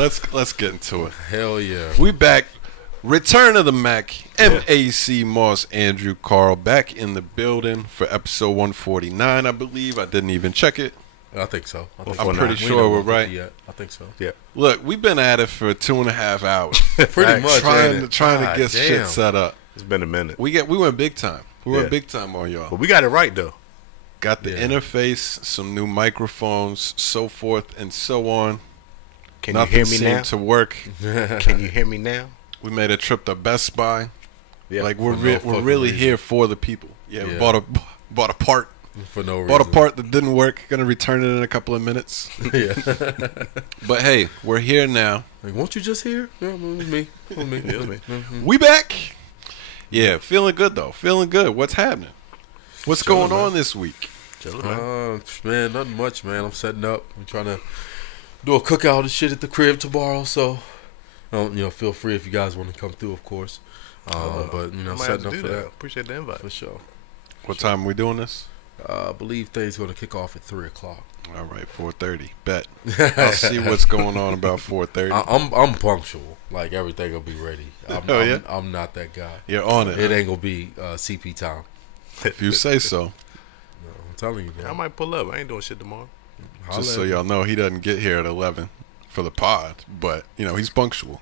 let's get into it. Hell yeah. We back. Return of the Mac. M.A.C. Moss, Andrew, Carl back in the building for episode 149. I believe. I didn't even check it. I think so. I'm pretty sure we're right. Yet. I think so. Yeah. Look, we've been at it for 2.5 hours. Pretty much. trying to get shit set up. It's been a minute. We went big time. We went big time on y'all. But we got it right though. Got the interface, some new microphones, so forth and so on. Can Nothing you hear me seemed now? to work. Can you hear me now? We made a trip to Best Buy. Yeah. Like we're really here for the people. Yeah, we bought a part. For no reason. Bought a part that didn't work. Gonna return it in a couple of minutes. Yeah. But hey, we're here now. Like, won't you just here? Yeah, it was me. We back. Yeah, feeling good though. Feeling good. What's happening? What's going on this week? Man, nothing much, man. I'm setting up. I'm trying to do a cookout and shit at the crib tomorrow, so feel free if you guys want to come through, of course. But setting up for that. Appreciate the invite for sure. What time are we doing this? I believe things going to kick off at 3:00. All right, 4:30. Bet. I'll see what's going on about 4:30. I'm punctual. Like everything will be ready. I'm not that guy. You're on it. It ain't gonna be CP time. If you say so. No, I'm telling you, man. I might pull up. I ain't doing shit tomorrow. Just so y'all know, he doesn't get here at 11 for the pod, but he's punctual.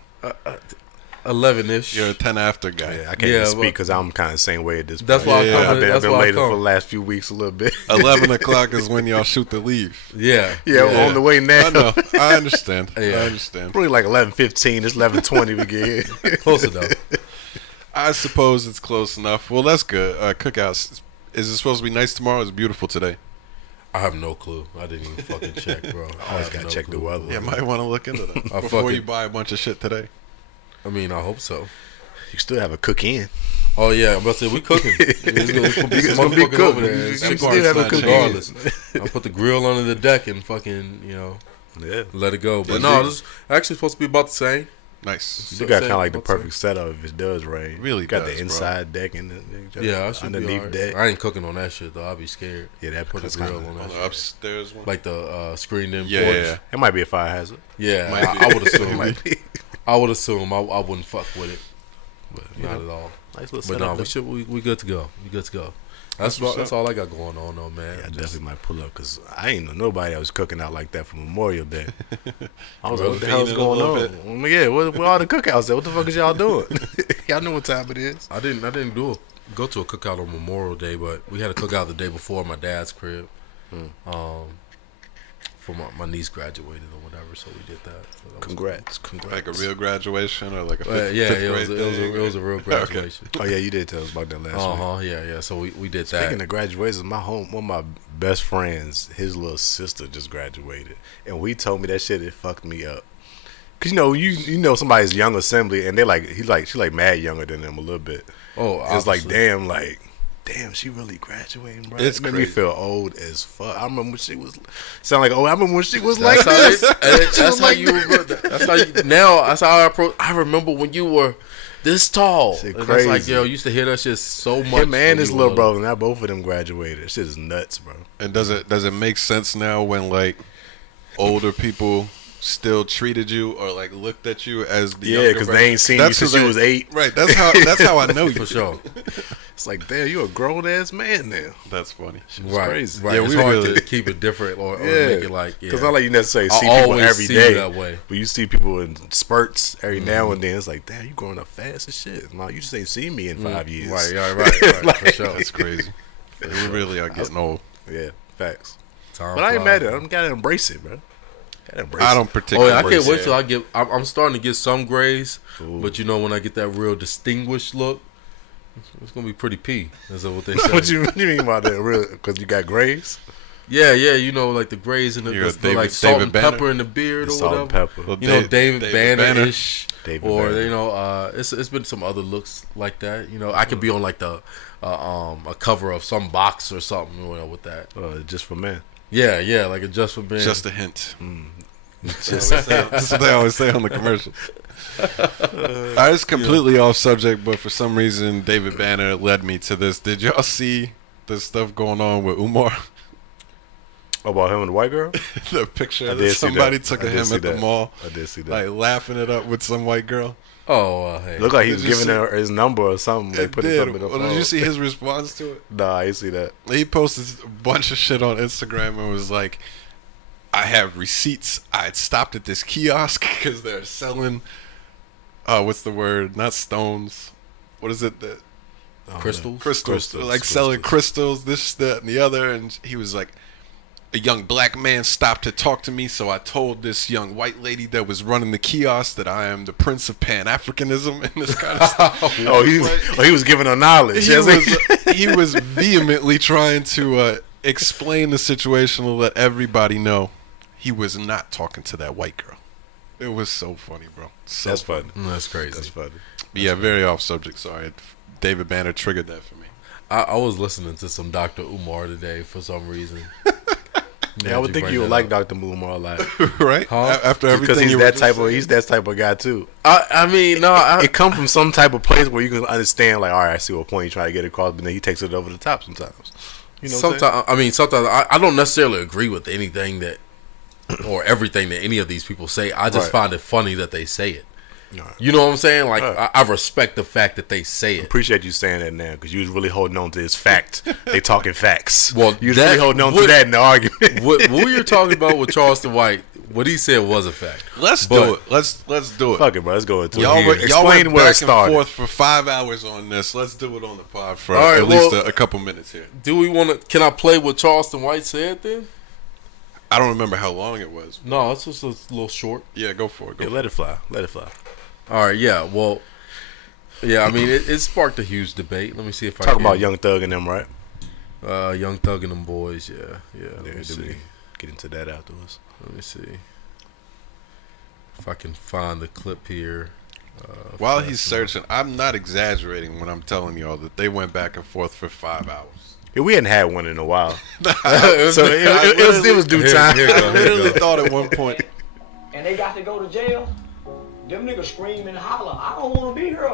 11-ish. You're a 10 after guy. Yeah, I can't even speak because I'm kind of the same way at this point. That's why I've been later for the last few weeks a little bit. 11 o'clock is when y'all shoot the leave. Yeah, on the way now. I know. I understand. Yeah. I understand. Probably like 11:15. It's 11:20 we get here. Close enough. I suppose it's close enough. Well, that's good. Cookouts. Is it supposed to be nice tomorrow? It's beautiful today. I have no clue. I didn't even fucking check, bro. I always gotta check the weather. Yeah, might want to look into that before you buy a bunch of shit today. I mean, I hope so. You still have a cook in. Oh yeah, I'm about to say we cooking. It's gonna be some motherfuckers over there. You still have a cook regardless. I'll put the grill under the deck and fucking let it go. But no, this is actually supposed to be about the same. Nice. You got kind of like the perfect setup if it does rain. Really got does, the inside deck and I should underneath be deck. I ain't cooking on that shit though. I'll be scared. Yeah, that put the grill on that the upstairs one, like the screened in porch. Yeah. It might be a fire hazard. Yeah, I would assume. I would assume I wouldn't fuck with it, but not at all. Nice little but no, setup. we good to go. We good to go. That's all I got going on though, man. Yeah, I definitely might pull up because I ain't know nobody that was cooking out like that for Memorial Day. I was like, what the hell's going on? Yeah, where all the cookouts at? What the fuck is y'all doing? Y'all know what time it is. I didn't go to a cookout on Memorial Day, but we had a cookout the day before at my dad's crib. For my niece graduated or whatever, so we did that. So Congrats. Like a real graduation or like a fifth it was a real graduation. Okay. Oh yeah, you did tell us about that last week. Yeah. So we did that. Speaking of graduations, one of my best friends, his little sister just graduated, and we told me that shit. It fucked me up. Cause you know somebody's young assembly, and she's like mad younger than them a little bit. Oh, it's like damn, she really graduating, bro. It made me feel old as fuck. I remember when she was I remember when she was like this. That's how you. Now that's how I approach. I remember when you were this tall. Shit and crazy. it's like, yo, I used to hear that shit so much. Him and his little brother, now both of them graduated. That shit is nuts, bro. And does it make sense now when like older people still treated you or like looked at you as the younger because they ain't seen you since you was 8. Right. That's how I know you for sure. It's like, damn, you a grown ass man now. That's funny. Crazy. Right. Yeah, it's hard to keep it different or make it like because not like you necessarily see people every day that way, but you see people in spurts every now and then. It's like, damn, you growing up fast as shit. Like, you just ain't seen me in 5 years. Right. Like, for sure. That's crazy. We really are getting old. Yeah, facts. Time but I ain't mad at it. I gotta embrace it, bro. I don't particularly. I can't wait till I'm starting to get some grays, but when I get that real distinguished look, it's gonna be pretty P. That's what they say. What you mean by that? Real? Because you got grays? Yeah, like the grays and the like salt and pepper in the beard or whatever. Pepper. Well, David Banner-ish, or it's been some other looks like that. I could be on like the a cover of some box or something with that. Just for men. Yeah, like a just for men. Just a hint. That's what they always say on the commercial. I was completely off subject, but for some reason David Banner led me to this. Did y'all see the stuff going on with Umar? About him and the white girl? The picture that somebody took of him at the mall. I did see that. Like laughing it up with some white girl. Oh, hey. Looked like he was giving her his number or something. They put it up in the phone. Did you see his response to it? Nah, I didn't see that. He posted a bunch of shit on Instagram and was like, I have receipts. I stopped at this kiosk because they're selling, what's the word? Not stones. What is it? That Crystals. Like selling crystals, this, that, and the other. And he was like, a young black man stopped to talk to me, so I told this young white lady that was running the kiosk that I am the prince of Pan-Africanism and this kind of stuff. he was giving her knowledge. He was vehemently trying to explain the situation to let everybody know he was not talking to that white girl. It was so funny, bro. That's funny. That's crazy. That's funny. Yeah, very off subject. Sorry. David Banner triggered that for me. I was listening to some Dr. Umar today for some reason. Yeah, I would think you would like Dr. Umar a lot. Right? Huh? After everything because he's that type of guy too. I mean, no, it come from some type of place where you can understand, like, all right, I see what point you try to get across, but then he takes it over the top sometimes. You know, sometimes I don't necessarily agree with anything that or everything that any of these people say. I just find it funny that they say it. Right. You know what I'm saying? Like, I respect the fact that they say it. Appreciate you saying that now, because you was really holding on to this fact. They talking facts. Well, you was really holding on to that in the argument. What we were talking about with Charleston White, what he said was a fact. Let's do it. Let's do it. Fuck it, bro. Let's go into y'all it. Y'all went where back it and forth for 5 hours on this. Let's do it on the pod for at least a couple minutes here. Do we want to? Can I play what Charleston White said then? I don't remember how long it was. No, it's just a little short. Yeah, go for it. Let it fly. Let it fly. All right, yeah. Well, yeah. I mean, it sparked a huge debate. Let me see if I talk can. about Young Thug and them, right? Young Thug and them boys. Yeah. Let me see. Get into that afterwards. Let me see if I can find the clip here. While he's searching, I'm not exaggerating when I'm telling y'all that they went back and forth for 5 hours. Yeah, we hadn't had one in a while, so it was due time. I literally thought at one point, and they got to go to jail. Them niggas scream and holler, I don't want to be here.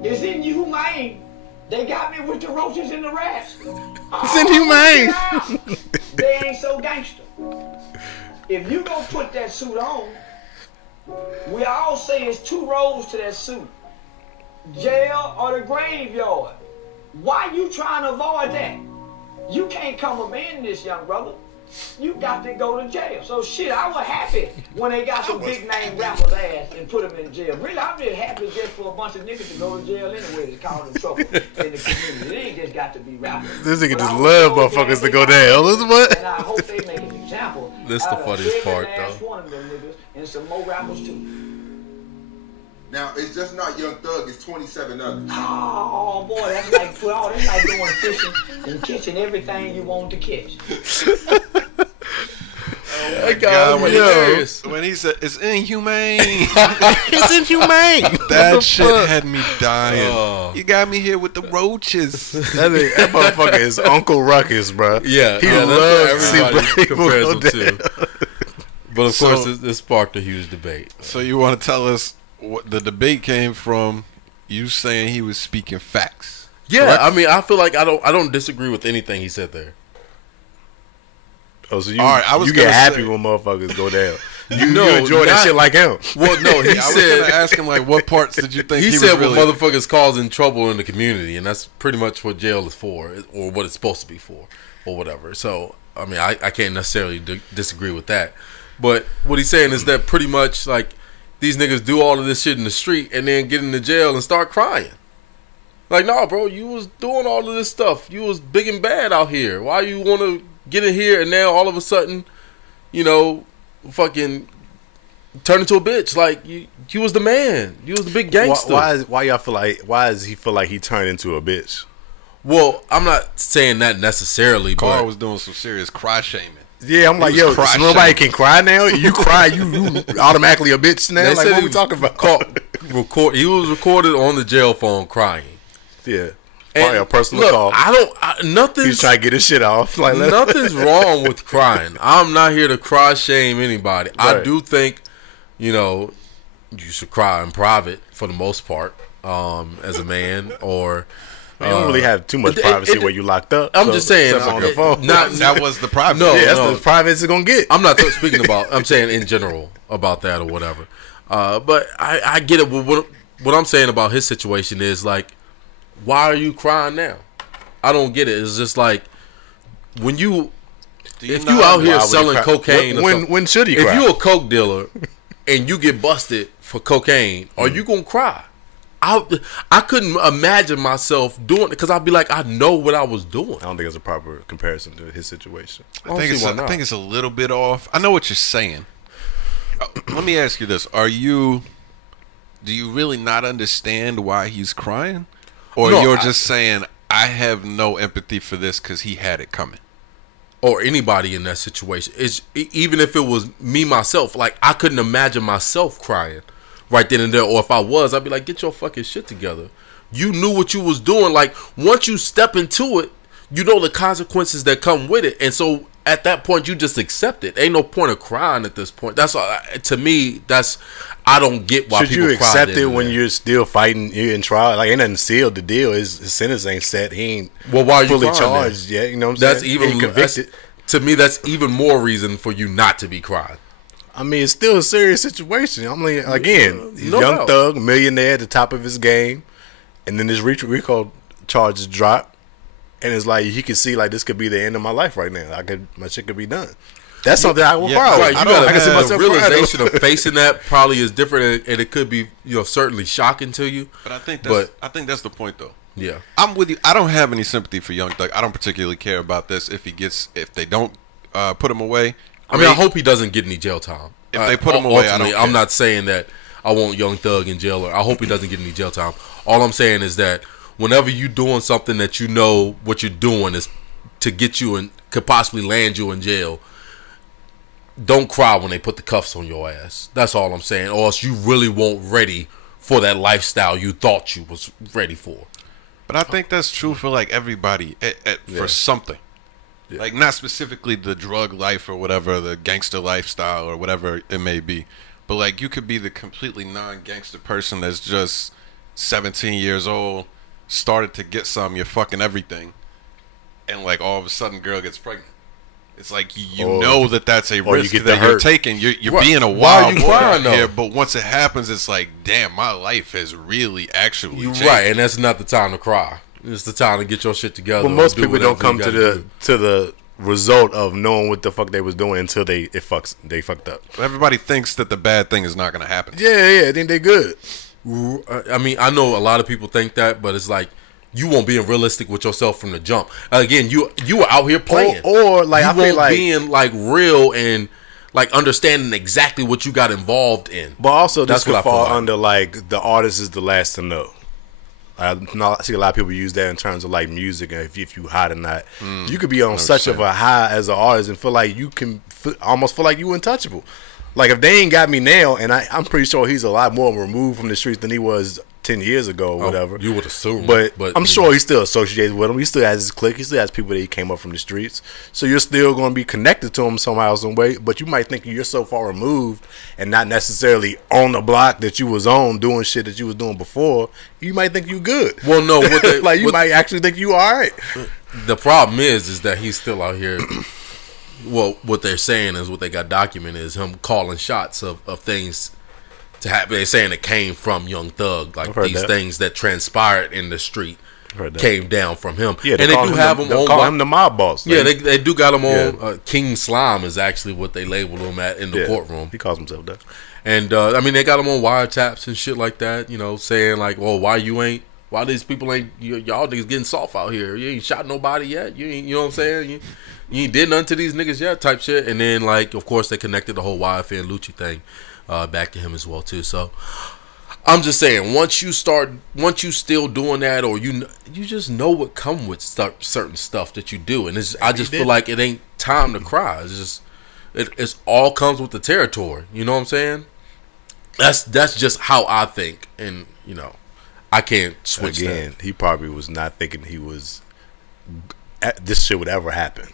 It's inhumane. They got me with the roaches and the rats. It's inhumane. They ain't so gangster. If you gonna put that suit on, we all say it's 2 roads to that suit. Jail or the graveyard. Why you trying to avoid that? You can't come abandon this, young brother. You got to go to jail. So shit, I was happy when they got some big name rappers ass and put them in jail. Really, I'm just happy just for a bunch of niggas to go to jail anyway to cause them trouble in the community. It ain't just got to be rappers. This nigga just love motherfuckers to go down. What? And I hope they make an example. This the funniest part though. One of them niggas and some more rappers too. Now, it's just not Young Thug, it's 27 others. Oh, boy, that's like going fishing and catching everything you want to catch. Oh my God, when he said, it's inhumane. It's inhumane. That shit had me dying. You got me here with the roaches. That motherfucker is Uncle Ruckus, bro. Yeah, he loves everybody compares him to. But of course, this sparked a huge debate. So you want to tell us what the debate came from? You saying he was speaking facts? Yeah, correct? I mean, I feel like I don't disagree with anything he said there. Oh, so you get happy when motherfuckers go down. You enjoy that shit like him. Well, no, he I said. was gonna ask him like, what parts did you think he he said? was really... When motherfuckers causing trouble in the community, and that's pretty much what jail is for, or what it's supposed to be for, or whatever. So, I mean, I can't necessarily disagree with that. But what he's saying is that pretty much like these niggas do all of this shit in the street and then get into jail and start crying. Like, nah, bro, you was doing all of this stuff. You was big and bad out here. Why you want to get in here and now all of a sudden, you know, fucking turn into a bitch? Like, you was the man. You was the big gangster. Why y'all feel like? Why does he feel like he turned into a bitch? Well, I'm not saying that necessarily. Carl but was doing some serious cry shaming. Yeah, I'm like, yo, so nobody can cry now. You cry, you automatically a bitch now. Like, what we talking about? He was recorded on the jail phone crying. Yeah, probably a personal call. Nothing's. He's trying to get his shit off. Like, nothing's wrong with crying. I'm not here to cry shame anybody. Right. I do think, you know, you should cry in private for the most part, as a man, or You don't really have too much privacy where you locked up. I'm just saying, on the phone. That was the privacy. No, yeah, that's the privacy it's gonna get. I'm not speaking about. I'm saying in general about that or whatever. But I get it. What I'm saying about his situation is like, why are you crying now? I don't get it. It's just like when if you out here selling cocaine, when should he cry? If you a coke dealer and you get busted for cocaine, are you gonna cry? I couldn't imagine myself doing it because I'd be like, I know what I was doing. I don't think it's a proper comparison to his situation. I think it's a little bit off. I know what you're saying. Let me ask you this: do you really not understand why he's crying, or you're just saying I have no empathy for this because he had it coming? Or anybody in that situation, even if it was me myself, like I couldn't imagine myself crying right then and there. Or if I was, I'd be like, get your fucking shit together. You knew what you was doing. Like once you step into it, you know the consequences that come with it. And so at that point, you just accept it. Ain't no point of crying at this point. That's all, to me. I don't get why people cry. Should you accept it when you're still fighting? You're in trial. Like ain't nothing sealed. The deal is his sentence ain't set. He ain't why are you fully crying charged yet. You know what I'm saying? Even convicted. To me, that's even more reason for you not to be crying. I mean, it's still a serious situation. I'm like, again, young thug, millionaire at the top of his game, and then this RICO charges drop, and it's like he can see like this could be the end of my life right now. My shit could be done. That's something I will cry. Right, I can see myself. The realization of facing that probably is different, and it could be certainly shocking to you. But I think that's the point though. Yeah, I'm with you. I don't have any sympathy for Young Thug. I don't particularly care about this. If they don't put him away, I mean, I hope he doesn't get any jail time. If they put him away, I don't care. I'm not saying that I want Young Thug in jail, or I hope he doesn't get any jail time. All I'm saying is that whenever you're doing something that you know what you're doing is to get you and could possibly land you in jail, don't cry when they put the cuffs on your ass. That's all I'm saying. Or else you really weren't ready for that lifestyle you thought you was ready for. But I think that's true for like everybody for something. Yeah. Like not specifically the drug life or whatever, the gangster lifestyle or whatever it may be. But like you could be the completely non-gangster person that's just 17 years old, started to get some, you're fucking everything. And like all of a sudden girl gets pregnant. It's like you know that's a risk that you're taking. You're being a wild boy out here, but once it happens, it's like, damn, my life has really actually changed. Right, and that's not the time to cry. It's the time to get your shit together. Well, most people don't come to the result of knowing what the fuck they was doing until they fucked up. Everybody thinks that the bad thing is not going to happen. Yeah, I think they good. I mean, I know a lot of people think that, but it's like, you won't being realistic with yourself from the jump. Again, you were out here playing, or like I feel like being like real and like understanding exactly what you got involved in. But also, this could fall under like the artist is the last to know. I see a lot of people use that in terms of like music and if you hot or not. You could be on such of a high as an artist and feel like you can almost feel like you untouchable. Like if they ain't got me now, and I'm pretty sure he's a lot more removed from the streets than he was 10 years ago or whatever. You would assume. But I'm sure he's still associated with him. He still has his clique. He still has people that he came up from the streets. So you're still going to be connected to him somehow, some way. But you might think you're so far removed and not necessarily on the block that you was on doing shit that you was doing before. You might think you good. Well, no. You might actually think you all right. The problem is that he's still out here. Well, what they're saying is what they got documented is him calling shots of things to happen. They're saying it came from Young Thug, like these things that transpired in the street came down from him. Yeah, and they do have him on. Call him the mob boss. Yeah, they do got him on. King Slime is actually what they labeled him at in the courtroom. He calls himself that. And I mean, they got him on wiretaps and shit like that. You know, saying like, "Well, why these people ain't y'all niggas getting soft out here? You ain't shot nobody yet. You ain't, you know what I'm saying? You ain't did nothing to these niggas yet," type shit. And then like, of course, they connected the whole YFN and Lucci thing back to him as well too. So I'm just saying, once you still doing that, or you just know what come with certain stuff that you do, and I just feel like it ain't time to cry. It's just it's all comes with the territory. You know what I'm saying? That's just how I think, and you know, I can't switch that. He probably was not thinking this shit would ever happen.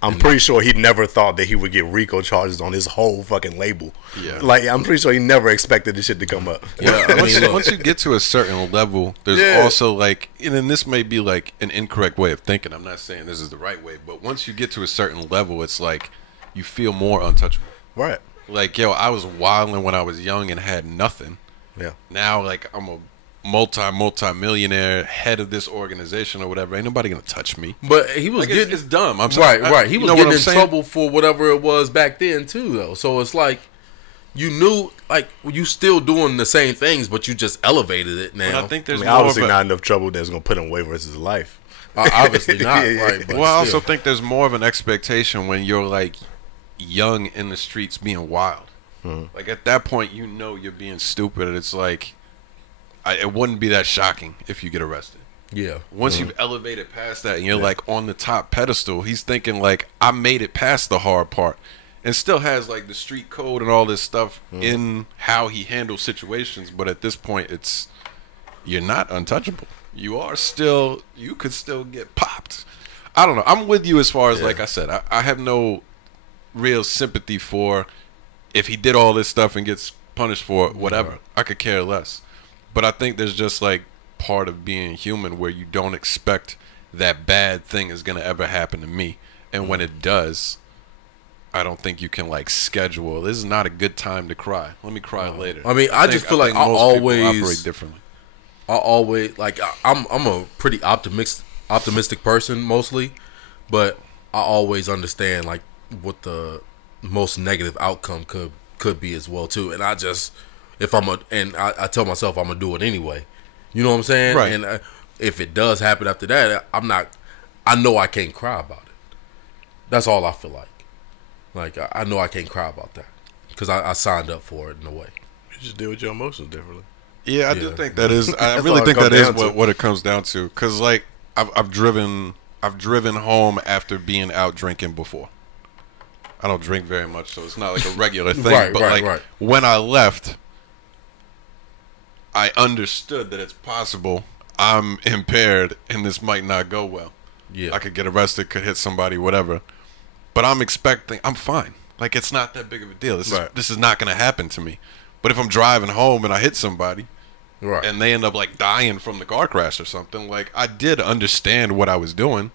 I'm pretty sure he never thought that he would get RICO charges on his whole fucking label. Yeah. Like, I'm pretty sure he never expected this shit to come up. Yeah, I mean, Once you get to a certain level, there's also like, and this may be like an incorrect way of thinking. I'm not saying this is the right way, but once you get to a certain level, it's like you feel more untouchable. Right. Like, yo, I was wilding when I was young and had nothing. Yeah. Now, like, I'm a multi-millionaire, head of this organization or whatever. Ain't nobody gonna touch me. But he was Like, getting it's dumb. I'm sorry. right. He was what getting I'm in saying? trouble for whatever it was back then too, though. So it's like you knew, like, you still doing the same things, but you just elevated it now. But I think there's more obviously of a, not enough trouble that's going to put him away for the rest of his life. Obviously not, Yeah. right? But well, I still. also think there's more of an expectation when you're like young in the streets being wild. Like at that point, you know you're being stupid. And it's like it wouldn't be that shocking if you get arrested. Yeah. Once you've elevated past that and you're like on the top pedestal, he's thinking like, I made it past the hard part, and still has like the street code and all this stuff in how he handles situations. But at this point, you're not untouchable. You could still get popped. I don't know. I'm with you as far as like I said, I have no real sympathy for if he did all this stuff and gets punished for it, whatever. I could care less. But I think there's just like part of being human where you don't expect that bad thing is going to ever happen to me. And when it does, I don't think you can like schedule, this is not a good time to cry. Let me cry later. I mean, I just feel like I most people always operate differently. like I'm a pretty optimistic person mostly, but I always understand like what the most negative outcome could be as well too. And I just I tell myself I'm gonna do it anyway. You know what I'm saying? Right. And if it does happen after that, I know I can't cry about it. That's all I feel like. Like I know I can't cry about that because I signed up for it in a way. You just deal with your emotions differently. Yeah, I do think that is. I really all it think that comes is down to. what it comes down to. Because like I've driven home after being out drinking before. I don't drink very much, so it's not like a regular thing. But when I left, I understood that it's possible I'm impaired and this might not go well. Yeah, I could get arrested, could hit somebody, whatever. But I'm expecting I'm fine. Like it's not that big of a deal. This is not going to happen to me. But if I'm driving home and I hit somebody, and they end up like dying from the car crash or something, like I did understand what I was doing,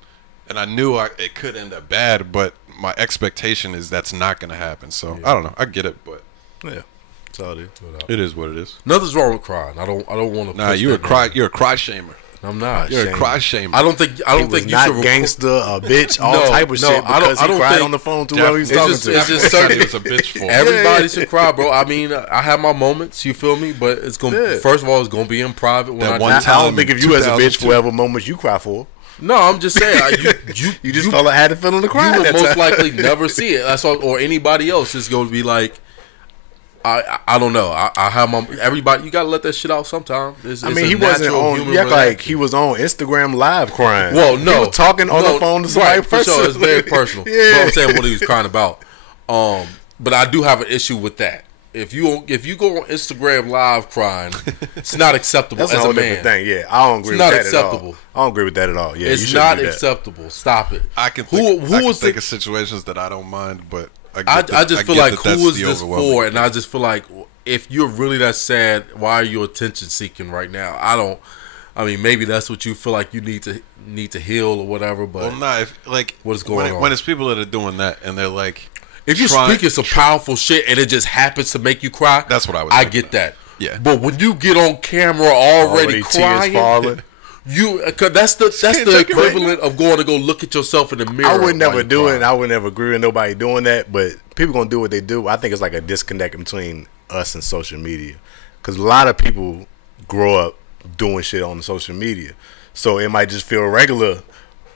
and I knew it could end up bad. But my expectation is that's not going to happen. So I don't know. I get it, but Yeah. That's all it is. it is what it is. nothing's wrong with crying. I don't want to. Nah, you're a cry shamer. I'm not. You're a cry shamer. I don't think He was not gangster, a bitch, all No, type of no, shit I don't- because I he don't cried think- on the phone to whoever he was It's talking just- to. it's just That's what certain- he was a bitch for. Everybody should cry, bro. I mean, I have my moments. You feel me? But it's gonna. Yeah. First of all, it's gonna be in private when That I one do. I time don't think if you as a bitch 2002. for whatever moments you cry for, No, I'm just saying. you just felt like I had the feeling to cry. You would that most time. likely never see it. That's all, or anybody else is going to be like, I don't know. I have my everybody. You got to let that shit out sometime. It's I mean, a he wasn't natural on. human You act like reaction. he was on Instagram Live crying. Well, no, he was talking on the phone to somebody right, for sure. It's very personal. Yeah. But I'm saying what he was crying about. But I do have an issue with that. If you go on Instagram Live crying, it's not acceptable That's a as whole a man. different thing. Yeah, I don't agree It's with not that acceptable. at all. I don't agree with that at all. Yeah, you It's shouldn't not do that. acceptable. Stop it. I can Who think was of the? situations that I don't mind, but I just feel get like that's who is the this overwhelming for? And thing. I just feel like if you're really that sad, why are you attention seeking right now? I mean, maybe that's what you feel like you need to heal or whatever. But Well, nah, what is going on? When it's people that are doing that and they're like, if you're speaking some powerful shit and it just happens to make you cry, That's what I was I thinking get that. Yeah. But when you get on camera already tears crying, falling. cause that's the take it equivalent of going to go look at yourself in the mirror. I would while never you do cry. it. And I would never agree with nobody doing that. But people gonna do what they do. I think it's like a disconnect between us and social media, because a lot of people grow up doing shit on social media, so it might just feel regular.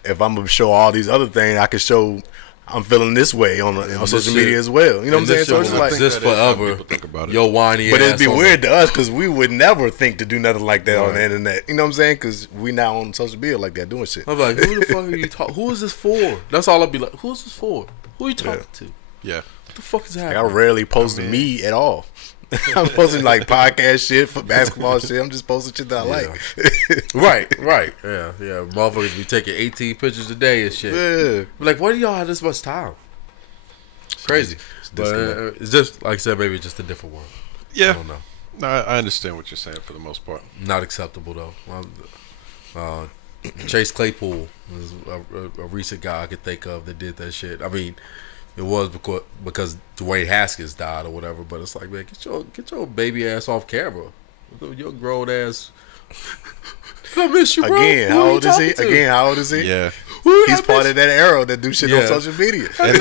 If I'm gonna show all these other things, I can show I'm feeling this way on social media as well. You know what I'm saying? So it's like, exist that is how forever. people think about it. Yo, whiny but ass it'd be on weird to us because we would never think to do nothing like that on the internet. You know what I'm saying? Because we not on social media like that doing shit. I'm like, who the fuck are you talking? Who is this for? That's all I'd be like. Who is this for? Who are you talking to? Yeah. What the fuck is Like, happening? I rarely post me at all. I'm posting like podcast shit for basketball shit. I'm just posting shit that I like. Right. Yeah. Motherfuckers be taking 18 pictures a day and shit. Yeah. Like, why do y'all have this much time? It's crazy. But it's just, like I said, maybe just a different world. Yeah. I don't know. No, I understand what you're saying for the most part. Not acceptable, though. Chase Claypool was a recent guy I could think of that did that shit. I mean, it was because Dwayne Haskins died or whatever, but it's like, man, get your baby ass off camera. Your grown ass. I miss you, bro. Again, how old is he? How old is he? Yeah. He's part of that era that do shit on social media. And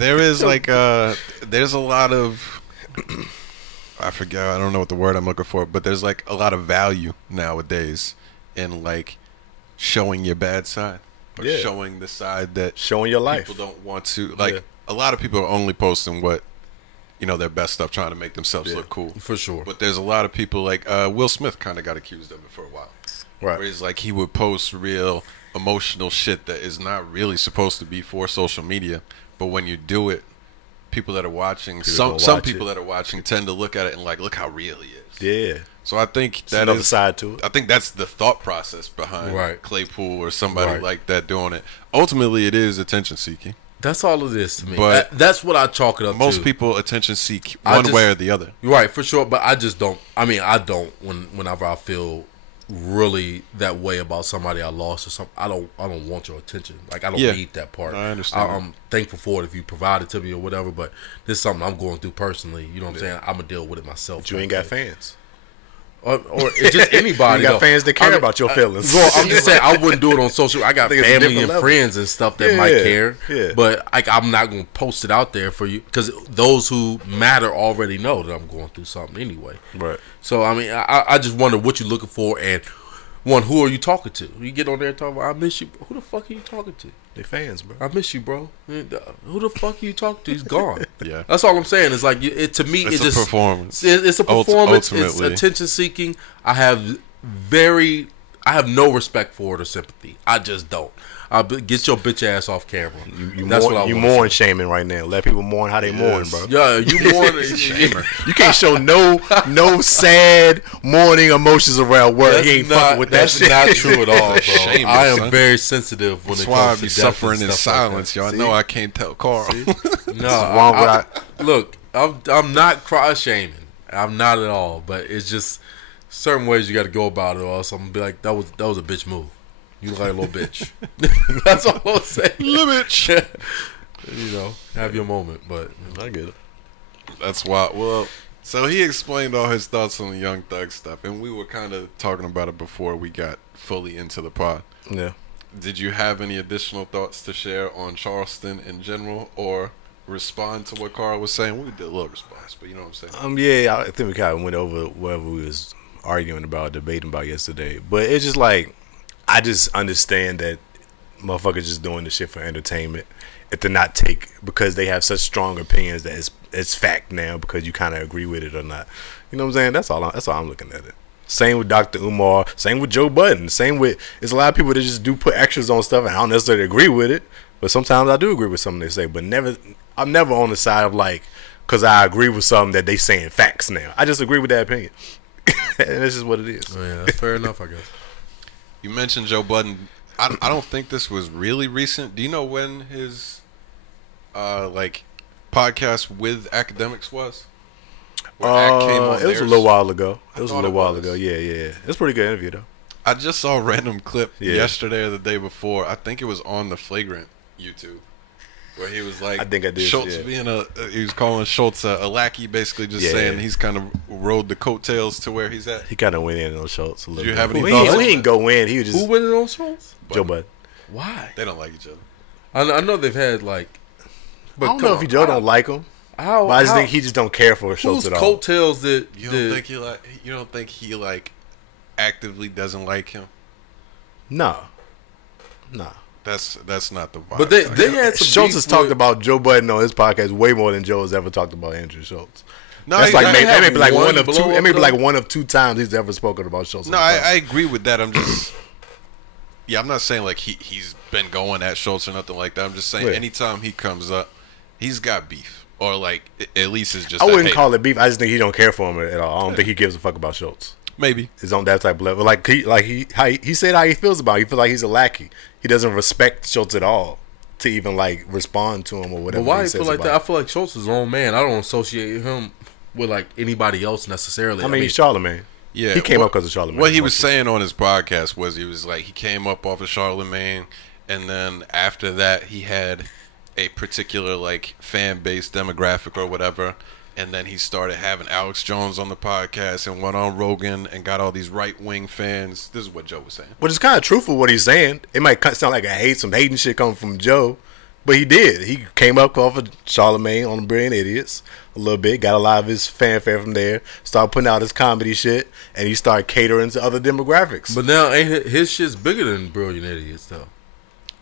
there is like there's a lot of I don't know what the word I'm looking for, but there's like a lot of value nowadays in like showing your bad side. Or showing the side that showing your life. People don't want to like. A lot of people are only posting what their best stuff, trying to make themselves look cool. For sure. But there's a lot of people like Will Smith kind of got accused of it for a while. Right. Where it's like he would post real emotional shit that is not really supposed to be for social media, but when you do it, people that are watching, some people that are watching tend to look at it and like, look how real he is. Yeah. So I think that's another side to it. I think that's the thought process behind Claypool or somebody like that doing it. Ultimately, it is attention seeking. That's all it is to me. But that's what I chalk it up to. Most people attention seek one way or the other. Right, for sure. But I just don't. I mean, I don't. Whenever I feel really that way about somebody I lost or something, I don't want your attention. Like, I don't need that part. I understand. I'm thankful for it if you provide it to me or whatever. But this is something I'm going through personally. You know what I'm saying? I'm gonna deal with it myself. But you ain't got fans. Or just anybody. You got fans that care about your feelings. Well, I'm just saying I wouldn't do it on social. I got family and friends and stuff that might care. Yeah. But I'm not gonna post it out there for you because those who matter already know that I'm going through something anyway. Right. So I mean, I just wonder what you're looking for, and one, who are you talking to? You get on there and talk about, I miss you. Who the fuck are you talking to? They fans, bro. I miss you, bro. Who the fuck are you talking to? He's gone. Yeah. That's all I'm saying. It's like, to me, it's just a performance. It's a performance. Ultimately. It's attention seeking. I have no respect for it or sympathy. I just don't. Get your bitch ass off camera. You mourn shaming right now. Let people mourn how they mourn, bro. Yeah, you mourn. You can't show no sad mourning emotions around work. He ain't fucking with that shit. That's not true at all, bro. Shameless, I am son. very sensitive when That's it why I comes be to suffering in like silence, y'all. Know I can't tell Carl. No, look, I'm not cry shaming. I'm not at all. But it's just certain ways you got to go about it, or else I'm gonna be like, that was a bitch move. You look like a little bitch. That's all I'm saying. Little bitch. Have your moment, but I get it. That's why. Well, so he explained all his thoughts on the Young Thug stuff, and we were kind of talking about it before we got fully into the pod. Yeah. Did you have any additional thoughts to share on Charleston in general, or respond to what Carl was saying? We did a little response, but you know what I'm saying. Yeah, I think we kind of went over whatever we was arguing about, debating about yesterday. But it's just like, I just understand that motherfuckers just doing this shit for entertainment, and to not take, because they have such strong opinions that it's fact now because you kind of agree with it or not. You know what I'm saying? That's all I'm looking at it. Same with Dr. Umar. Same with Joe Budden. Same with, there's a lot of people that just do put extras on stuff, and I don't necessarily agree with it, but sometimes I do agree with something they say. But I'm never on the side of like, because I agree with something that they saying facts now. I just agree with that opinion, and this is what it is. Oh, yeah, that's fair enough, I guess. You mentioned Joe Budden. I don't think this was really recent. Do you know when his podcast with academics was? It was a little while ago. Yeah. It was a pretty good interview though. I just saw a random clip yesterday or the day before. I think it was on the Flagrant YouTube, where he was like, I think I did. Schultz being he was calling Schultz a lackey, basically just saying he's kind of rode the coattails to where he's at. He kind of went in on Schultz a little bit. Do you have any thoughts? He didn't go in. He was just. Who went in on Schultz? Joe Budden. Why? They don't like each other. I know they've had like. But I don't know if Joe don't like him. But I just think he just don't care for Schultz at all. Whose coattails that you don't think he actively doesn't like him? No. That's not the vibe. But they had some. Schultz has talked about Joe Budden on his podcast way more than Joe has ever talked about Andrew Schultz. No, that's like maybe like one one of two. It may be like one of two times he's ever spoken about Schultz. No, I agree with that. I'm just. Yeah, I'm not saying like he's been going at Schultz or nothing like that. I'm just saying anytime he comes up, he's got beef or like at least it's just. I wouldn't call it beef. I just think he don't care for him at all. I don't think he gives a fuck about Schultz. Maybe it's on that type of level. Like he said how he feels about him. He feels like he's a lackey. He doesn't respect Schultz at all to even like respond to him or whatever. But why he feel like that? I feel like Schultz is his own man. I don't associate him with like anybody else necessarily. I mean Charlemagne. Yeah, he came up because of Charlemagne. What he was saying on his podcast was he was like he came up off of Charlemagne, and then after that he had a particular like fan base demographic or whatever, and then he started having Alex Jones on the podcast and went on Rogan and got all these right wing fans. This is what Joe was saying. Which is kind of truthful what he's saying. It might sound like some hating shit coming from Joe, but he did. He came up off of Charlemagne on the Brilliant Idiots a little bit, got a lot of his fanfare from there, started putting out his comedy shit, and he started catering to other demographics. But now ain't his shit's bigger than Brilliant Idiots though.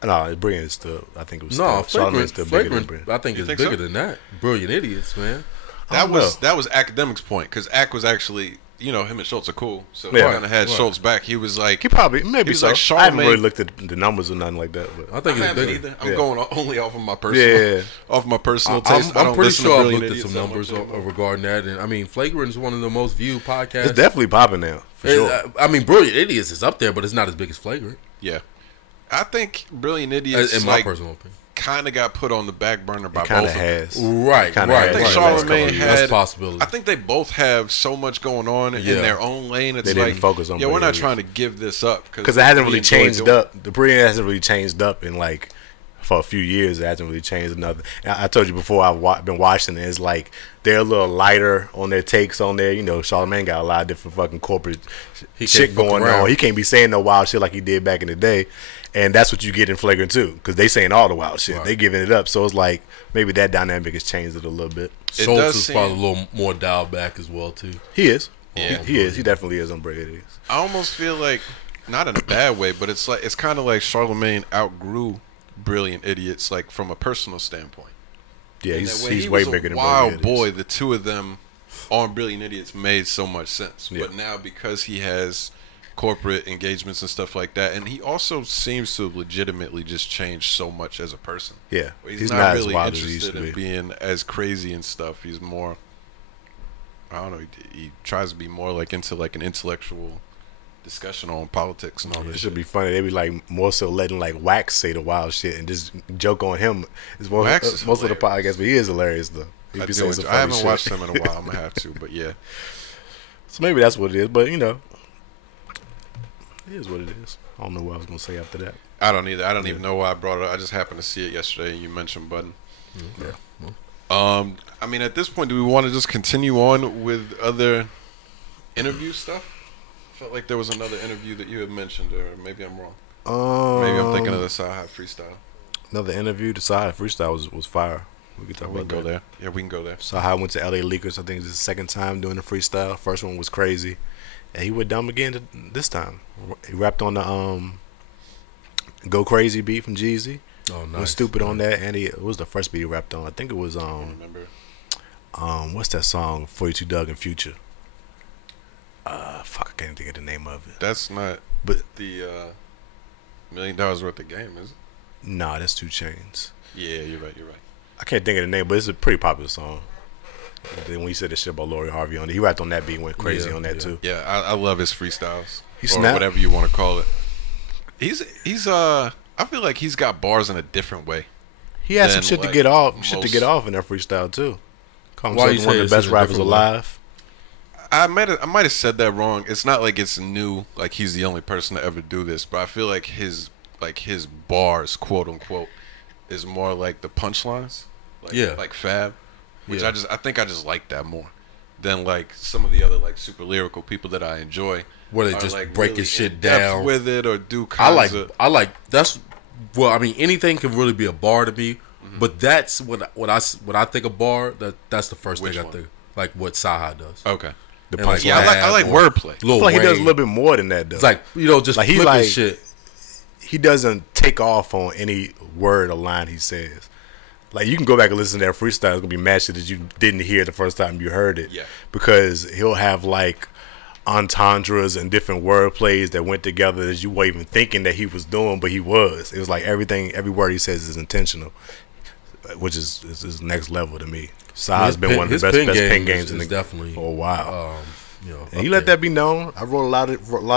No, Brilliant is still. I think it was. No, Charlemagne's still bigger than Brilliant. I think it's bigger than that. Brilliant Idiots, man. That was Academic's point because Ac was actually, him and Schultz are cool, so Yeah. he kind of had Schultz back. He was like, He probably maybe was so. like I haven't Charlemagne- really looked at the numbers or nothing like that, but I think I it's haven't bigger. either. I'm Yeah. going only off of my personal, off my personal taste. I I'm don't pretty listen sure to I've Brilliant looked at Idiots some that numbers much anymore. regarding that, and I mean, Flagrant is one of the most viewed podcasts. it's definitely popping now for sure. I mean, Brilliant Idiots is up there, but it's not as big as Flagrant. Yeah, I think Brilliant Idiots In my personal opinion. kind of got put on the back burner by Kind both of of them. has. Right, Kinda right. has. I think Right. Charlemagne That's had. a possibility. I think they both have so much going on in Yeah. their own lane. It's They like, didn't focus on yeah, we're not Brilliant trying to give this up Because it hasn't we really enjoy changed doing it. up. The Brilliant hasn't really changed up in like for a few years. It hasn't really changed nothing. And I told you before I've been watching it. It's like they're a little lighter on their takes on there. Charlemagne got a lot of different fucking corporate He shit can't fuck going around. on. He can't be saying no wild shit like he did back in the day. And that's what you get in Flagrant too, because they saying all the wild shit. Right. They giving it up. So it's like maybe that dynamic has changed it a little bit. It Schultz does is seem- probably a little more dialed back as well too. He is. Yeah. He is. He definitely is on Brilliant. I almost feel like, not in a bad way, but it's kind of like Charlemagne outgrew Brilliant Idiots, like from a personal standpoint. Yeah, And he's that when he way was a bigger than Wild Brilliant Boy, Idiots. the two of them on Brilliant Idiots made so much sense. Yeah. But now because he has corporate engagements and stuff like that, and he also seems to have legitimately just changed so much as a person. Yeah, He's not as really wild as he used interested to in be. being as crazy and stuff. He's more, I don't know, he tries to be more like into like an intellectual discussion on politics and all It this should shit. be funny. They be like more so letting like Wax say the wild shit and just joke on him. It's more, Wax is most of the hilarious. podcasts, but he is hilarious though. He I, be do saying some enjoy- funny I haven't shit. watched him in a while. I'm gonna have to, but yeah. So maybe that's what it is. But it is what it is. I don't know what I was gonna say after that. I don't either. I don't even know why I brought it up. I just happened to see it yesterday, and you mentioned Button. Yeah. I mean, at this point, do we want to just continue on with other interview stuff? I felt like there was another interview that you had mentioned, or maybe I'm wrong. Maybe I'm thinking of the Cyhi freestyle. Another interview. The Cyhi freestyle was fire. We can talk We can about go that. there. Yeah, we can go there. Cyhi went to LA Leakers. I think it's his second time doing the freestyle. First one was crazy, and he went dumb again this time. He rapped on the Go Crazy beat from Jeezy. Oh, nice. Was stupid on that, and it was the first beat he rapped on. I think it was I don't remember. what's that song? 42 Doug and Future. Fuck, I can't think of the name of it. That's not But the $1 million worth of game, is it? nah, that's 2 Chainz. Yeah, you're right. I can't think of the name, but it's a pretty popular song. And then when he said that shit about Lori Harvey on it, he rapped on that beat, went crazy Yeah, on that yeah. too. Yeah, I love his freestyles. He or snapped. whatever you want to call it. He's I feel like he's got bars in a different way. He had some Than, shit to like, get off, shit to most- get off in that freestyle too. Call Why himself you one say of it's the best in a rappers different way? alive. I might have said that wrong. It's not like it's new, like he's the only person to ever do this, but I feel like his bars, quote unquote, is more like the punchlines. Like, Yeah. like Fab. Which Yeah. I think I just like that more than like some of the other like super lyrical people that I enjoy. Where they are, just like, breaking really shit in-depth down. with it or do I kinds of like that's well. I mean, anything can really be a bar to me, but that's when I think a bar. That's the first Which thing one? I think. Like what Cyhi does. Okay. The And, like, punchline. Yeah, I like Fab or wordplay. Lil I feel like he does a Wayne. little bit more than that though. It's like just Like, he flipping like- shit. He doesn't take off on any word or line he says. Like you can go back and listen to that freestyle. It's gonna be mad shit that you didn't hear the first time you heard it. Yeah. Because he'll have like entendres and different word plays that went together that you weren't even thinking that he was doing, but he was. It was like every word he says is intentional. which is next level to me. Cyhi's been one of the best pen games in the definitely for a while. You know, and you let that be known. I wrote a lot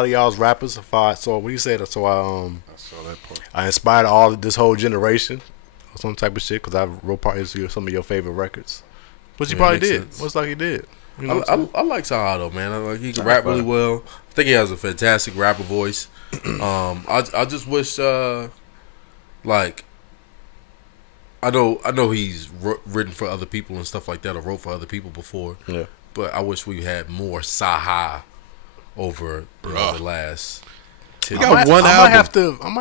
of y'all's rappers. So what you said? So I saw that part. I inspired all of this whole generation or some type of shit because I wrote parts of some of your favorite records. But you probably did. Most likely did. You know I like Cyhi though, man. I like he can rap really well. I think he has a fantastic rapper voice. I just wish like I know he's written for other people and stuff like that, or wrote for other people before. Yeah. But I wish we had more Cyhi over the last 10 years. I might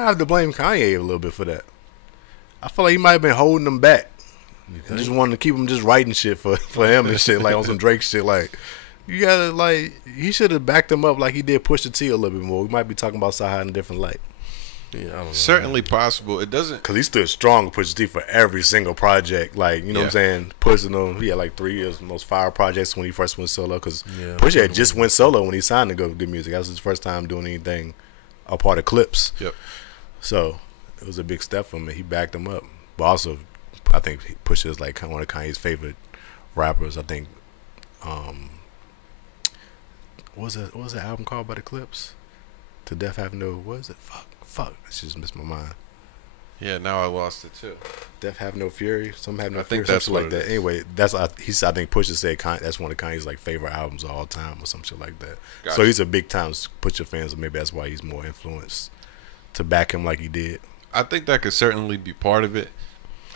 have to blame Kanye a little bit for that. I feel like he might have been holding him back. I just wanted to keep him just writing shit for him and shit, like on some Drake shit. Like, you gotta, like, he should have backed him up like he did Pusha T a little bit more. We might be talking about Cyhi in a different light. Yeah, I don't know. Certainly possible. It doesn't, because he stood strong with Pusha T for every single project. Like, you know what I'm saying? Pushing him. He had like 3 years most fire projects when he first went solo. Because Pusha had just went solo when he signed to Go Good Music. That was his first time doing anything a part of Clips. Yep. So it was a big step for him. And he backed him up. But also, I think Pusha is like one of Kanye's favorite rappers. I think. What was that album called by the Clips? To Death Have No. What is it? Fuck. I just missed my mind. Yeah, now I lost it too. Death Have No Fury. Some Have No I Fury. think that's something what like it that. Anyway, I think Pusha said that's one of Kanye's like favorite albums of all time or some shit like that. Gotcha. So he's a big time Pusha fan. So maybe that's why he's more influenced to back him like he did. I think that could certainly be part of it.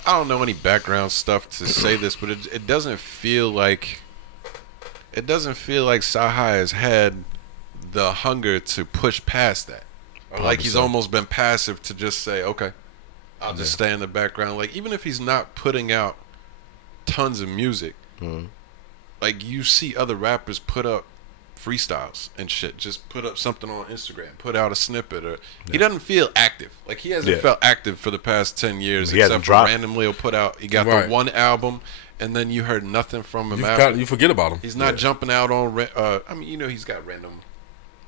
I don't know any background stuff to say this, but it doesn't feel like Cyhi has had the hunger to push past that. Or like he's almost been passive to just say, okay, I'll just stay in the background. Like, even if he's not putting out tons of music, like, you see other rappers put up freestyles and shit. Just put up something on Instagram, put out a snippet. Or he doesn't feel active. Like, he hasn't felt active for the past 10 years, except for randomly he'll put out. He got the one album, and then you heard nothing from him after. You forget about him. He's not jumping out on. I mean, you know, he's got random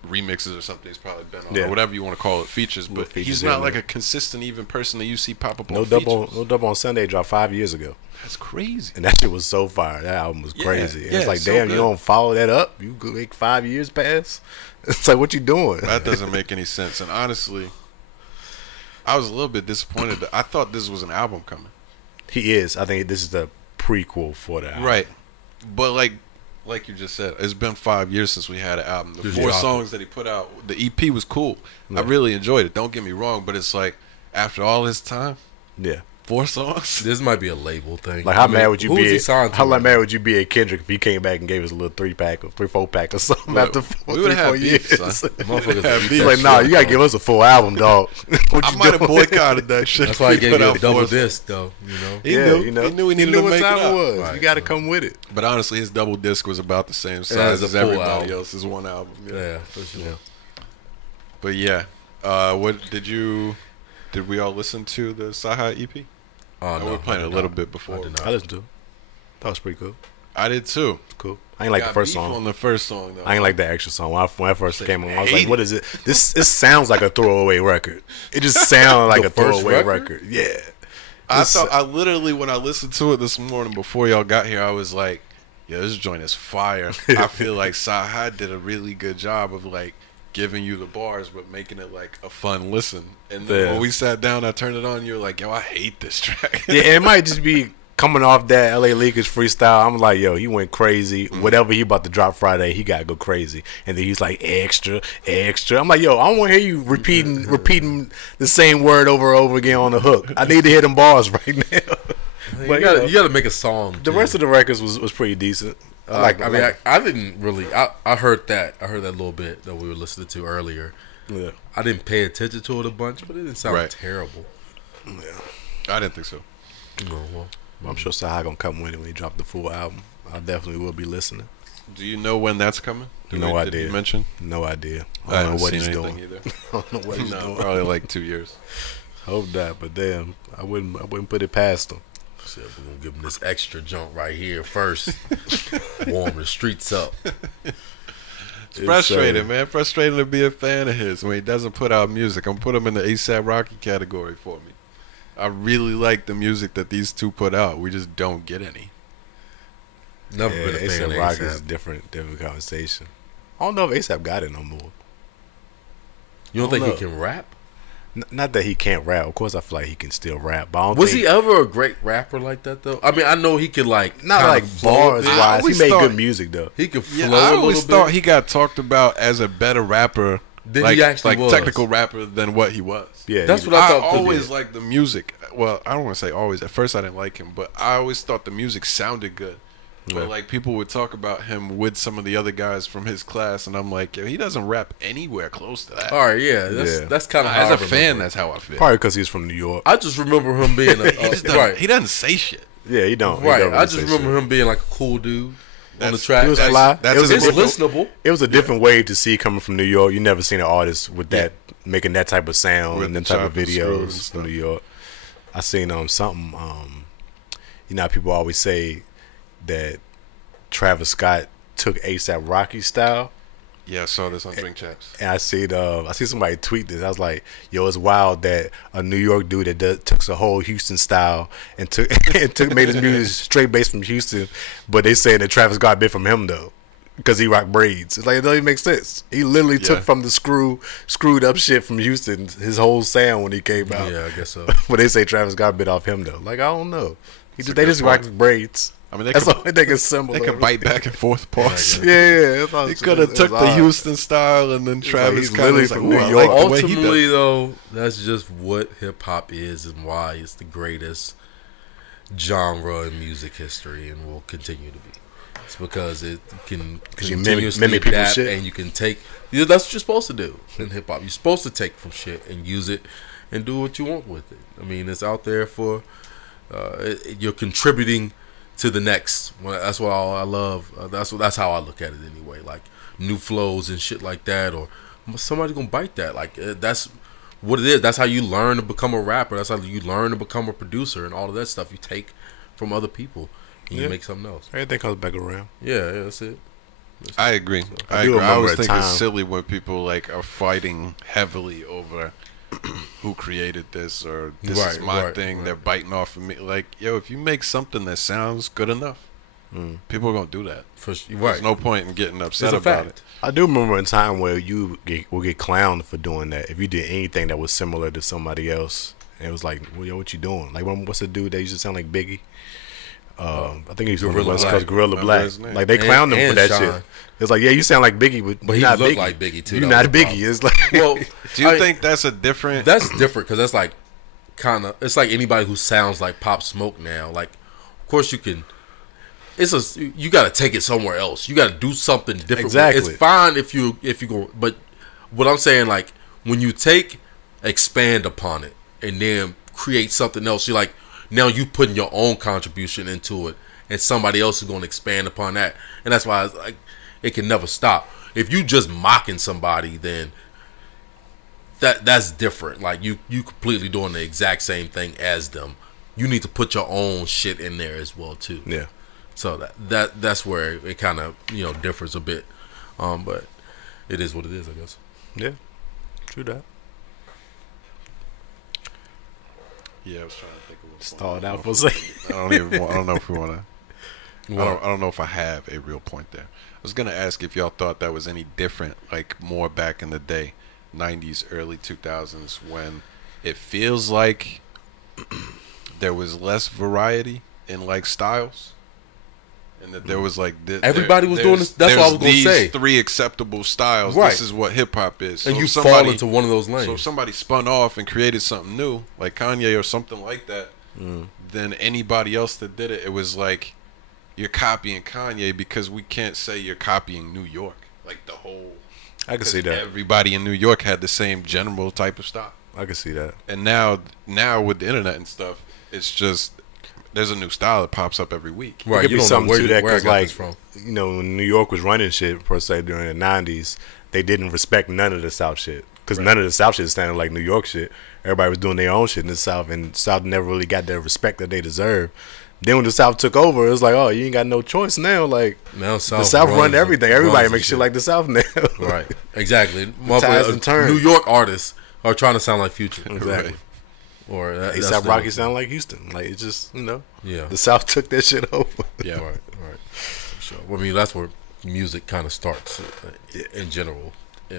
remixes or something he's probably been on, or whatever you want to call it, features. But he's not like a consistent even person that you see pop up on features. No Double on Sunday dropped 5 years ago. That's crazy. And that shit was so fire. That album was crazy. And it's like, so damn, you don't follow that up? You go like 5 years pass? It's like, what you doing? That doesn't make any sense. And honestly, I was a little bit disappointed. I thought this was an album coming. He is. I think this is the prequel for that album. Right. But like you just said, it's been 5 years since we had an album. The 4 songs that he put out, the EP was cool. I really enjoyed it. Don't get me wrong, but it's like, after all this time, 4 songs. This might be a label thing. Like, how mad would you be? How mad would you be at Kendrick if he came back and gave us a little 3-pack or 4-pack or something after 4 years? Motherfuckers like, nah, you gotta give us a full album, dog. I might have boycotted that shit. That's why he gave you a double disc, though. You know, he knew he needed to make it up. Right, you gotta come with it. But honestly, his double disc was about the same size as everybody else's one album. Yeah, for sure. Yeah. But yeah, what did we all listen to the Cyhi EP? No, we were playing a little bit before. I listened to it. That was pretty cool. I did too. It's cool. I ain't like the first song. On the first song, though. I ain't like the extra song. When I first came on, I was like, "What is it? This sounds like a throwaway record. It just sounds like a throwaway record." Yeah. I literally, when I listened to it this morning before y'all got here, I was like, "Yeah, this joint is fire." I feel like Cyhi did a really good job of like giving you the bars but making it like a fun listen. And then when we sat down, I turned it on, you were like, yo, I hate this track. Yeah, it might just be coming off that LA Leakers freestyle. I'm like, yo, he went crazy. Whatever he about to drop Friday, he gotta go crazy. And then he's like, extra. I'm like, yo, I don't want to hear you repeating the same word over and over again on the hook. I need to hear them bars right now. But you gotta make a song. The rest of the records was pretty decent. I didn't really. I heard that. I heard that little bit that we were listening to earlier. Yeah. I didn't pay attention to it a bunch, but it didn't sound terrible. Yeah. I didn't think so. No, well, I'm sure Cyhi gonna come with it when he drop the full album. I definitely will be listening. Do you know when that's coming? No idea. Did you mention? No idea. I don't know what he's doing either. I don't know what he's doing. Probably like 2 years. Hope not, but damn, I wouldn't put it past him. So we're gonna give him this extra jump right here first. Warm the streets up. It's frustrating, man. Frustrating to be a fan of his when he doesn't put out music. I'm gonna put him in the ASAP Rocky category for me. I really like the music that these two put out. We just don't get any. Never been a fan of A$AP Rocky A$AP. is a different conversation. I don't know if A$AP got it no more. You don't I don't think he know. can rap? Not that he can't rap. Of course, I feel like he can still rap. But I don't Was think, he ever a great rapper like that though? I mean, I know he could like not kinda like flow a bars bit. I wise. He always made thought- good music though. He could flow Yeah, a I little always bit. thought he got talked about as a better rapper Than like, he actually like was. technical rapper than what he was. Yeah, That's he- what I I thought. always liked the music. Well, I don't want to say always. At first, I didn't like him, but I always thought the music sounded good. Yeah. But like people would talk about him with some of the other guys from his class, and I'm like, yo, he doesn't rap anywhere close to that. All right, yeah, that's kind of As a fan, that's how I feel. Probably because he's from New York. I just remember him being a, He just doesn't, right, he doesn't say shit. Yeah, he don't. He right. don't really I just say remember shit. him being like a cool dude on the That's- track. He was That's- fly. that's It was a It's different- listenable. It was a different wave to see coming from New York. You never seen an artist with that making that type of sound With and the them type of chop and screw and videos stuff. from New York. I seen something. You know how people always say that Travis Scott took A$AP Rocky style. Yeah, I saw this on Drink Champs. And I see somebody tweet this. I was like, "Yo, it's wild that a New York dude that took the whole Houston style and made his music straight based from Houston, but they saying that Travis got a bit from him though, because he rocked braids. It's like it doesn't even make sense. He literally took Yeah. from the screwed up shit from Houston, his whole sound when he came out. Yeah, I guess so. But they say Travis got a bit off him though. Like I don't know. That's a They good just rock point. braids. I mean, they That's can, all they can symbol. they can bite back and forth parts. Yeah. He could have took the Houston style, and then Travis he's kind of literally was like, from "Ooh, New I York." like the way he Ultimately, does." though, that's just what hip hop is and why it's the greatest genre in music history and will continue to be. It's because it can 'Cause you continuously mimic people's adapt, shit. and you can take. Yeah, that's what you're supposed to do in hip hop. You're supposed to take from shit and use it and do what you want with it. I mean, it's out there for. You're contributing to the next. Well, that's what I love. That's how I look at it anyway. Like new flows and shit like that, or somebody gonna bite that. Like that's what it is. That's how you learn to become a rapper. That's how you learn to become a producer and all of that stuff. You take from other people and you Yeah. make something else. Everything comes back around. Yeah, that's it. I agree. I I do agree. I remember always a think time- it's silly when people like are fighting heavily over who created this or this is Right, my right, thing. right. They're biting off of me. Like, yo, if you make something that sounds good enough, people are gonna do that. For There's right. no point in getting upset It's a about fact. it. I do remember a time where you will get clowned for doing that. If you did anything that was similar to somebody else, and it was like, well, yo, what you doing? Like, what's the dude that used to sound like Biggie? I think he's from the Gorilla West Black. Coast, Gorilla Remember Black. his name. Like, they clowned him for And that Sean. shit. It's like, yeah, you sound like Biggie, but he you're not looked Biggie. like Biggie, too. You're That not was the Biggie. It's like, Well, Do you I- think that's a different? That's different because that's like kind of it's like anybody who sounds like Pop Smoke now. Like, of course you can. You got to take it somewhere else. You got to do something different. Exactly. It's fine if you go, but what I'm saying, like when you expand upon it and then create something else, you're like now you putting your own contribution into it, and somebody else is going to expand upon that, and that's why it's like it can never stop. If you just mocking somebody, then that's different. Like you completely doing the exact same thing as them. You need to put your own shit in there as well too. yeah. So that's where it kind of differs a bit. But it is what it is, I guess. Yeah. True that. Yeah, I was trying to think of Stalled out for a second. I don't know if we want to. I don't know if I have a real point there. I was gonna ask if y'all thought that was any different, like more back in the day, 90s, early 2000s, when it feels like there was less variety in like styles, and that there was like Everybody was doing this. That's what I was gonna these say. 3 acceptable styles. Right. This is what hip hop is. And So you if fall into one of those So if lanes. somebody spun off and created something new, like Kanye or something like that, then anybody else that did it, it was like you're copying Kanye because we can't say you're copying New York. Like the whole. I can see that. Everybody in New York had the same general type of style. I can see that. And now with the internet and stuff, it's just there's a new style that pops up every week. Right, It could you be don't know something to that where I because, got like, this from. you know, when New York was running shit per se during the '90s, they didn't respect none of the South shit because none of the South shit sounded like New York shit. Everybody was doing their own shit in the South, and the South never really got the respect that they deserve. Then when the South took over, it was like, oh, you ain't got no choice now. Like Now the South run everything. Everybody makes shit like the South now. Right, exactly. tides and turns. New York artists are trying to sound like Future. Exactly. Or that's ASAP the- Rocky sound like Houston. Like it's just Yeah. the South took that shit over. Yeah. Right. So, I mean, that's where music kind of starts in general.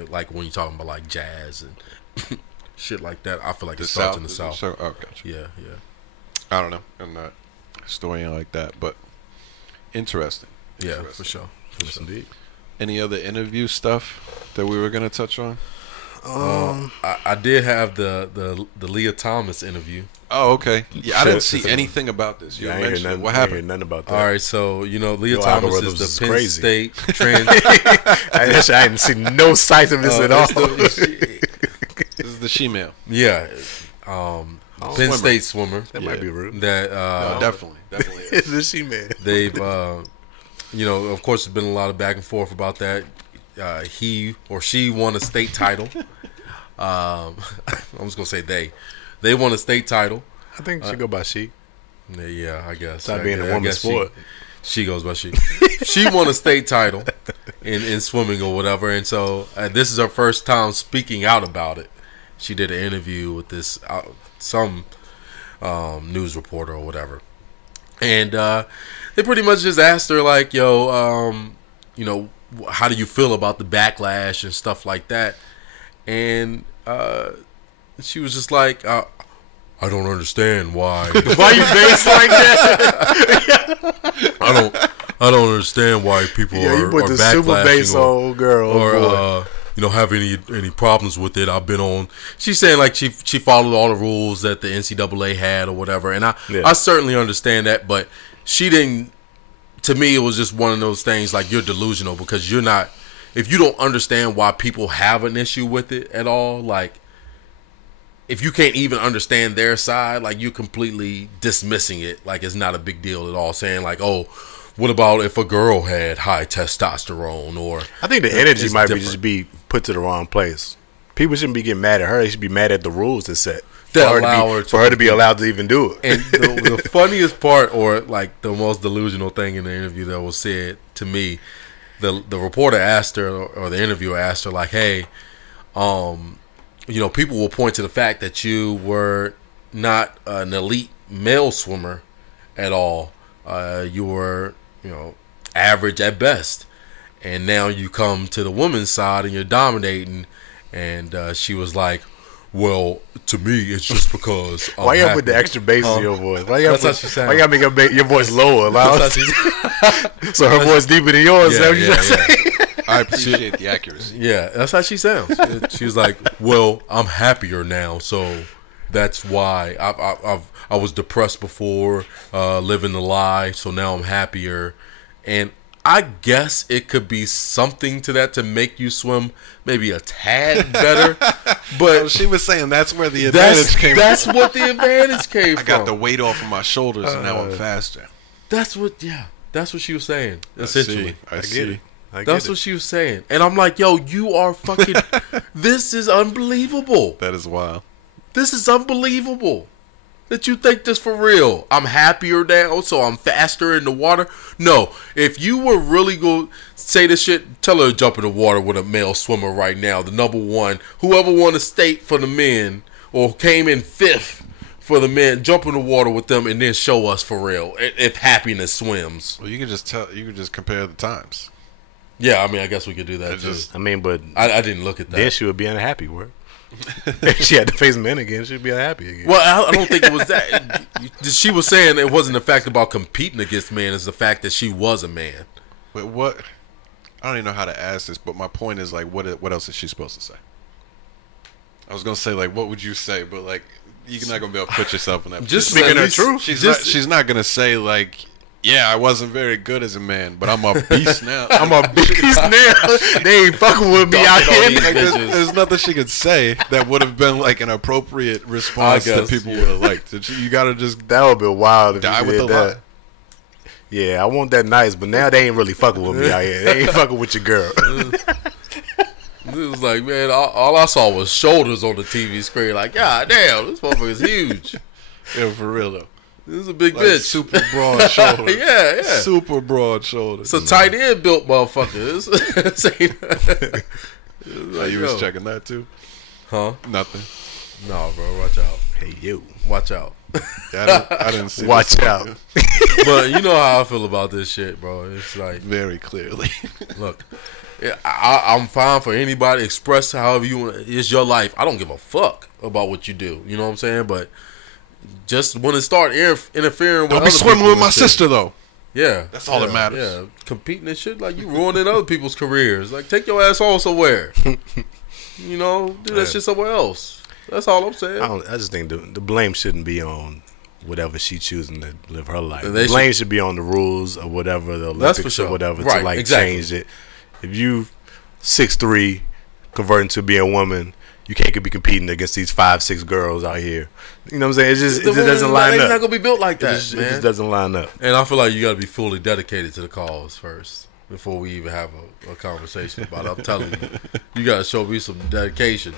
Like when you're talking about like jazz and shit like that, I feel like it starts in the South. Oh, gotcha. Yeah. I don't know. I'm not a historian like that, but interesting. Yeah, for sure. Yes, indeed. Any other interview stuff that we were gonna touch on? I did have the Leah Thomas interview. Oh, okay. Yeah, I didn't see anything about this. You Yeah, I ain't heard mentioned it. nothing. What I ain't heard happened? nothing about that. All right, so Leah Your Thomas algorithms is is the Penn crazy. State trans. I didn't see no sight of this at all. This is the she-male. Yeah, Penn swimmer. State swimmer. That might be rude. That No, definitely. It's the she man. they've, of course, there's been a lot of back and forth about that. He or she won a state title. I'm just gonna say they won a state title. I think she go by she. Yeah, I guess. Stop I being a guess woman's sport. She goes by she. She won a state title in swimming or whatever, and so this is her first time speaking out about it. She did an interview with this some news reporter or whatever, and they pretty much just asked her like, "Yo, how do you feel about the backlash and stuff like that?" And she was just like, "I don't understand why." Why you based like that? I don't understand why people Yeah, you are put the super bass backlashing on girl. or have any problems with it. I've been on. She's saying like she followed all the rules that the NCAA had or whatever, and I certainly understand that, but she didn't. To me, it was just one of those things like you're delusional because you're not. If you don't understand why people have an issue with it at all, like if you can't even understand their side, like you're completely dismissing it, like it's not a big deal at all. Saying like, oh, what about if a girl had high testosterone? Or I think the energy it's might different. be put to the wrong place. People shouldn't be getting mad at her. They should be mad at the rules that's set That for allow her her to be allowed to even do it. And the funniest part, or like the most delusional thing in the interview that was said to me, the reporter asked her, or the interviewer asked her, like, "Hey, people will point to the fact that you were not an elite male swimmer at all. You were, average at best, and now you come to the women's side and you're dominating." And she was like, "Well, to me, it's just because." Why you gotta put the extra bass in your voice? Why you That's how gotta she sounds. Why you gotta make your voice lower, loud? That's how she- So her voice deeper than yours. Is that what you trying to say? I appreciate the accuracy. Yeah, that's how she sounds. She was like, "Well, I'm happier now, so that's why I was depressed before, living the lie. So now I'm happier." And I guess it could be something to that to make you swim maybe a tad better. But She was saying that's where the advantage came that's from. what the advantage came I from. got the weight off of my shoulders and now I'm faster. That's what she was saying. Essentially, I see. that's what she was saying. And I'm like, yo, you are fucking. This is unbelievable. That is wild. This is unbelievable that you think this for real. I'm happier now, so I'm faster in the water. No, if you were really going to say this shit, tell her to jump in the water with a male swimmer right now. The number one, whoever won the state for the men or came in 5th for the men, jump in the water with them and then show us for real if happiness swims. Well, you could just compare the times. Yeah, I mean, I guess we could do that It's too. just- I mean, but I didn't look at that. then she would be unhappy. Word. If she had to face men again, she'd be unhappy again. Well, I don't think it was that. She was saying it wasn't the fact about competing against men. It's the fact that she was a man. But what? I don't even know how to ask this, but my point is like, what else is she supposed to say? I was gonna say like, what would you say? But like, you're not gonna be able to put yourself in that. Just position. speaking her truth. She's not gonna say like, yeah, I wasn't very good as a man, but I'm a beast now. I'm a beast now. They ain't fucking with me out Dumping all here. these Like, bitches. there's nothing she could say that would have been like an appropriate response I that guess, people yeah. would have liked. You gotta just That would be wild if die you with did the that. lie. Yeah, I want that nice, but now they ain't really fucking with me out here. They ain't fucking with your girl. It was like, man, all I saw was shoulders on the TV screen. Like, God damn, this motherfucker's huge. Yeah, for real though. This is a big Like, bitch. super broad shoulders. Yeah. Super broad shoulders. It's a tight end built motherfucker. Oh, you was checking that too? Huh? Nothing. No, bro, watch out. Hey, you. Watch out. Yeah, I didn't see Watch this out. But you know how I feel about this shit, bro. It's like, very clearly. look, I'm fine for anybody. Express however you want. It's your life. I don't give a fuck about what you do. You know what I'm saying? But just when it start interfering with Don't other be swimming people with my and shit, sister though. Yeah, That's all that matters. Yeah, competing and shit like you ruining other people's careers. Like, take your ass on somewhere. You know, do that shit somewhere else. That's all I'm saying. I just think the blame shouldn't be on whatever she choosing to live her life. And The blame should be on the rules or whatever, the That's Olympics for sure. or whatever, Right, to like exactly. change it. If you 6'3", converting to being a woman, you can't be competing against these 5'6" girls out here. You know what I'm saying? It just doesn't line They're up. not gonna be built like that, It man. just doesn't line up. And I feel like you got to be fully dedicated to the cause first before we even have a conversation about it. I'm telling you, you got to show me some dedication.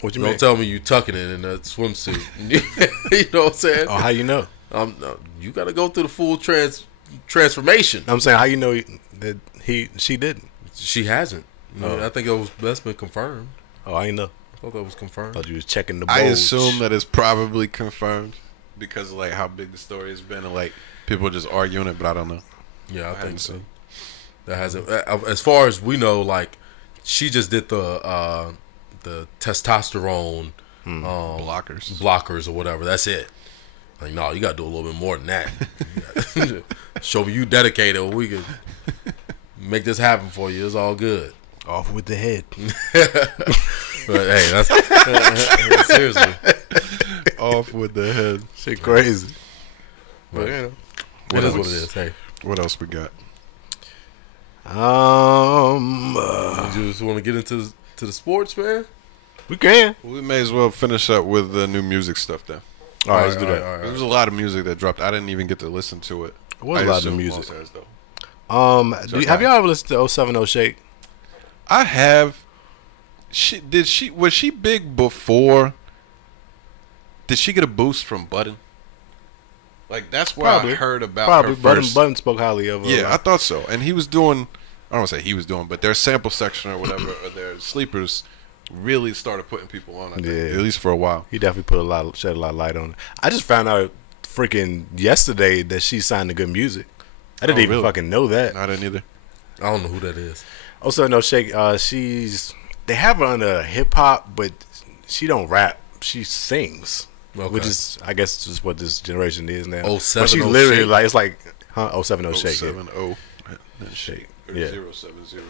What you Don't mean? tell me you tucking it in a swimsuit. You know what I'm saying? Oh, how you know? You got to go through the full transformation. I'm saying, how you know that she didn't? She hasn't. Oh. I think that's been confirmed. Oh, I know. I thought that was confirmed. Thought you was checking the. I bulge. assume that it's probably confirmed because of like how big the story has been and like people just arguing it, but I don't know. Yeah, I think so. seen. That hasn't. As far as we know, like she just did the testosterone blockers or whatever. That's it. Like, no, you gotta do a little bit more than that. Show me you dedicated, or we can make this happen for you. It's all good. Off with the head. But hey, that's seriously. Off with the head. Shit crazy. But you know. it is what it is. Hey, What else we got? you just want to get into the sports, man? We can. We may as well finish up with the new music stuff then. All right, let's do that. All right. There was a lot of music that dropped. I didn't even get to listen to it. It was a I lot of assume music. most has, though. Have y'all ever listened to 070 Shake? I have. Was she big before? Did she get a boost from Budden? Like that's where I heard about her first. Button spoke highly of her. Yeah, I thought so. And he was doing. I don't want to say he was doing, but their sample section or whatever, or their sleepers, really started putting people on. I think, Yeah. at least for a while. He definitely shed a lot of light on it. I just found out freaking yesterday that she signed to Good Music. I didn't even really? fucking know that. I didn't either. I don't know who that is. Also, no Shake. They have her under hip hop, but she don't rap. She sings, which is, I guess, just what this generation is now. But she's 070 literally Shake. like, it's like, 070 Shake. 070 Shake. or Yeah. 070 Shake.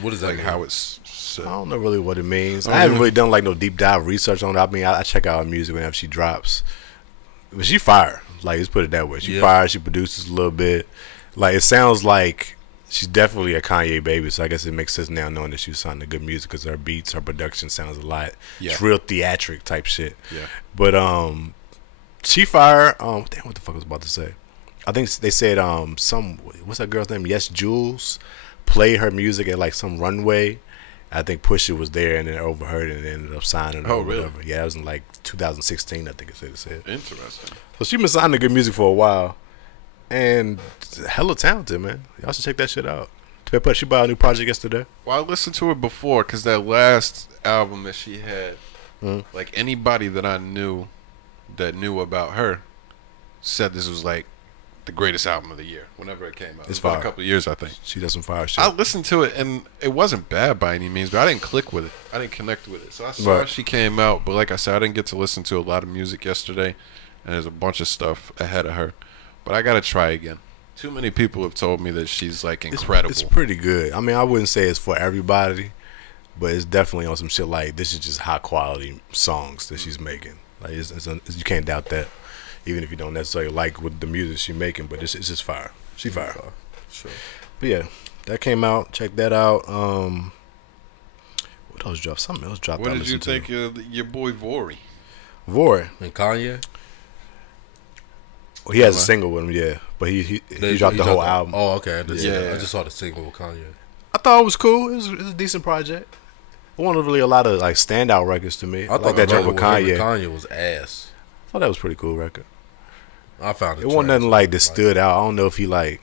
What is that? Like mean? how it's said. I don't know really what it means. Oh, I haven't yeah. really done like no deep dive research on it. I mean, I check out her music whenever she drops. But she fire. Like, let's put it that way. She fire. She produces a little bit. Like, it sounds like she's definitely a Kanye baby. So I guess it makes sense now knowing that she was signed to Good Music because her beats, her production sounds a lot. Yeah. It's real theatric type shit. Yeah. But she fire. Damn, what the fuck I was about to say? I think they said what's that girl's name? Yes, Jules played her music at like some runway. I think Pusha was there and then overheard it and ended up signing her or really? whatever. Yeah, that was in like 2016, I think it said. Interesting. So she been signing to Good Music for a while. And hella talented, man. Y'all should check that shit out. She bought a new project yesterday. Well, I listened to it before because that last album that she had, like anybody that I knew that knew about her said this was like the greatest album of the year whenever it came out. It's been fire. a couple of years, I think. She does some fire shit. I listened to it and it wasn't bad by any means, but I didn't click with it. I didn't connect with it. So I saw she came out, but like I said, I didn't get to listen to a lot of music yesterday, and there's a bunch of stuff ahead of her. But I gotta try again. Too many people have told me that she's like incredible. It's pretty good. I mean, I wouldn't say it's for everybody, but it's definitely on some shit like this is just high quality songs that she's making. Like you can't doubt that, even if you don't necessarily like with the music she's making. But it's just fire. She fire. Sure. But yeah, that came out. Check that out. What else dropped? Something else dropped. What did you think of your boy Vory? Vory. And Kanye? Well, he has a single with him, yeah, but he dropped the whole album. Oh, okay. I Yeah. just saw the single with Kanye. I thought it was cool. It was a decent project. It wasn't really a lot of like standout records to me. I thought like that joint with Kanye. Kanye was ass. I thought that was a pretty cool record. I found it. It wasn't nothing like that stood out. I don't know if he like.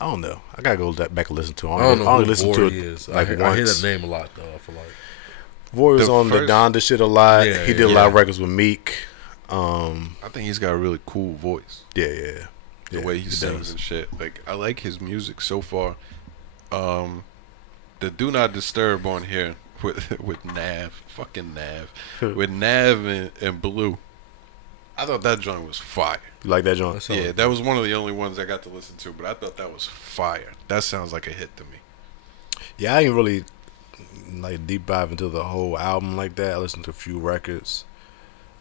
I don't know. I gotta go back and listen to him. I don't know I only who listened Vory to it is. like I once. hear that name a lot though. I feel like Vory was on the Donda shit a lot. Yeah, he did a lot of records with Meek. I think he's got a really cool voice. Yeah. The way he sings and shit. Like, I like his music so far. The Do Not Disturb on here with Nav, fucking Nav, with Nav and Blue. I thought that joint was fire. You like that joint? Yeah, that was one of the only ones I got to listen to, but I thought that was fire. That sounds like a hit to me. Yeah, I ain't really like deep dive into the whole album like that. I listened to a few records.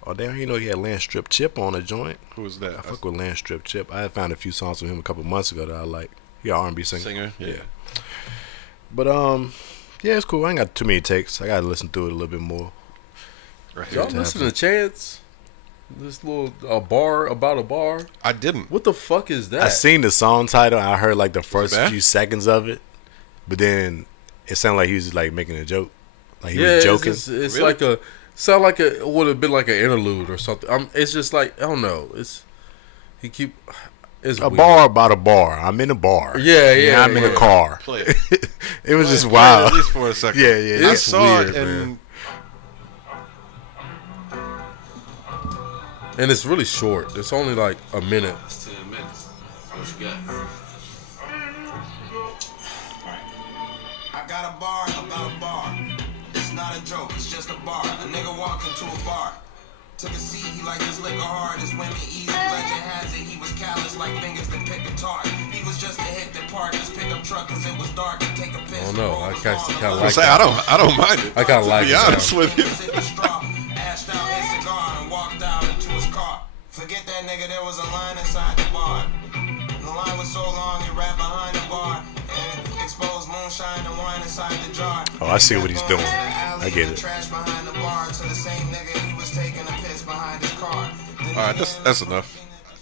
Oh damn, you know he had Lance Strip Chip on a joint. Who was that? I fuck with Lance Strip Chip. I had found a few songs from him a couple months ago that I like. He an R&B singer. Yeah. But yeah, it's cool. I ain't got too many takes. I gotta listen through it a little bit more. Right. Y'all listen to Chance? This little bar about a bar. I didn't. What the fuck is that? I seen the song title. And I heard like the first few seconds of it, but then it sounded like he was like making a joke, like he was joking. It's really? Like a sound like it would have been like an interlude or something. It's just like I don't know. It's a weird. Bar about a bar. I'm in a bar. Yeah. I'm in a car. Play it. It was just wild. At least for a second. Yeah. I saw weird, it and. And it's really short. It's only like a minute. It's 10 minutes. What you got? I got a bar about a bar. It's not a joke, it's just a bar. A nigga walked into a bar. Took a seat, he liked his liquor hard. His women easy, legend has it. He was callous like fingers that pick a tart. He was just a hit that parked his pickup truck cause it was dark and take a piss. I don't know. I kind of like it. I don't mind it. I kind of like it. To be honest with you. Ashed out his cigar and walked out into his car. Forget that nigga, there was a line inside the bar. The line was so long, it wrapped behind the bar. And exposed moonshine and wine inside the jar. Oh, I see what he's doing. I get it. Trash behind the bar to the same nigga he was taking a piss behind his car. Alright, that's enough.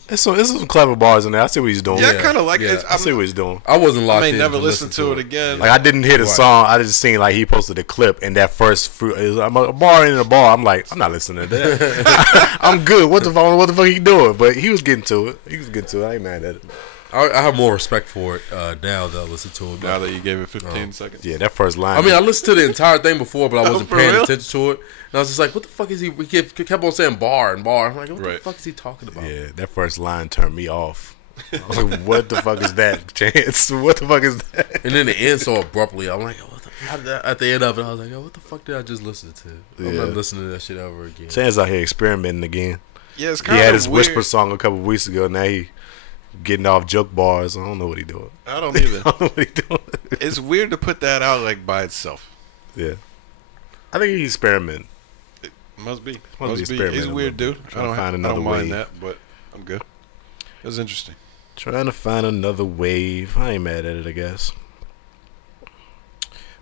There's some clever bars in there. I see what he's doing. Yeah, I kind of like it. I see what he's doing. I wasn't locked in. I may never listen to it again. Like I didn't hear the song. I just seen like he posted a clip and that first I'm a bar in a bar. I'm like, I'm not listening to that. I'm good. What the fuck he doing? But he was getting to it. I ain't mad at it. I have more respect for it now that I listen to it. Now that you gave it 15 seconds. Yeah, that first line. I mean, I listened to the entire thing before, but I wasn't paying real? attention to it. And I was just like, what the fuck is he? We kept on saying bar and bar. I'm like, what the fuck is he talking about? Yeah, that first line turned me off. I was like, what the fuck is that, Chance? What the fuck is that? And then it ends so abruptly. I'm like, at the end of it, I was like, what the fuck did I just listen to? I'm not listening to that shit ever again. Chance out here experimenting again. Yeah, it's kind He of had his weird. Whisper song a couple weeks ago. Now he getting off joke bars. I don't know what he doing. I don't either. I don't know what he doing. It's weird to put that out like by itself. Yeah, I think he's experimenting. It must be. Must be He's experimenting a weird dude. I don't mind wave. that, but I'm good. It was interesting. Trying to find another wave. I ain't mad at it, I guess.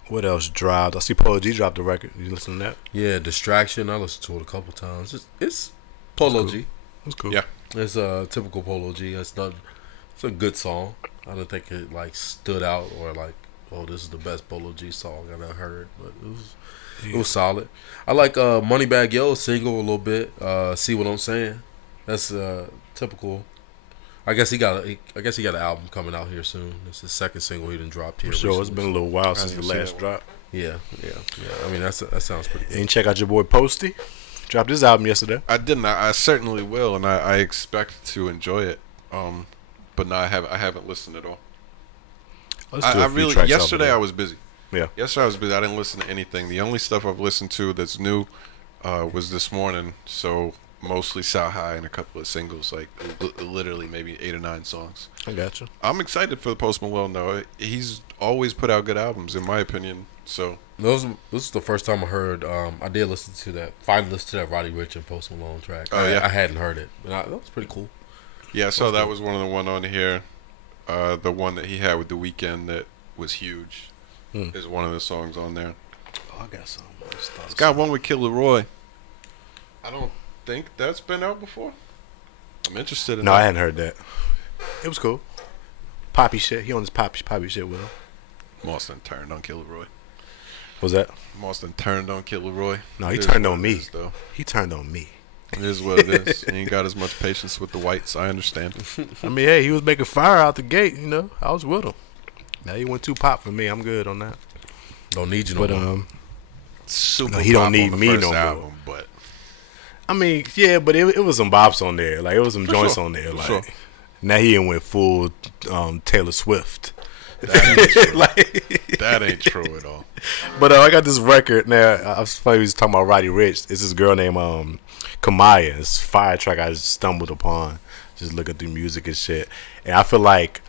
What else dropped? I see Polo G dropped a record. You listen to that? Yeah, Distraction. I listened to it a couple times. It's Polo cool. G. That's cool. Yeah. It's a typical Polo G. It's a good song. I don't think it like stood out or like, oh, this is the best Polo G song I ever heard. But it was solid. I like Moneybagg Yo's single a little bit. See What I'm Saying? That's typical. I guess he got an album coming out here soon. It's the second single he done dropped here. Sure, it's recently. been a little while since the last drop. Yeah. I mean, that sounds pretty good. And check out your boy Posty. Dropped his album yesterday. I didn't. I certainly will, and I expect to enjoy it. But no, I haven't listened at all. Yesterday I was busy. Yeah. Yesterday I was busy. I didn't listen to anything. The only stuff I've listened to that's new was this morning. So mostly Cyhi and a couple of singles, like literally maybe 8 or 9 songs. I got you. I'm excited for the Post Malone though. He's always put out good albums, in my opinion. So this is the first time I heard. I did listen to that. Finally listened to that Roddy Ricch and Post Malone track. Oh yeah, I hadn't heard it, but that was pretty cool. Yeah, so that was one of the one on here. The one that he had with The Weeknd that was huge is one of the songs on there. Oh, I got some. It's got one with Kid Leroy. I don't think that's been out before. I'm interested in No, that. I hadn't heard that. It was cool. Poppy shit. He on his poppy shit with him. Mauston turned on Kid Leroy. What's that? Mauston turned on Kid Leroy. No, he It is turned what on it me. is, though. He turned on me. It is what it is. He ain't got as much patience with the whites. I understand. I mean, hey, he was making fire out the gate, you know. I was with him. Now he went too pop for me. I'm good on that. Don't need you no more. super. He don't pop need on the me first no more. album, but I mean, yeah, but it was some bops on there. Like, it was some For joints sure. on there. For Like, sure. now he went full Taylor Swift. that ain't true. Like, That ain't true at all. but I got this record now. I was funny, we was talking about Roddy Ricch. It's this girl named Kamaya. It's a fire track I just stumbled upon, just looking through music and shit. And I feel like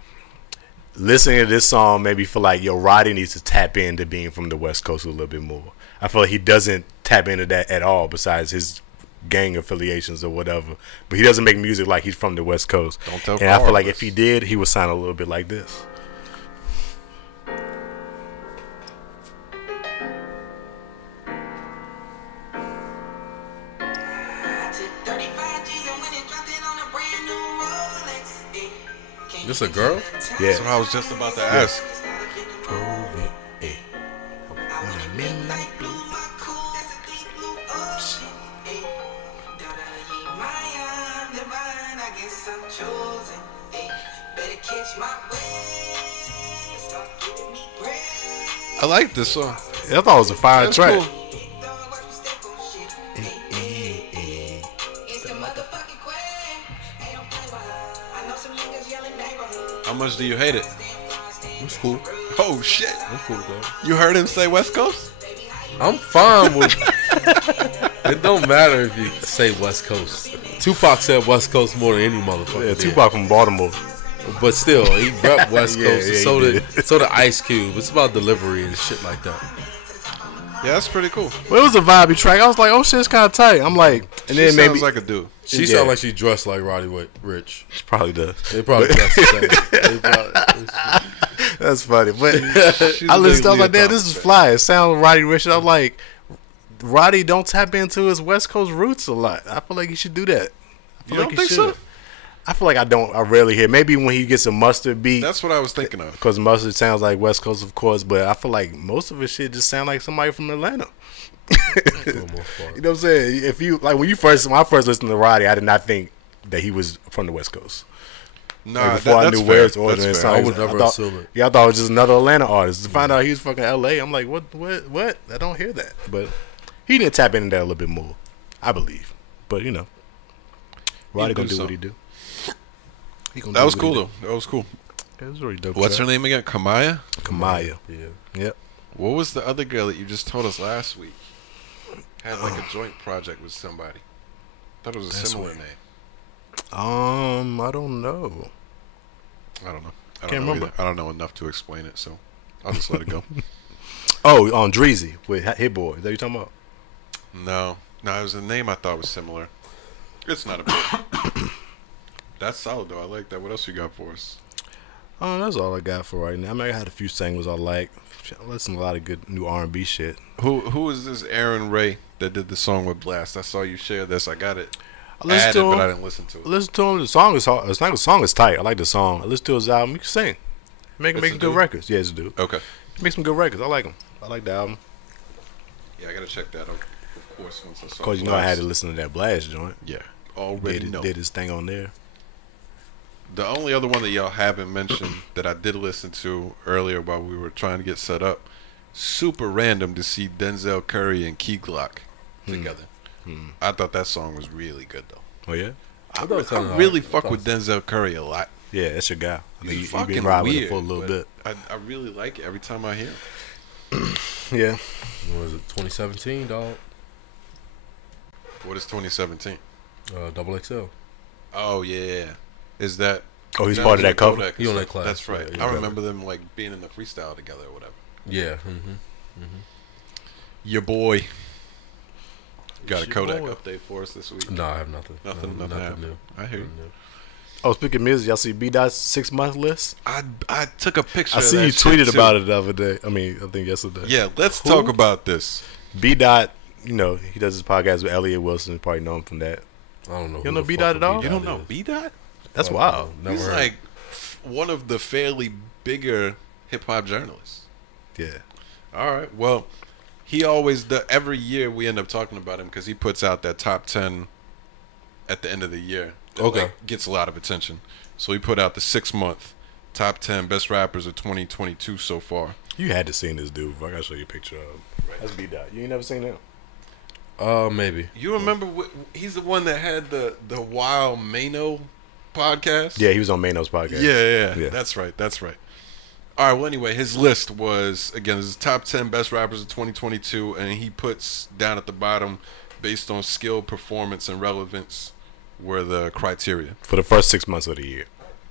listening to this song made me feel like, yo, Roddy needs to tap into being from the West Coast a little bit more. I feel like he doesn't tap into that at all, besides his gang affiliations or whatever. But he doesn't make music like he's from the West Coast. Don't tell And I feel like Carlos. if he did, he would sound a little bit like this. This a girl? Yeah. That's what I was just about to ask. I like this song. I thought it was a fire That's track. cool. How much do you hate it? It's cool. Oh shit! I'm cool with that. You heard him say West Coast? I'm fine with it. Don't matter if you say West Coast. Tupac said West Coast more than any motherfucker. Yeah, did. Tupac from Baltimore. But still, he rep West Yeah, Coast. yeah, and so he did Ice Cube. It's about delivery and shit like that. Yeah, that's pretty cool. Well, it was a vibey track. I was like, oh shit, it's kind of tight. I'm like, and She then maybe sounds like a dude. She Yeah. sound like she dressed like Roddy Ricch. she probably does. They probably dressed the same. They probably, That's funny. But She's I a listened big to it, I was like, Leah damn, this is Thomas fly. It sounds Roddy Ricch. I was like, Roddy don't tap into his West Coast roots a lot. I feel like he should do that. I feel You like don't he think should. so? I feel like I rarely hear. Maybe when he gets a Mustard beat, That's what I was thinking of. because Mustard sounds like West Coast, of course. But I feel like most of his shit just sound like somebody from Atlanta. for the most part. You know what I'm saying? If you like when I first listened to Roddy, I did not think that he was from the West Coast. Nah, Like, before I that's knew fair. words or That's anything. fair. I would never thought, assume it. Yeah, I thought it was just another Atlanta artist. To find out he was fucking LA, I'm like, what? I don't hear that. But he didn't tap into that a little bit more, I believe. But you know, Roddy do gonna do what something. he do. He gonna That do was what he cool do. though. That was cool. It was really dope. What's her track. name again? Kamaya? Kamaya. Yeah. Yep. What was the other girl that you just told us last week? Had like a joint project with somebody. Thought it was a That's similar weird. name. I don't know. I don't know. I Can't don't know remember. either. I don't know enough to explain it, so I'll just let it go. Oh, on Dreezy with Hit Boy. Is that what you talking about? No, it was a name I thought was similar. It's not a big. That's solid though. I like that. What else you got for us? Oh, that's all I got for right now. I mean, I had a few singles I like. I listened to a lot of good new R&B shit. Who is this Aaron Ray that did the song with Blast? I saw you share this. I got it I listened added, to him. but I didn't listen to it. Listen to him. The song is hard. It's not the song is tight. I like the song. I listen to his album. He can sing. Making It's a good dude? records. Yeah, it's a dude. Okay. He makes some good records. I like him. I like the album. Yeah, I gotta check that out. Of course, once I saw. Cause you know I had to Blast. listen to that Blast joint. Yeah, already know. Did his thing on there. The only other one that y'all haven't mentioned that I did listen to earlier while we were trying to get set up, super random to see Denzel Curry and Key Glock together. I thought that song was really good though. Oh yeah. I thought it sounded really hard. fuck with Denzel Curry a lot. Yeah, that's your guy. I He's think you fucking been riding with weird him for a little bit. but I really like it every time I hear him. Yeah. What was it? 2017, dog. What is 2017? Double XL. Oh yeah, is that? Oh, he's that part of was that in cover. Kodak or He on that something. class, That's right. yeah, yeah. I remember them like being in the freestyle together or whatever. Yeah. Your boy got a Your Kodak boy. update for us this week. No, I have nothing. Nothing Nothing happened. new. I hear you. Nothing new. Oh, speaking of music, y'all see B Dot's 6 month list? I took a picture. I of see that you shit, tweeted too. about it the other day. I mean, I think yesterday. Yeah, let's Who? talk about this. B Dot, you know, he does his podcast with Elliot Wilson. You probably know him from that. I don't know. You who know the B-Dot fuck at all? B-Dot You don't know is. B Dot? That's Oh, wild. no, never He's heard. like one of the fairly bigger hip hop journalists. Yeah. All right. Well, he always every year we end up talking about him because he puts out that top 10 at the end of the year. That, Okay. like, gets a lot of attention. So he put out the 6-month top 10 best rappers of 2022 so far. You had to see this dude. I gotta show you a picture of him. Right That's B-Dot. You ain't never seen him? Maybe. You remember? He's the one that had the Wild Mano podcast. Yeah, he was on Mano's podcast. Yeah. That's right. All right. Well, anyway, his list was again his top 10 best rappers of 2022, and he puts down at the bottom based on skill, performance, and relevance were the criteria For the first 6 months of the year.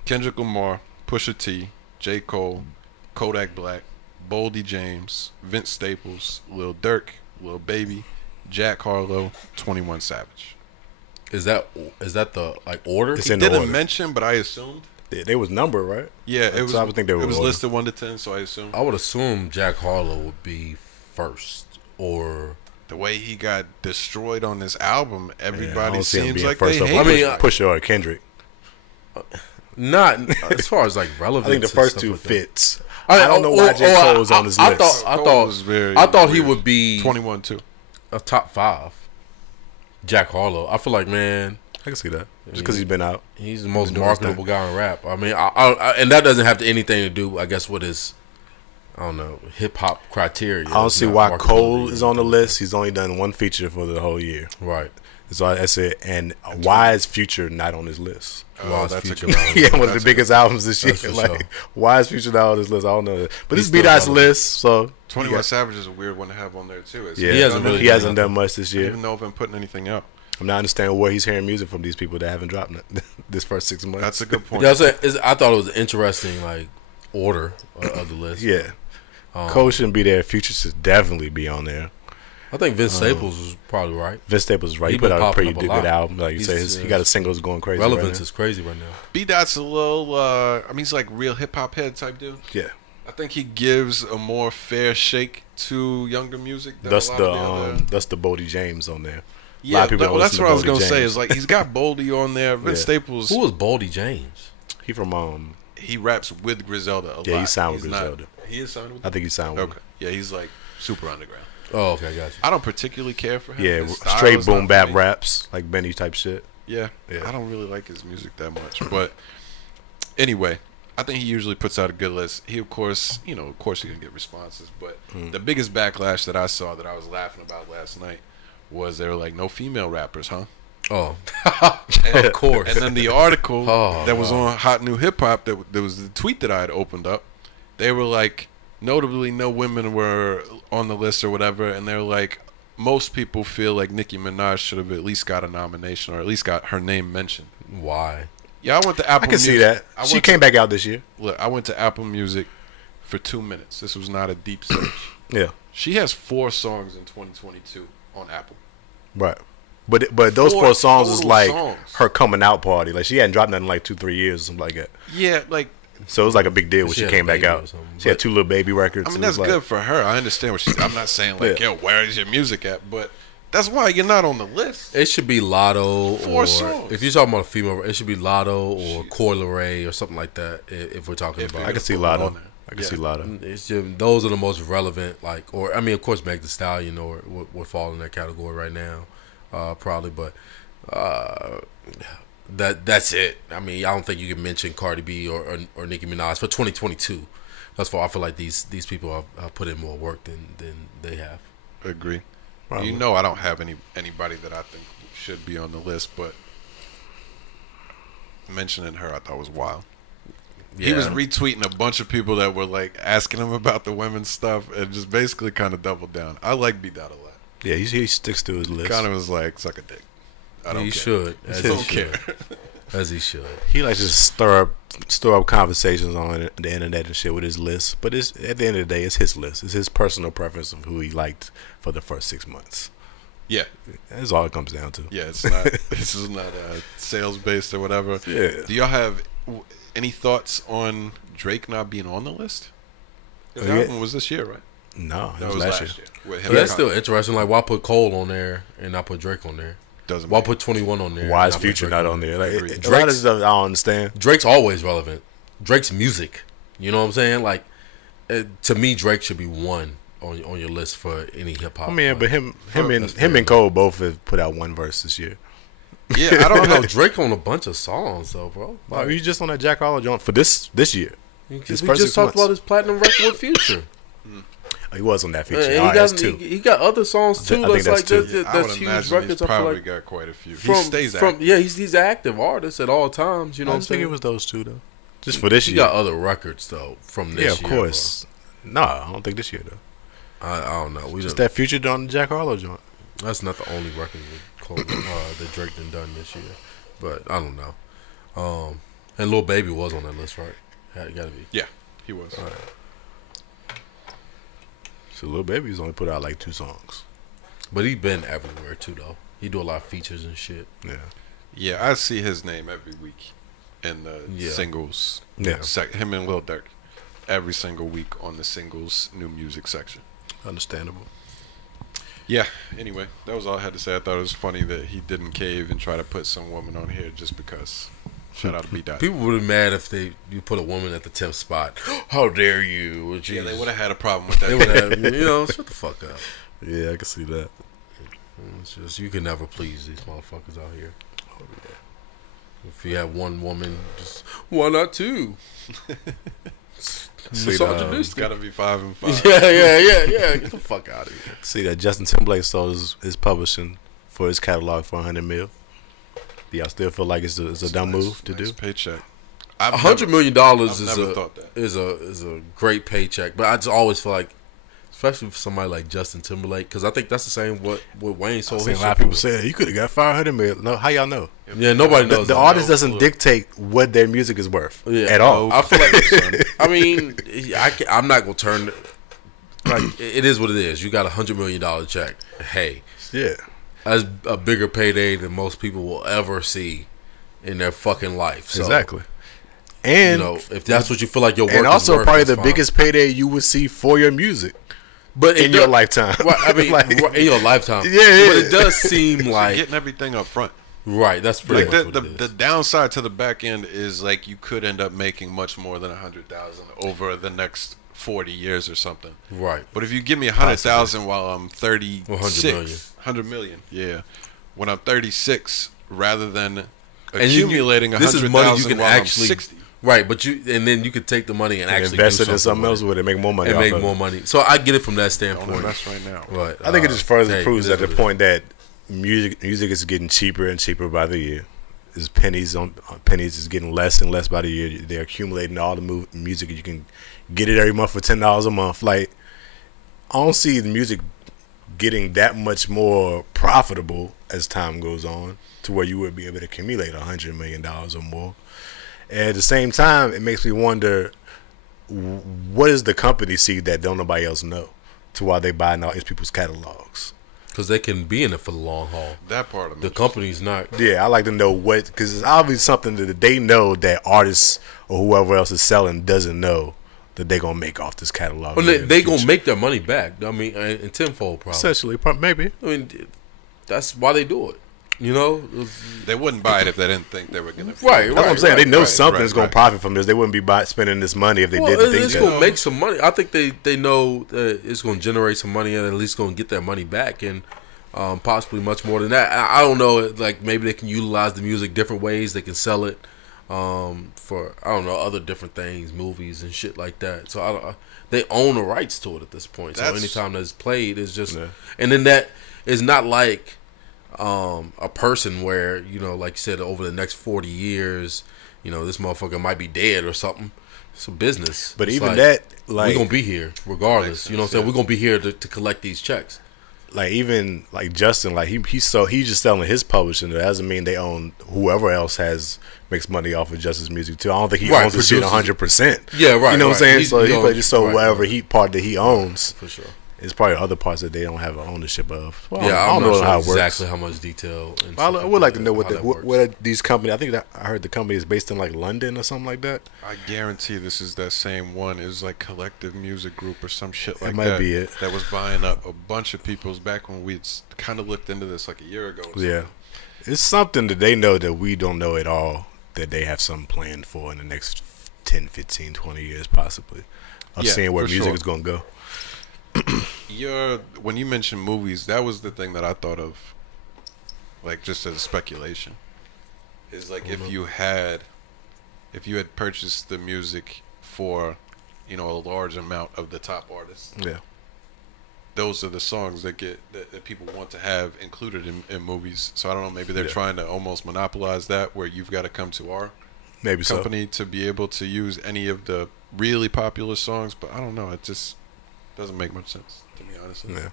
Kendrick Lamar, Pusha T, J. Cole, Kodak Black, Boldy James, Vince Staples, Lil Durk, Lil Baby, Jack Harlow, 21 Savage. Is that the like order? It's He in the didn't order. mention, but I assumed. They was numbered, right? Yeah, it was. So I would think they were it was ordered. listed 1 to 10, so I assumed. I would assume Jack Harlow would be first, or The way he got destroyed on this album, Yeah, I everybody don't see him seems being like first they over hate Pusha, him. Pusha or Kendrick. not as far as like I relevance. think the and first stuff two like that. fits. I don't know why J. Cole's on this list. I Cole was thought he weird. would be 21 too. a top 5. Jack Harlow. I feel like, man, I can see that. Just because he's been out. he's the most Been doing his marketable guy in rap. I mean, and that doesn't have anything to do, I guess, with his, I don't know, hip hop criteria. I don't It's see not why marketability Cole or is on the anything list. He's only done one feature for the whole year. like that. Right. So that's it. And why is Future not on his list? Why is that's a Future good not one. on Yeah, one of That's the biggest albums this year. That's for Like, sure. why is Future not on this list? I don't know. But this He's is still B-Dot's relevant. list, so 21 Savage is a weird one to have on there too. yeah, He hasn't really he hasn't done done much this I don't year. even know if I'm putting anything out. I'm not understanding where he's hearing music from these people that haven't dropped this first 6 months. That's a good point. Yeah, I thought it was an interesting like order of the list. Yeah. Cole shouldn't be there. Future should definitely be on there. I think Vince Staples was probably right. Vince Staples is right. He He put been out a popping pretty up a good lot. album. Like you He's, say, he got his singles going crazy. Relevance right is crazy right now. B-Dot's a little, I mean, he's like real hip hop head type dude. now. Yeah. I think he gives a more fair shake to younger music than a lot of the other. That's the Boldy James on there. Yeah, people don't that's listen what to I was Boldy gonna say. James. Is like he's got Boldy on there. Vince Yeah. Staples. Who was Boldy James? He from He raps with Griselda a lot. Yeah, he signed with He's not- Griselda. He is signed with. I think he signed with Okay. Yeah, he's like super underground. Oh, okay, gotcha. I don't particularly care for him. Yeah, His style straight is not boom for bap me. raps like Benny type shit. Yeah. Yeah. I don't really like his music that much, but anyway, I think he usually puts out a good list. He, of course, he's gonna get responses, but the biggest backlash that I saw that I was laughing about last night was they were like, no female rappers, huh? Oh, of course. And then the article Oh, that was on Hot New Hip Hop, there was the tweet that I had opened up. They were like, notably, no women were on the list or whatever, and they were like, most people feel like Nicki Minaj should have at least got a nomination or at least got her name mentioned. Why? Yeah, I went to Apple I can Music. see that. I She went came back out this year. Look, I went to Apple Music for 2 minutes. This was not a deep search. Yeah. She has 4 songs in 2022 on Apple. Right. But those 4 4 songs is total like songs. her coming out party. Like she hadn't dropped nothing in like 2-3 years or something like that. Yeah, like, So it was like a big deal when She she had came a back baby or out. something, She had but- 2 little baby records. I mean, It that's was like- good for her. I understand what she's. I'm not saying like, Yeah. yo, where is your music at? But that's why you're not on the list. It should be Lotto 4 or songs. if you're talking about a female, it should be Lotto or Coi Leray or something like that. If we're talking If about, I can see Put it Lotto. on there. I can Yeah. see Lotto. it's just, those are the most relevant. Like, or I mean, of course, Meg Thee Stallion or would fall in that category right now, probably. But that's it. I mean, I don't think you can mention Cardi B or Nicki Minaj for 2022. That's why I feel like these people have put in more work than they have. Agree. Probably. You know, I don't have anybody that I think should be on the list, but mentioning her, I thought was wild. He was retweeting a bunch of people that were like asking him about the women's stuff, and just basically kind of doubled down. I like B-Dot a lot. Yeah, he sticks to his list. Kind of was like, suck a dick. I don't he care. should. As I he don't should. care. As he should. He likes to just stir up conversations on the internet and shit with his list. But it's at the end of the day, it's his list. It's his personal preference of who he liked for the first 6 months. Yeah, That's all it comes down to. yeah. It's not. This is not sales based or whatever. Yeah. Do y'all have any thoughts on Drake not being on the list? His Oh, yeah. album was this year, right? No, it That was last year. With But that's still interesting. Like, why put Cole on there and not put Drake on there? doesn't Why make put 21 on there? Why and is not put Future Drake not on there? Like, Agreed. a lot of stuff I don't understand. Drake's always relevant. Drake's music. You know what I'm saying? Like, to me, Drake should be one on your list for any hip hop. I mean, but him That's fair. and Cole both have put out one verse this year. Yeah, I I don't don't know. know. Drake on a bunch of songs though, bro. Wow, you just on that Jack Harlow joint for this year. We his just first 6 talked months. about his platinum record with Future. He was on that feature. He got other songs too. I think That's two. that's huge records. He's probably got quite a few. He stays active. Yeah, he's an active artist at all times. You know what I'm saying? I think it was those two though. Just for this year. He got other records though from this year. Yeah, of course. No, I don't think this year though. I don't know. Just that Future on the Jack Harlow joint. That's not the only record that Drake done this year, but I don't know. And Lil Baby was on that list, right? It gotta be. Yeah, he was. All right. So Lil Baby's only put out like 2 songs, but he been everywhere too, though. He do a lot of features and shit. Yeah, I see his name every week in the singles. Yeah, him and Lil Durk every single week on the singles new music section. Understandable. Yeah. Anyway, that was all I had to say. I thought it was funny that he didn't cave and try to put some woman on here just because. Shout out to B-Dot. People would be mad if you put a woman at the 10th spot. How dare you? Yeah, they would have had a problem with that. They would have, shut the fuck up. Yeah, I can see that. It's just, you can never please these motherfuckers out here. Oh, yeah. If you have one woman, just why not 2? It's gotta be 5 and 5. Yeah. Get the fuck out of here. See that Justin Timberlake sold his publishing for his catalog for $100 million. Do y'all still feel like it's a dumb move to do? Paycheck. $100 million is a great paycheck, but I just always feel like, especially for somebody like Justin Timberlake, because I think that's the same what Wayne sold. A lot of people saying you could have got $500 million. No, how y'all know? Yeah, nobody knows. The artist doesn't dictate what their music is worth at all. I feel like, I mean, I'm not gonna turn. Like, it is what it is. You got $100 million check. Hey, yeah. That's a bigger payday than most people will ever see in their fucking life. So, exactly. And if that's what you feel like your work and also is worth, probably the biggest payday you would see for your music, but in your lifetime. Well, I mean, in your lifetime. Yeah. But it does seem like getting everything up front. Right. That's pretty much what it is. The downside to the back end is like you could end up making much more than $100,000 over the next 40 years or something. Right. But if you give me $100,000 while I'm 36, 100 million. Yeah. When I'm 36, rather than accumulating $100,000 this is money you can while actually, I'm 60. Right, but then you could take the money and actually invest it do in something else with it, make more money. And make more money. So I get it from that standpoint. That's right now. But I think it just further proves that the point that music is getting cheaper and cheaper by the year. Pennies is getting less and less by the year. They're accumulating all the music. You can get it every month for $10 a month. Like, I don't see the music getting that much more profitable as time goes on to where you would be able to accumulate $100 million or more. And at the same time, it makes me wonder, what does the company see that don't nobody else know to why they buying all these people's catalogs? Because they can be in it for the long haul. That part of the company's not. Yeah, I like to know what, because it's obviously something that they know that artists or whoever else is selling doesn't know that they're going to make off this catalog. Well, they're going to make their money back. I mean, in tenfold probably. Essentially, maybe. I mean, that's why they do it. You know? They wouldn't buy it if they didn't think they were going to. Right, that's what I'm saying. They know something's going to profit from this. They wouldn't be spending this money if they didn't think it's going to make some money. I think they know that it's going to generate some money and at least going to get their money back and possibly much more than that. I don't know. Like, maybe they can utilize the music different ways. They can sell it for, I don't know, other different things, movies and shit like that. So they own the rights to it at this point. So anytime that's played, it's just, and then that is not like a person where, you know, like you said, over the next 40 years, you know, this motherfucker might be dead or something. It's a business. But it's even that, like, we're gonna be here regardless. You know what I'm saying? We're gonna be here to collect these checks. Like, even like Justin, like he's just selling his publishing. That doesn't mean they own whoever else makes money off of Justin's music too. I don't think he owns the shit 100%. Yeah, right. You know what I'm saying? So he just sold whatever part that he owns. For sure. It's probably other parts that they don't have ownership of. Well, I don't know how it works. Exactly how much detail. And I would like to know what these companies. I think that I heard the company is based in like London or something like that. I guarantee this is that same one. It was like Collective Music Group or some shit like that. That might be it. That was buying up a bunch of people's back when we kind of looked into this like a year ago. Yeah, it's something that they know that we don't know at all. That they have something planned for in the next 10, 15, 20 years possibly. Of seeing where music is going to go. When you mentioned movies, that was the thing that I thought of, like, just as a speculation, is like if you had purchased the music for, you know, a large amount of the top artists, those are the songs that that people want to have included in movies. So I don't know, maybe they're trying to almost monopolize that, where you've got to come to our company to be able to use any of the really popular songs. But I don't know, it just doesn't make much sense to me, honestly. Yeah.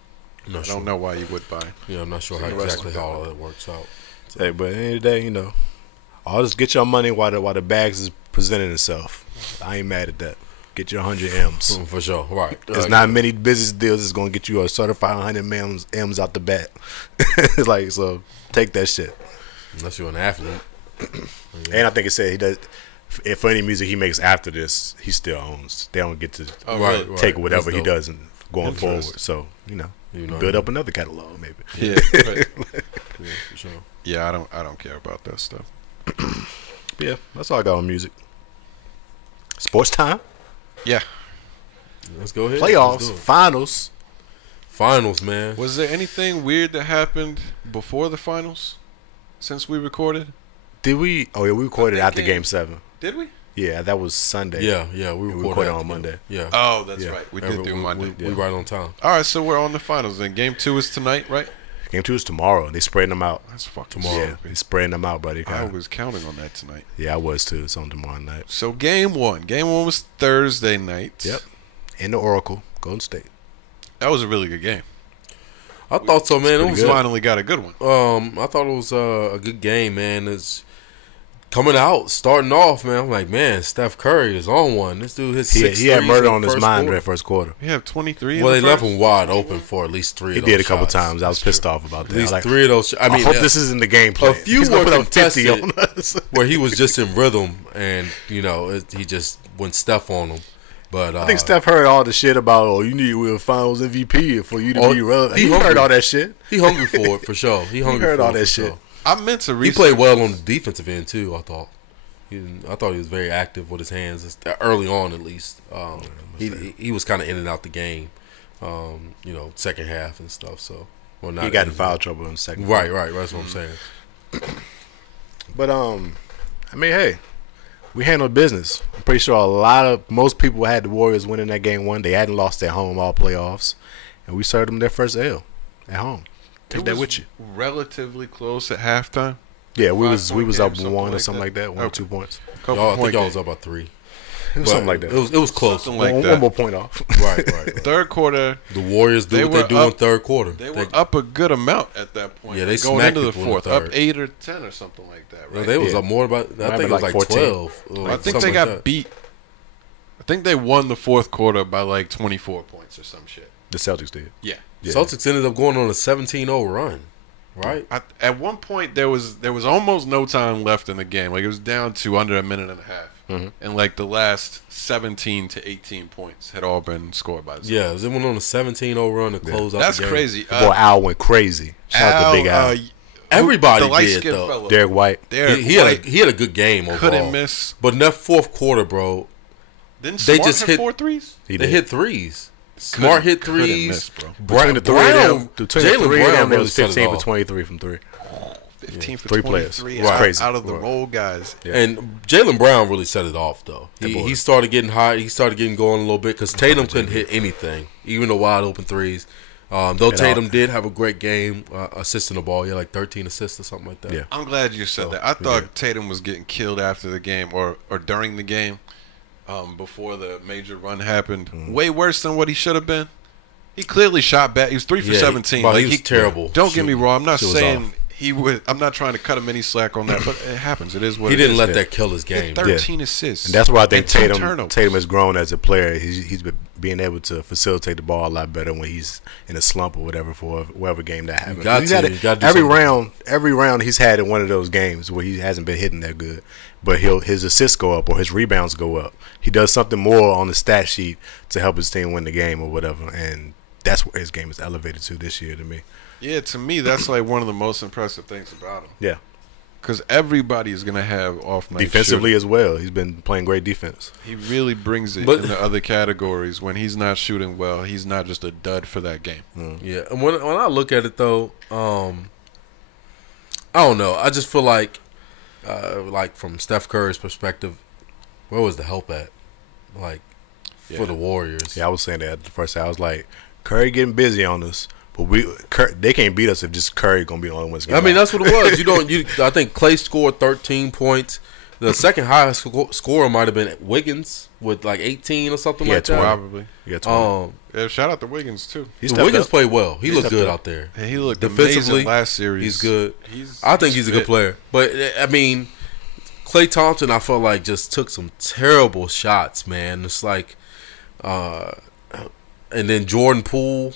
I don't know why you would buy. Yeah, I'm not sure how exactly how all that works out. So. Hey, but at the end of the day, you know, I'll just get your money while the bags is presenting itself. I ain't mad at that. Get your 100 M's. For sure, right. There's not many business deals that's going to get you a certified 100 M's out the bat. It's like, so take that shit. Unless you're an athlete. And I think it said he does. If for any music he makes after this, he still owns. They don't get to take whatever he does and going forward. So you know build up another catalog maybe. Yeah, right. Yeah, for sure. Yeah, I don't care about that stuff. Yeah, that's all I got on music. Sports time. Yeah. Let's go ahead. Playoffs, finals, man. Was there anything weird that happened before the finals since we recorded? Did we? Oh yeah, we recorded after Game 7. Did we? Yeah, that was Sunday. Yeah, we recorded on Monday. Yeah. Oh, that's right. We did do Monday. We right on time. All right, so we're on the finals. And Game 2 is tonight, right? Game 2 is tomorrow. They spreading them out. That's fucking tomorrow. Yeah, they spreading them out, buddy. I was counting on that tonight. Yeah, I was too. It's on tomorrow night. So Game 1. Game 1 was Thursday night. Yep. In the Oracle, Golden State. That was a really good game. I thought so, man. We finally got a good one. I thought it was a good game, man. It's coming out, starting off, man. I'm like, man, Steph Curry is on one. This dude hit 6 He had threes murder in on the his mind in quarter. that first quarter. We have 23. Well, in they the left first? him wide open for at least 3 He of those did a couple shots. times. I was pissed off about that. At least Like, 3 of those. I mean, hope this isn't the game plan. a few He's gonna were put up 50 contested on us. where he was just in rhythm, and he just went Steph on him. But I think Steph heard all the shit about, you need to win Finals MVP for you to be relevant. He heard all that shit. He hungry for it for sure. He heard all that shit. Sure. I meant to He played well on the defensive end too. I thought. I thought he was very active with his hands early on, at least. He was kind of in and out the game, second half and stuff. So, he got in foul trouble in the second. Right. That's what I'm saying. But I mean, hey, we handled business. I'm pretty sure most people had the Warriors winning that game 1. They hadn't lost at home all playoffs, and we served them their first L at home. Take that with you. Relatively close at halftime. Yeah, we was up game, 1 or something like that. 1 or 2 points. I think y'all was up by 3. Something like that. It was close. Something like one that. more point off. Right. Third quarter, The Warriors do what they do in third quarter. they were up a good amount at that point. Yeah, they going smacked into the people in the fourth, up third. 8 or 10 or something like that. Right? They was up more about. I think it was like 14. 12. I think they got beat. I think they won the fourth quarter by like 24 points or some shit. The Celtics did. Yeah. Celtics ended up going on a 17-0 run. Right. At one point, there was almost no time left in the game. Like, it was down to under a minute and a half. Mm-hmm. And like the last 17 to 18 points had all been scored by the Celtics. Yeah, it went on a 17-0 run to close out That's the game. crazy. Boy, Al went crazy. Shout out to Big Al. Everybody the light did, skinned though. fellow. Derek White. He had a good game overall. Couldn't miss. But in that fourth quarter, bro, Didn't They Smart just hit hit- 4 threes? He they did. hit threes. Smart hit Couldn't threes. miss, bro. Between the three of them, Jalen Brown it really was set it 15 for off. 23 from 3. 15 for 3 23 players. out, Crazy. out of the role guys. Yeah. And Jalen Brown really set it off, though. boy. He started getting hot. He started getting going a little bit because Tatum couldn't hit anything, even the wide open threes. Though Tatum did have a great game assisting the ball. He had like 13 assists or something like that. Yeah. I'm glad you said that. I thought Tatum was getting killed after the game or during the game before the major run happened. Way worse than what he should have been. He clearly shot bad. He was 3 for 17. But Like, he was terrible. Don't get me wrong. I'm not Shit was saying off. he would. I'm not trying to cut him any slack on that, but it happens. It is what He it didn't is. let that kill his game. 13 assists. And that's why I think and 2 Tatum turnovers. has grown as a player. He's been being able to facilitate the ball a lot better when he's in a slump or whatever for whatever game that happens. got He's to. had You gotta do every something. round he's had in one of those games where he hasn't been hitting that good, but his assists go up or his rebounds go up. He does something more on the stat sheet to help his team win the game or whatever, and that's where his game is elevated to this year to me. Yeah, to me, that's like one of the most impressive things about him. Yeah. Because everybody is going to have off nights. Defensively as well. He's been playing great defense. He really brings it But- in the other categories. When he's not shooting well, he's not just a dud for that game. Yeah, and when I look at it though, I don't know. I just feel like from Steph Curry's perspective, where was the help at? Like for the Warriors. Yeah, I was saying that at the first. I was like, Curry getting busy on us, but they can't beat us if just Curry gonna be the only one. I mean, that's what it was. I think Clay scored 13 points. The second highest scorer might have been Wiggins with like 18 or something like that. Probably. Yeah, 20. Yeah, shout out to Wiggins too. Wiggins played well. He looked good out there. And he looked defensively amazing last series. He's good. I think he's a good player. But I mean, Klay Thompson, I felt like just took some terrible shots, man. It's like, and then Jordan Poole,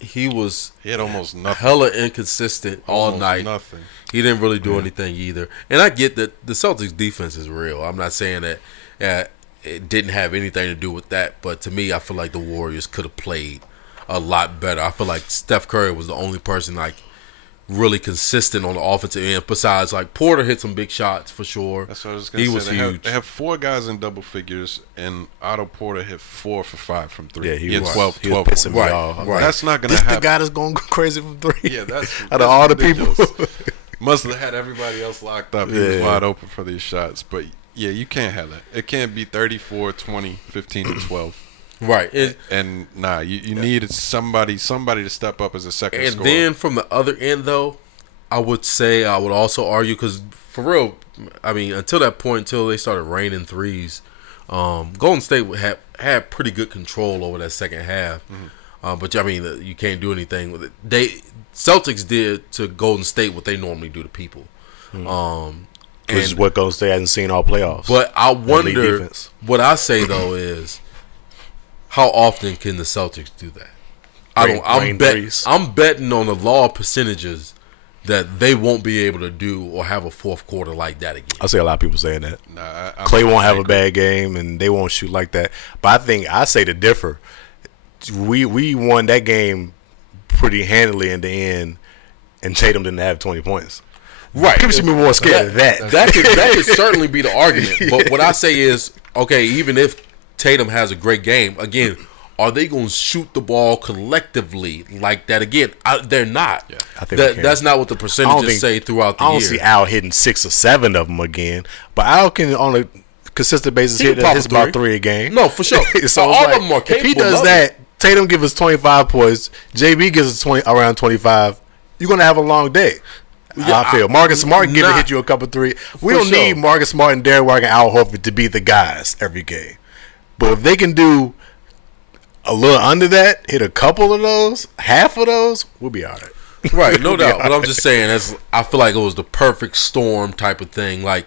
he had almost nothing. Hella inconsistent all night. Nothing. He didn't really do anything either. And I get that the Celtics defense is real. I'm not saying that it didn't have anything to do with that, but to me, I feel like the Warriors could have played a lot better. I feel like Steph Curry was the only person like really consistent on the offensive end. Besides, like Porter hit some big shots for sure. That's what I was going to say. He was huge. They have 4 guys in double figures, and Otto Porter hit 4 for 5 from 3. Yeah, he had 12 pissing me right, off. right. That's not going to happen. This the guy that's going crazy from 3. Yeah, that's out of all ridiculous. the people. Must have had everybody else locked up. He was wide open for these shots. But, yeah, you can't have that. It can't be 34, 20, 15, and 12. Right. You needed somebody to step up as a second scorer. And then from the other end, though, I would also argue, because for real, I mean, until that point, until they started raining threes, Golden State had pretty good control over that second half. Mm-hmm. But I mean, you can't do anything with it. Celtics did to Golden State what they normally do to people. Mm-hmm. Which is what Golden State hasn't seen all playoffs. But I wonder, what I say though is, how often can the Celtics do that? I'm betting on the law of percentages that they won't be able to do or have a fourth quarter like that again. I see a lot of people saying that. Clay won't have a bad game and they won't shoot like that. But I say to differ. We won that game pretty handily in the end, and Tatum didn't have 20 points. Right. People should be more scared of that. That could certainly be the argument. But what I say is, okay, even if Tatum has a great game, again, are they going to shoot the ball collectively like that again? They're not. Yeah, I think that's not what the percentages say throughout the year. I don't see Al hitting 6 or 7 of them again, but Al can on a consistent basis hit about 3 a game. No, for sure. So all of them are capable. If he does that, Tatum gives us 25 points, JB gives us around 25. You're going to have a long day. Yeah, I feel Marcus Smart can hit you a couple 3. We don't need Marcus Smart and Derrick White and Al Horford to be the guys every game. But if they can do a little under that, hit a couple of those, half of those, we'll be all right. Right, no doubt. But I'm just saying, I feel like it was the perfect storm type of thing. Like,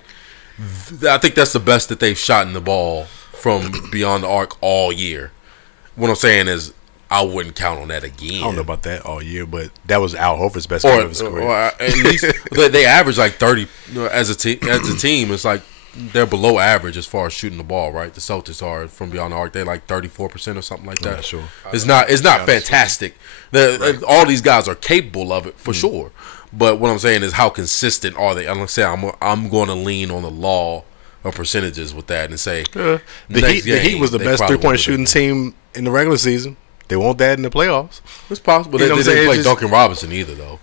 I think that's the best that they've shot in the ball from beyond the arc all year. What I'm saying is, I wouldn't count on that again. I don't know about that all year, but that was Al Horford's best game of his career. Or at least they average like 30 as a team. It's like they're below average as far as shooting the ball, right? The Celtics are from beyond the arc. They're like 34% or something like that. Yeah, sure. It's not fantastic. All these guys are capable of it for sure. But what I'm saying is, how consistent are they? I'm saying I'm going to lean on the law of percentages with that and say the Heat was the best 3-point shooting team in the regular season. They want that in the playoffs. It's possible. They didn't play Duncan Robinson either, though,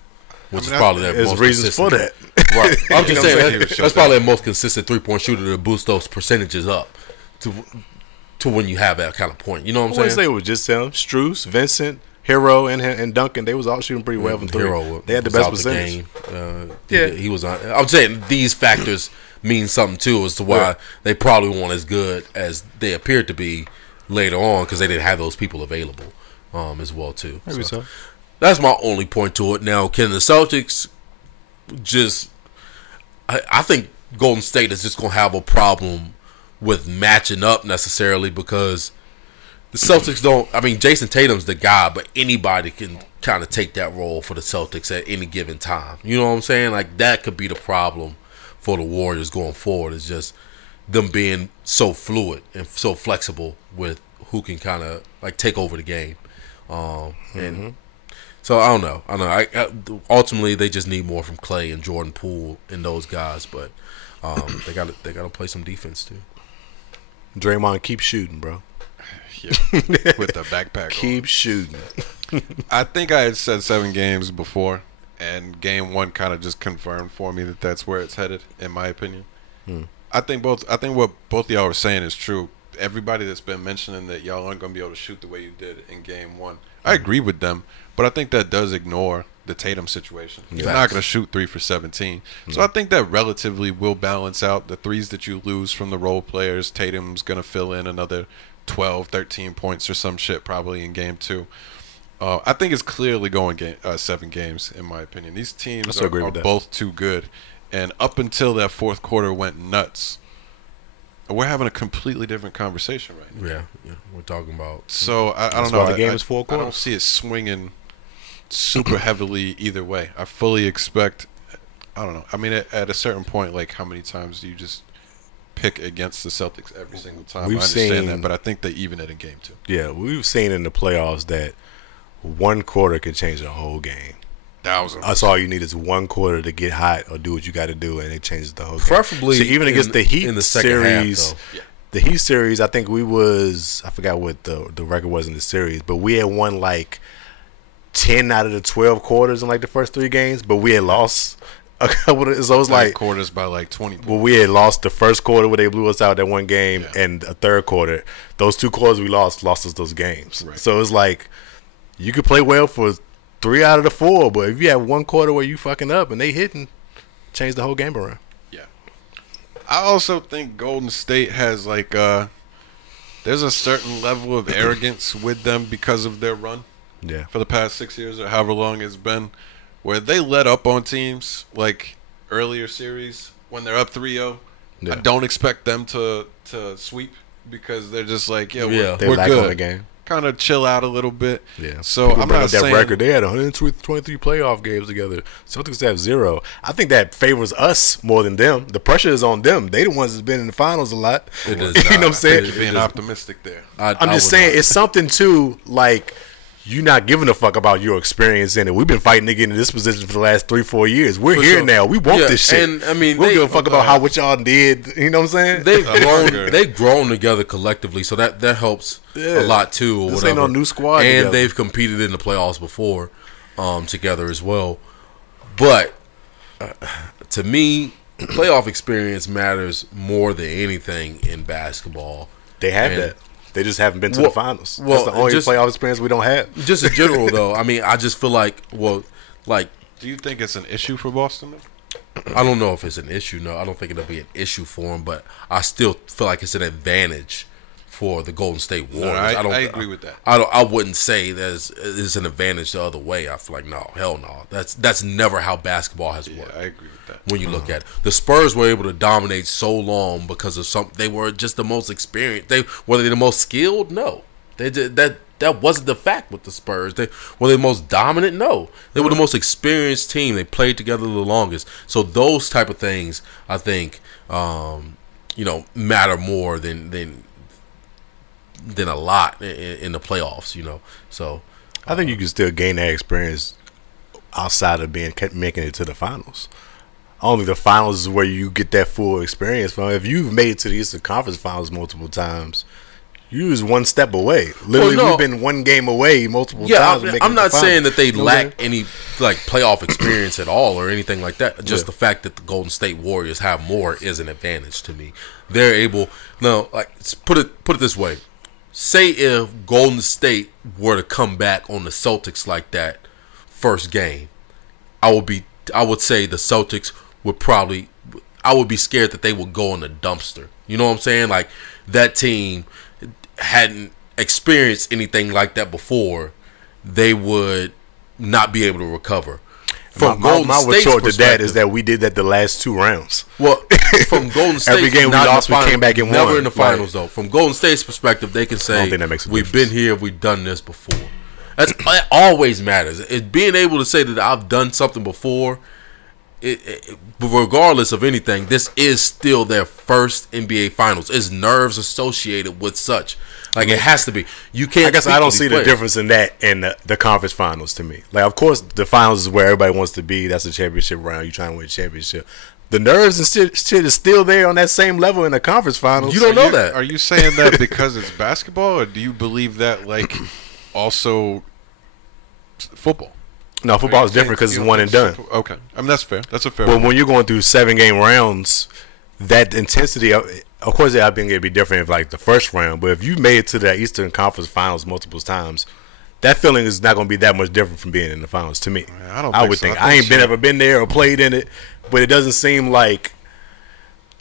which is probably their most reasons for that. Right. I'm just saying that's probably the most consistent 3-point shooter to boost those percentages up to when you have that kind of point. You know what I'm saying? They was just them. Strus, Vincent, Hero, and Duncan. They was all shooting pretty well from 3. Hero, they had the best percentage. He was on. I'm saying these factors mean something too as to why they probably weren't as good as they appeared to be later on, because they didn't have those people available as well too. Maybe so. That's my only point to it. Now, can the Celtics I think Golden State is just going to have a problem with matching up necessarily, because the Celtics don't. I mean, Jason Tatum's the guy, but anybody can kind of take that role for the Celtics at any given time. You know what I'm saying? Like, that could be the problem for the Warriors going forward, is just them being so fluid and so flexible with who can kind of like take over the game. And so I don't know. I ultimately they just need more from Clay and Jordan Poole and those guys, but they got to play some defense too. Draymond, keep shooting, bro. Yeah, with the backpack. Keep shooting. I think I had said 7 games before, and game 1 kind of just confirmed for me that that's where it's headed, in my opinion. I think what both of y'all were saying is true. everybody that's been mentioning that y'all aren't going to be able to shoot the way you did in Game 1. I agree with them, but I think that does ignore the Tatum situation. He's not going to shoot 3 for 17. So I think that relatively will balance out the threes that you lose from the role players. Tatum's going to fill in another 12, 13 points or some shit probably in Game 2. I think it's clearly going 7 games, in my opinion. These teams are both too good. And up until that fourth quarter went nuts, we're having a completely different conversation right now. Yeah, we're talking about. So I don't know. The game is 4 quarters. I don't see it swinging super heavily either way. I fully expect. I don't know. I mean, at a certain point, like how many times do you just pick against the Celtics every single time? I understand that, but I think they even it in Game 2. Yeah, we've seen in the playoffs that 1 quarter can change the whole game. 1,000%. That's all you need is 1 quarter to get hot or do what you got to do, and it changes the whole game. Preferably, so even against the Heat in the series, half, the Heat series, I think I forgot what the record was in the series, but we had won like 10 out of the 12 quarters in like the first 3 games, but we had lost a couple of, so it was like quarters by like 20 points. Well, we had lost the first quarter where they blew us out that one game, and a third quarter. Those 2 quarters we lost us those games. Right. So it's like you could play well for 3 out of the 4, but if you have 1 quarter where you fucking up and they hitting, change the whole game around. Yeah. I also think Golden State has like there's a certain level of arrogance with them because of their run. Yeah. For the past 6 years or however long it's been, where they let up on teams like earlier series when they're up 3-0. Yeah. I don't expect them to sweep because they're just like, we're lack good. On the game. Kind of chill out a little bit. Yeah. So People I'm not that saying record. They had 123 playoff games together. Celtics have 0. I think that favors us more than them. The pressure is on them. They the ones that's been in the finals a lot. It is you know what I'm saying? You're being optimistic there. I'm just saying it's something too like you not giving a fuck about your experience in it. We've been fighting to get in this position for the last 3-4 years. We're here now. We want this shit. And I mean, we don't give a fuck about what y'all did. You know what I'm saying? They've grown together collectively, so that helps a lot too. Or this whatever. Ain't no new squad. And together. they've competed in the playoffs before together as well. But to me, playoff experience matters more than anything in basketball. They have that. They just haven't been to the finals. That's the only playoff experience we don't have. Just in general, though, I mean, I just feel like, do you think it's an issue for Boston, though? I don't know if it's an issue. No, I don't think it'll be an issue for them, but I still feel like it's an advantage for the Golden State Warriors. No, I agree with that. I wouldn't say that it's an advantage the other way. I feel like, no, hell no. That's never how basketball has worked. I agree with that. When you look at it, the Spurs were able to dominate so long because of they were just the most experienced. Were they the most skilled? No, they did that. That wasn't the fact with the Spurs. Were they the most dominant? No, they were the most experienced team. They played together the longest. So those type of things, I think, matter more than a lot in the playoffs. So I think you can still gain that experience outside of making it to the finals. Only the finals is where you get that full experience from. If you've made it to the Eastern Conference Finals multiple times, you was one step away. Literally, we've been one game away multiple times. I'm not saying that they lack any playoff experience at all or anything like that. Just the fact that the Golden State Warriors have more is an advantage to me. They're able. No, put it this way. Say if Golden State were to come back on the Celtics like that first game, I would say the Celtics would probably, I would be scared that they would go in the dumpster. You know what I'm saying? Like, that team hadn't experienced anything like that before. They would not be able to recover. From my retort to that is that we did that the last 2 rounds. Well, from Golden State, every game we lost, we came back and won. Never in the finals, though. From Golden State's perspective, they can say, we've been here, we've done this before. That always matters. Being able to say that I've done something before, regardless of anything, this is still their first NBA Finals. There's nerves associated with such. It has to be. You can't. I guess I don't see the difference in that and the conference finals to me. Of course, the finals is where everybody wants to be. That's a championship round. You're trying to win a championship. The nerves and shit is still there on that same level in the conference finals. You don't know that. Are you saying that because it's basketball, or do you believe that also football? No, football is different because it's one and done. Okay, I mean that's fair. That's a fair. But point. when you're going through 7-game rounds, that intensity of course, I think it'd be different if like the first round. But if you made it to the Eastern Conference Finals multiple times, that feeling is not going to be that much different from being in the finals to me. I would think. I ain't ever been there or played in it, but it doesn't seem like.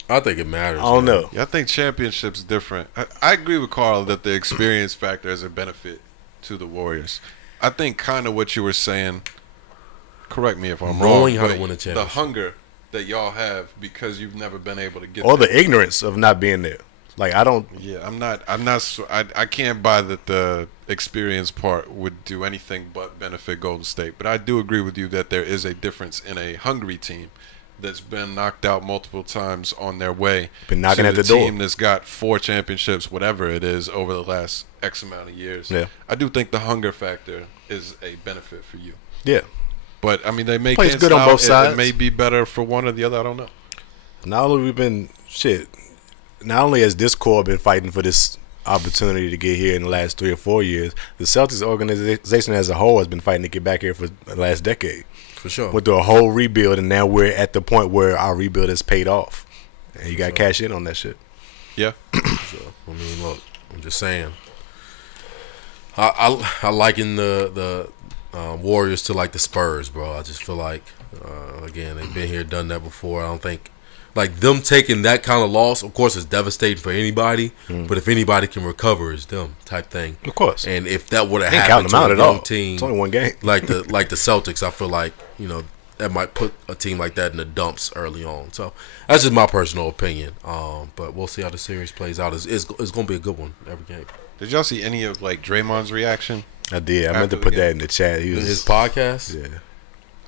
I think it matters. I don't know. Yeah, I think championship's different. I agree with Carl that the experience factor is a benefit to the Warriors. I think kind of what you were saying. Correct me if I'm Knowing wrong. How to win a championship. The hunger that y'all have because you've never been able to get. Or there. the ignorance of not being there. Like I don't. Yeah, I'm not. I can't buy that the experience part would do anything but benefit Golden State. But I do agree with you that there is a difference in a hungry team that's been knocked out multiple times on their way. Been knocking at the door. Team that's got 4 championships, whatever it is, over the last X amount of years. Yeah. I do think the hunger factor is a benefit for you. Yeah. But I mean, they may plays good on both sides. It may be better for one or the other. I don't know. Not only we've been Not only has this core been fighting for this opportunity to get here in the last 3 or 4 years, the Celtics organization as a whole has been fighting to get back here for the last decade. For sure. Went through a whole rebuild, and now we're at the point where our rebuild has paid off. And you got to cash in on that shit. Yeah. So, I mean, look, I'm just saying. I liken the Warriors to like the Spurs, bro. I just feel like, again, they've been here, done that before. I don't think. Like, them taking that kind of loss, of course, is devastating for anybody. But if anybody can recover, it's them type thing. Of course. And if that would have Ain't happened to counting a them out at young all. team, It's only one game. like the Celtics, I feel like, you know, that might put a team like that in the dumps early on. So that's just my personal opinion. But we'll see how the series plays out. It's going to be a good one every game. Did y'all see any of like Draymond's reaction? I did. I meant to put that in the chat. He was His podcast? Yeah.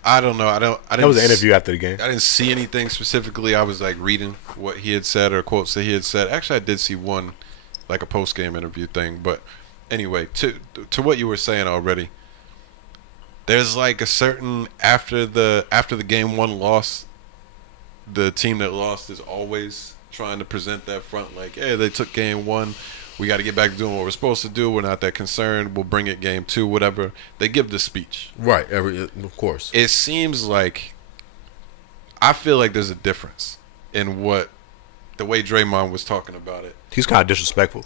I don't know. I didn't. That was an interview after the game. I didn't see anything specifically. I was like reading what he had said or quotes that he had said. Actually, I did see one, like a post game interview thing. But anyway, to what you were saying already, there's like a certain after the game 1 loss, the team that lost is always trying to present that front like, hey, they took game 1. We got to get back to doing what we're supposed to do. We're not that concerned. We'll bring it game 2, whatever. They give the speech. Right. Of course. It seems like I feel like there's a difference in the way Draymond was talking about it. He's kind of disrespectful.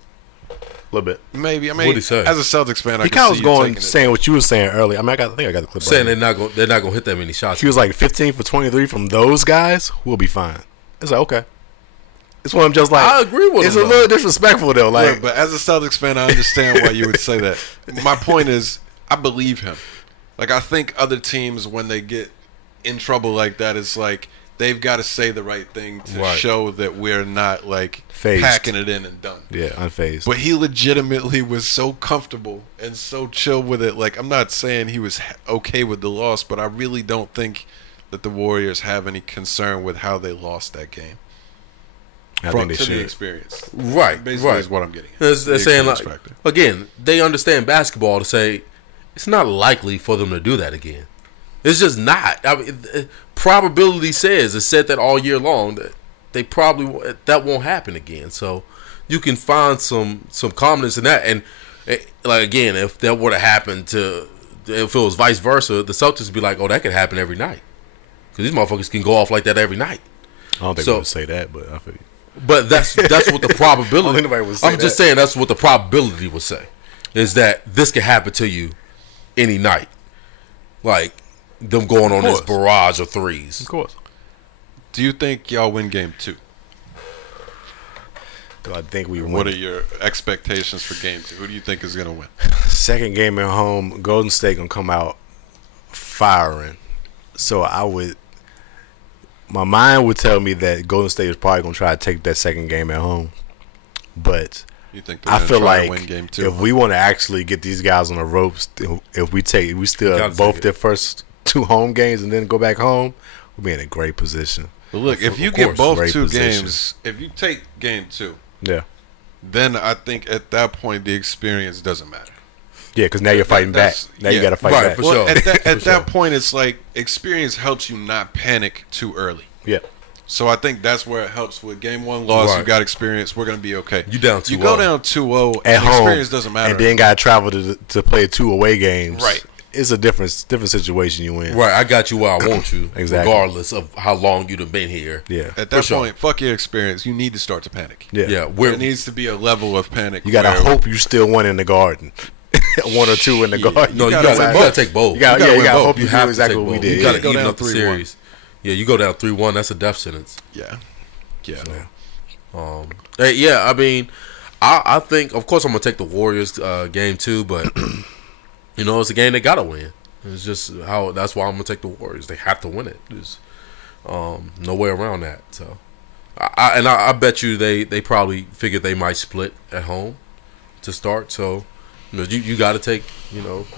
A little bit. Maybe. I mean, What'd he say? as a Celtics fan, He kind of was saying what you were saying earlier. I mean, I think I got the clip. Saying right they're not gonna hit that many shots. He was like 15 for 23 from those guys. We'll be fine. It's like, okay. It's one of them just like, I agree with it's him, a little disrespectful though. Like, Look, but as a Celtics fan, I understand why you would say that. My point is, I believe him. Like, I think other teams, when they get in trouble like that, it's like they've got to say the right thing to show that we're not like Phased. packing it in and done. yeah, unfazed. But he legitimately was so comfortable and so chill with it. Like, I'm not saying he was okay with the loss, but I really don't think that the Warriors have any concern with how they lost that game. I think they to should. the experience. Right. Basically right. is what I'm getting at. They're saying, like, factor. again, they understand basketball to say it's not likely for them to do that again. It's just not. I mean, probability says, it's said that all year long, that they probably, that won't happen again. So you can find some confidence in that. And, like, again, if that would have happened if it was vice versa, the Celtics would be like, oh, that could happen every night. Because these motherfuckers can go off like that every night. I don't think we would say that, but I feel you. But that's what the probability. I'm just saying that's what the probability would say, is that this could happen to you any night, like them going on this barrage of threes. Of course. Do you think y'all win game 2? Do I think we win? What are your expectations for game 2? Who do you think is going to win? Second game at home, Golden State gonna come out firing. So my mind would tell me that Golden State is probably gonna try to take that second game at home. But You think I feel like win game 2? if we want to actually get these guys on the ropes, if we still both their first 2 home games and then go back home, we'll be in a great position. But look, if you get both 2 games, if you take game 2, yeah, then I think at that point the experience doesn't matter. Yeah, because now you're fighting back. Now you got to fight back. For Well, sure. at that point, it's like experience helps you not panic too early. Yeah. So I think that's where it helps. With game 1 loss, Right. you got experience. We're going to be okay. You down 2-0. You go down 2-0, At and home, experience doesn't matter. and then got to travel to play 2 away games. Right. it's a different situation you in. Right, I got you where I want you, Exactly. regardless of how long you've been here. Yeah. At that point, fuck your experience. You need to start to panic. Yeah. There needs to be a level of panic. You gotta hope you still won in the garden. 1 or 2 in the garden. No, you gotta take both. You gotta hope you have do exactly what we did. You gotta go even down up the 3-1. series. Yeah, you go down 3-1. That's a death sentence. Yeah. Yeah, I mean, I think, of course, I'm gonna take the Warriors game too, but it's a game they gotta win. It's just that's why I'm gonna take the Warriors. They have to win it. There's no way around that. So, I bet you they probably figured they might split at home to start. So, you gotta take game 2. They don't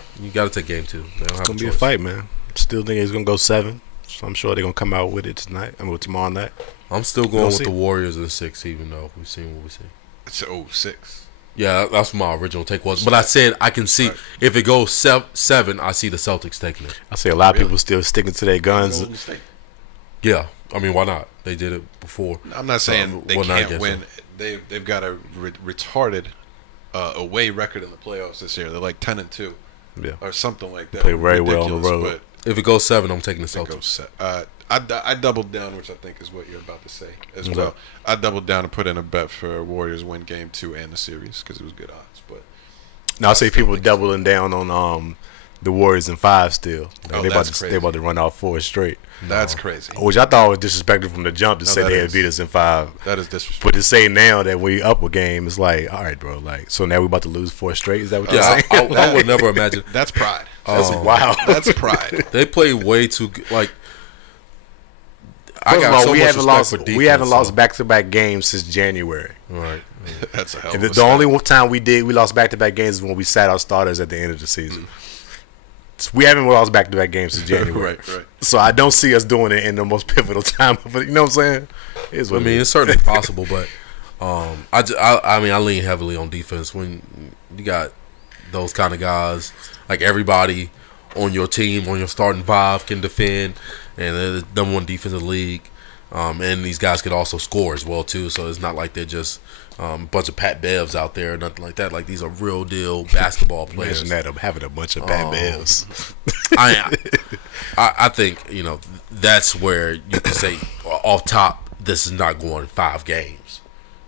have It's gonna be a fight, man. Still think it's gonna go 7. So I'm sure they're gonna come out with it tonight. Tomorrow night. I'm still going with the Warriors in 6, even though we've seen what we've seen. It's 6. Yeah, that's what my original take was. But I said I can see if it goes 7, I see the Celtics taking it. I see a lot of people still sticking to their guns. Yeah, I mean, why not? They did it before. I'm not saying they can't win. They've got a retarded away record in the playoffs this year. They're like 10-2, or something like that. Play very well on the road. But if it goes 7, I'm taking the Celtics. I doubled down, which I think is what you're about to say as well. I doubled down and put in a bet for Warriors win game 2 and the series because it was good odds. But now I see people doubling down on the Warriors in 5 still. They about to run off 4 straight. That's crazy. Which I thought was disrespectful from the jump to say they had beat us in 5. That is disrespectful. But to say now that we up a game, it's like, all right, bro. Like, so now we about to lose 4 straight. Is that what you're saying? I would never imagine. That's pride. Wow. That's pride. They play way too like. We haven't lost back-to-back games since January. Right. That's a hell And of a the only time we lost back-to-back games is when we sat our starters at the end of the season. So we haven't lost back-to-back games since January. Right. So I don't see us doing it in the most pivotal time of it. You know what I'm saying? It's certainly possible, but I lean heavily on defense when you got those kind of guys. Like everybody on your team, on your starting 5 can defend, and they're the number 1 defense in the league. And these guys could also score as well too. So it's not like they're just a bunch of Pat Bevs out there or nothing like that. Like these are real deal basketball players. Imagine that, I'm having a bunch of Pat Bevs. I think that's where you can say off top, this is not going 5 games.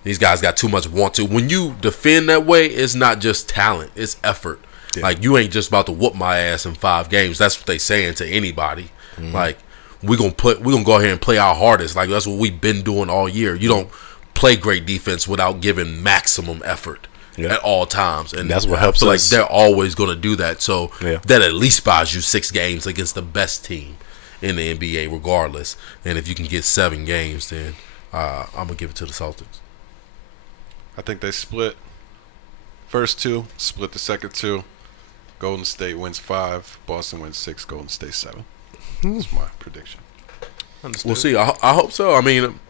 These guys got too much want to. When you defend that way, it's not just talent, it's effort. Yeah. Like you ain't just about to whoop my ass in 5 games. That's what they saying to anybody. Mm-hmm. Like we're gonna go ahead and play our hardest. Like that's what we've been doing all year. You don't play great defense without giving maximum effort at all times, and that's what helps us. Like they're always gonna do that. So that at least buys you 6 games against the best team in the NBA, regardless. And if you can get 7 games, then I'm gonna give it to the Celtics. I think they split first 2, split the second 2. Golden State wins 5, Boston wins 6, Golden State 7. That's my prediction. Understood. We'll see. I hope so. I mean,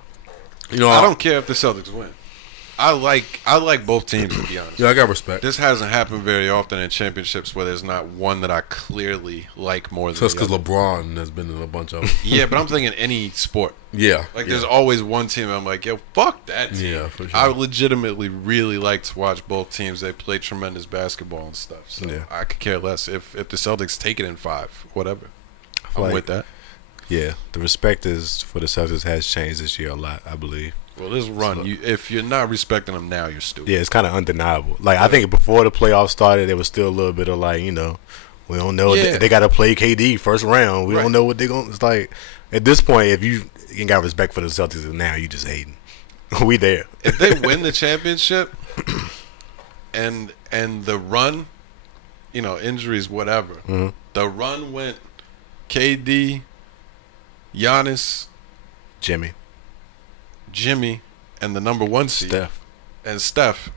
I don't care if the Celtics win. I like both teams, to be honest. Yeah, I got respect. This hasn't happened very often in championships where there's not one that I clearly like more than just the other. Just because LeBron has been in a bunch of them. Yeah, but I'm thinking any sport. Yeah. Like there's always one team I'm like, yo, fuck that team. Yeah, for sure. I legitimately really like to watch both teams. They play tremendous basketball and stuff. So I could care less if the Celtics take it in 5, whatever. I'm with that. Yeah, the respect is for the Celtics has changed this year a lot, I believe. Well, this run, if you're not respecting them now, you're stupid. Yeah, it's kind of undeniable. Like I think before the playoffs started, there was still a little bit of like, we don't know. They got to play KD first round. We don't know what they're going to. It's like at this point, if you ain't got respect for the Celtics now, you just hating. We there. If they win the championship and the run, injuries, whatever, the run went KD, Giannis, Jimmy, and the number 1 seed, Steph.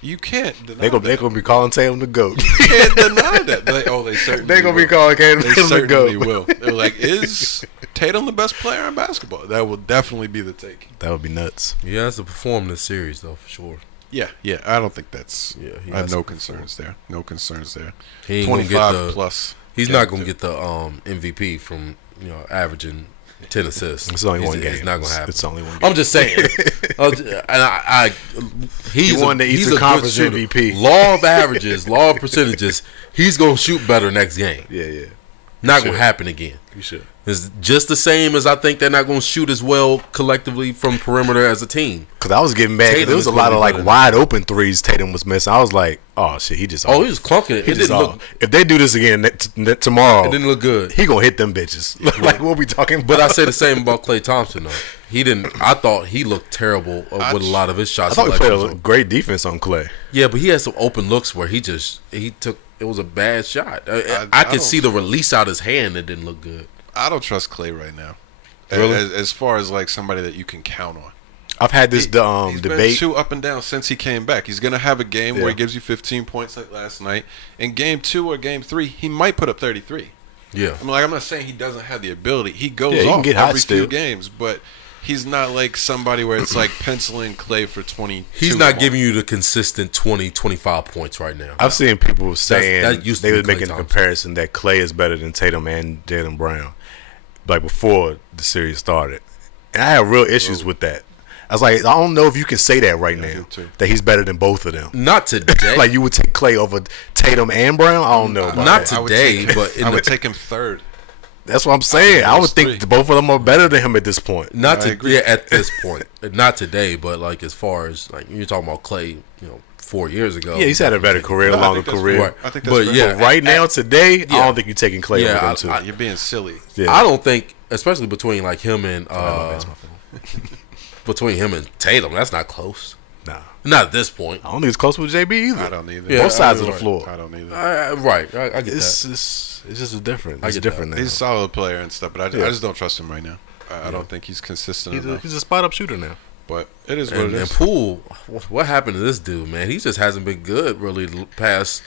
You can't deny that. They're gonna be calling Tatum the GOAT. You can't deny that. They certainly they're gonna be calling Tatum the GOAT. They certainly will. They're like, is Tatum the best player in basketball? That will definitely be the take. That would be nuts. He has to perform in this series, though, for sure. Yeah. I don't think that's. Yeah, I have no concerns there. No concerns there. He ain't 25 gonna get plus. He's not gonna get the MVP from averaging 10 assists. It's only one game. It's not gonna happen. It's only one game. I'm just saying. And He won the Eastern Conference MVP. Law of averages, law of percentages. He's gonna shoot better next game. Yeah. Not gonna happen again. You should. It's just the same as I think they're not gonna shoot as well collectively from perimeter as a team. Because I was getting mad. There was a lot of like wide open threes Tatum was missing. I was like, oh shit, he just. He was clunking. It didn't look. If they do this again tomorrow, it didn't look good. He gonna hit them bitches. Like what we talking about? But I say the same about Klay Thompson though. He didn't. I thought he looked terrible with a lot of his shots. I thought he played a great defense on Klay. Yeah, but he had some open looks where he took. It was a bad shot. I could see the release out his hand. It didn't look good. I don't trust Klay right now. Really? As far as like somebody that you can count on. I've had this he's debate. Been too up and down since he came back. He's gonna have a game where he gives you 15 points like last night. In game 2 or game 3, he might put up 33. Yeah. I'm not saying he doesn't have the ability. He goes he off get every few games, but he's not like somebody where it's like penciling Klay for 20. He's not giving you the consistent 20, 25 points right now. I've seen people saying they were making a Thompson. comparison that Klay is better than Tatum and Jaylen Brown, like before the series started, and I have real issues with that. I was like, I don't know if you can say that right now that he's better than both of them. Not today. Like you would take Klay over Tatum and Brown. I don't know. Not today, but I would take him third. That's what I'm saying. I would think both of them are better than him at this point. Not at this point. Not today, but like as far as like you're talking about Klay, 4 years ago. Yeah, he's had a better career, longer career. Right. I think that's but right now, today, I don't think you're taking Klay over them too. You're being silly. Yeah. I don't think, especially between like him and between him and Tatum, that's not close. Nah. Not at this point. I don't think it's close with JB either. I don't either. Yeah, both sides of the floor. I don't either. Right. I get that. It's just different. It's different now. He's a solid player and stuff, but I just don't trust him right now. I don't think he's consistent enough. He's a spot-up shooter now. But it is what it is. And Poole, what happened to this dude, man? He just hasn't been good really the past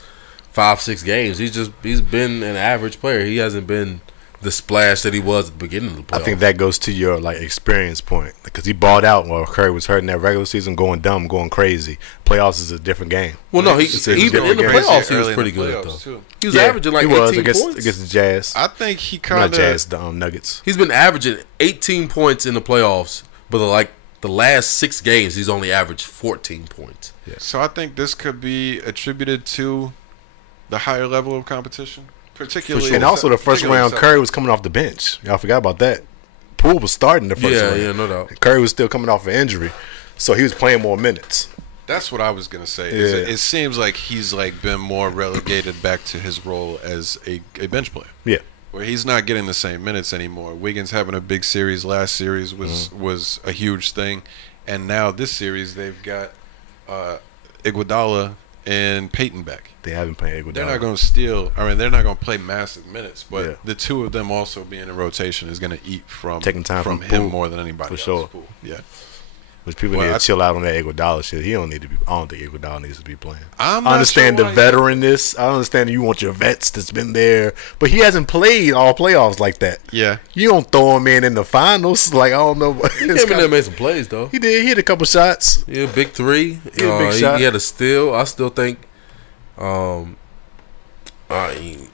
5-6 games. He's been an average player. He hasn't been the splash that he was at the beginning of the playoffs. I think that goes to your experience point because he balled out while Curry was hurting that regular season, going dumb, going crazy. Playoffs is a different game. Well, no, even in the playoffs he was pretty good though. Too. He was averaging like 18 points against the Jazz. I think he kind of not Jazz, the Nuggets. He's been averaging 18 points in the playoffs, but the last 6 games he's only averaged 14 points. Yeah. So I think this could be attributed to the higher level of competition. Particularly, and also the first round, Curry was coming off the bench. Y'all forgot about that. Poole was starting the first round. Yeah, no doubt. Curry was still coming off an injury, so he was playing more minutes. That's what I was gonna say. Yeah. It seems like he's been more relegated back to his role as a bench player. Yeah, where he's not getting the same minutes anymore. Wiggins having a big series last series was a huge thing, and now this series they've got Iguodala and Peyton back. They haven't played Iguodala. They're not going to steal. I mean, they're not going to play massive minutes, but the two of them also being in rotation is going to eat from taking time from him Poole, more than anybody for else. sure. Poole. Yeah. Which people need to chill out on that Iguodala shit. He don't need to be. I don't think Iguodala needs to be playing. I understand the veteranness. I understand you want your vets that's been there, but he hasn't played all playoffs like that. Yeah, you don't throw him in the finals. Like I don't know. He came in there and made some plays though. He did. He hit a couple shots. Yeah, big 3. He had a big shot. He had a steal. I still think.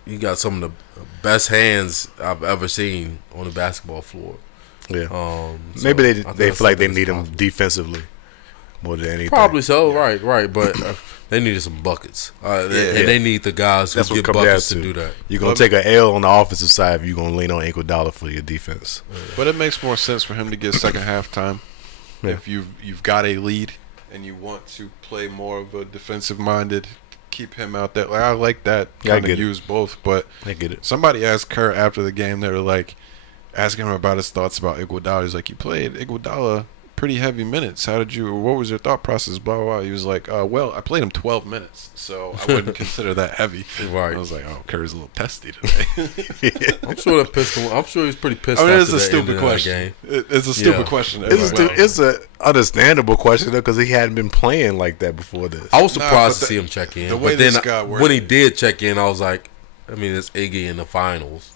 He got some of the best hands I've ever seen on the basketball floor. Yeah. Maybe they feel like they need him defensively more than anything. Probably so. Yeah. Right. But they needed some buckets. And they need the guys who get buckets to do that. You're gonna take an L on the offensive side if you're gonna lean on Iguodala for your defense. But it makes more sense for him to get second half time if you've got a lead and you want to play more of a defensive minded. Keep him out there. I like that. Kind of use both, but I get it. Somebody asked Kerr after the game. They were asking him about his thoughts about Iguodala. He's like, "You played Iguodala pretty heavy minutes. What was your thought process?" Blah blah blah. He was like, "Well, I played him 12 minutes, so I wouldn't consider that heavy." Right. I was like, "Oh, Kerr's a little testy today." I'm sure that pissed him. I'm sure he's pretty pissed. I mean, it's a stupid question. It's a stupid question. It's an understandable question though, because he hadn't been playing like that before this. I was surprised to see him check in, but then when he did check in, I was like, I mean, it's Iggy in the finals.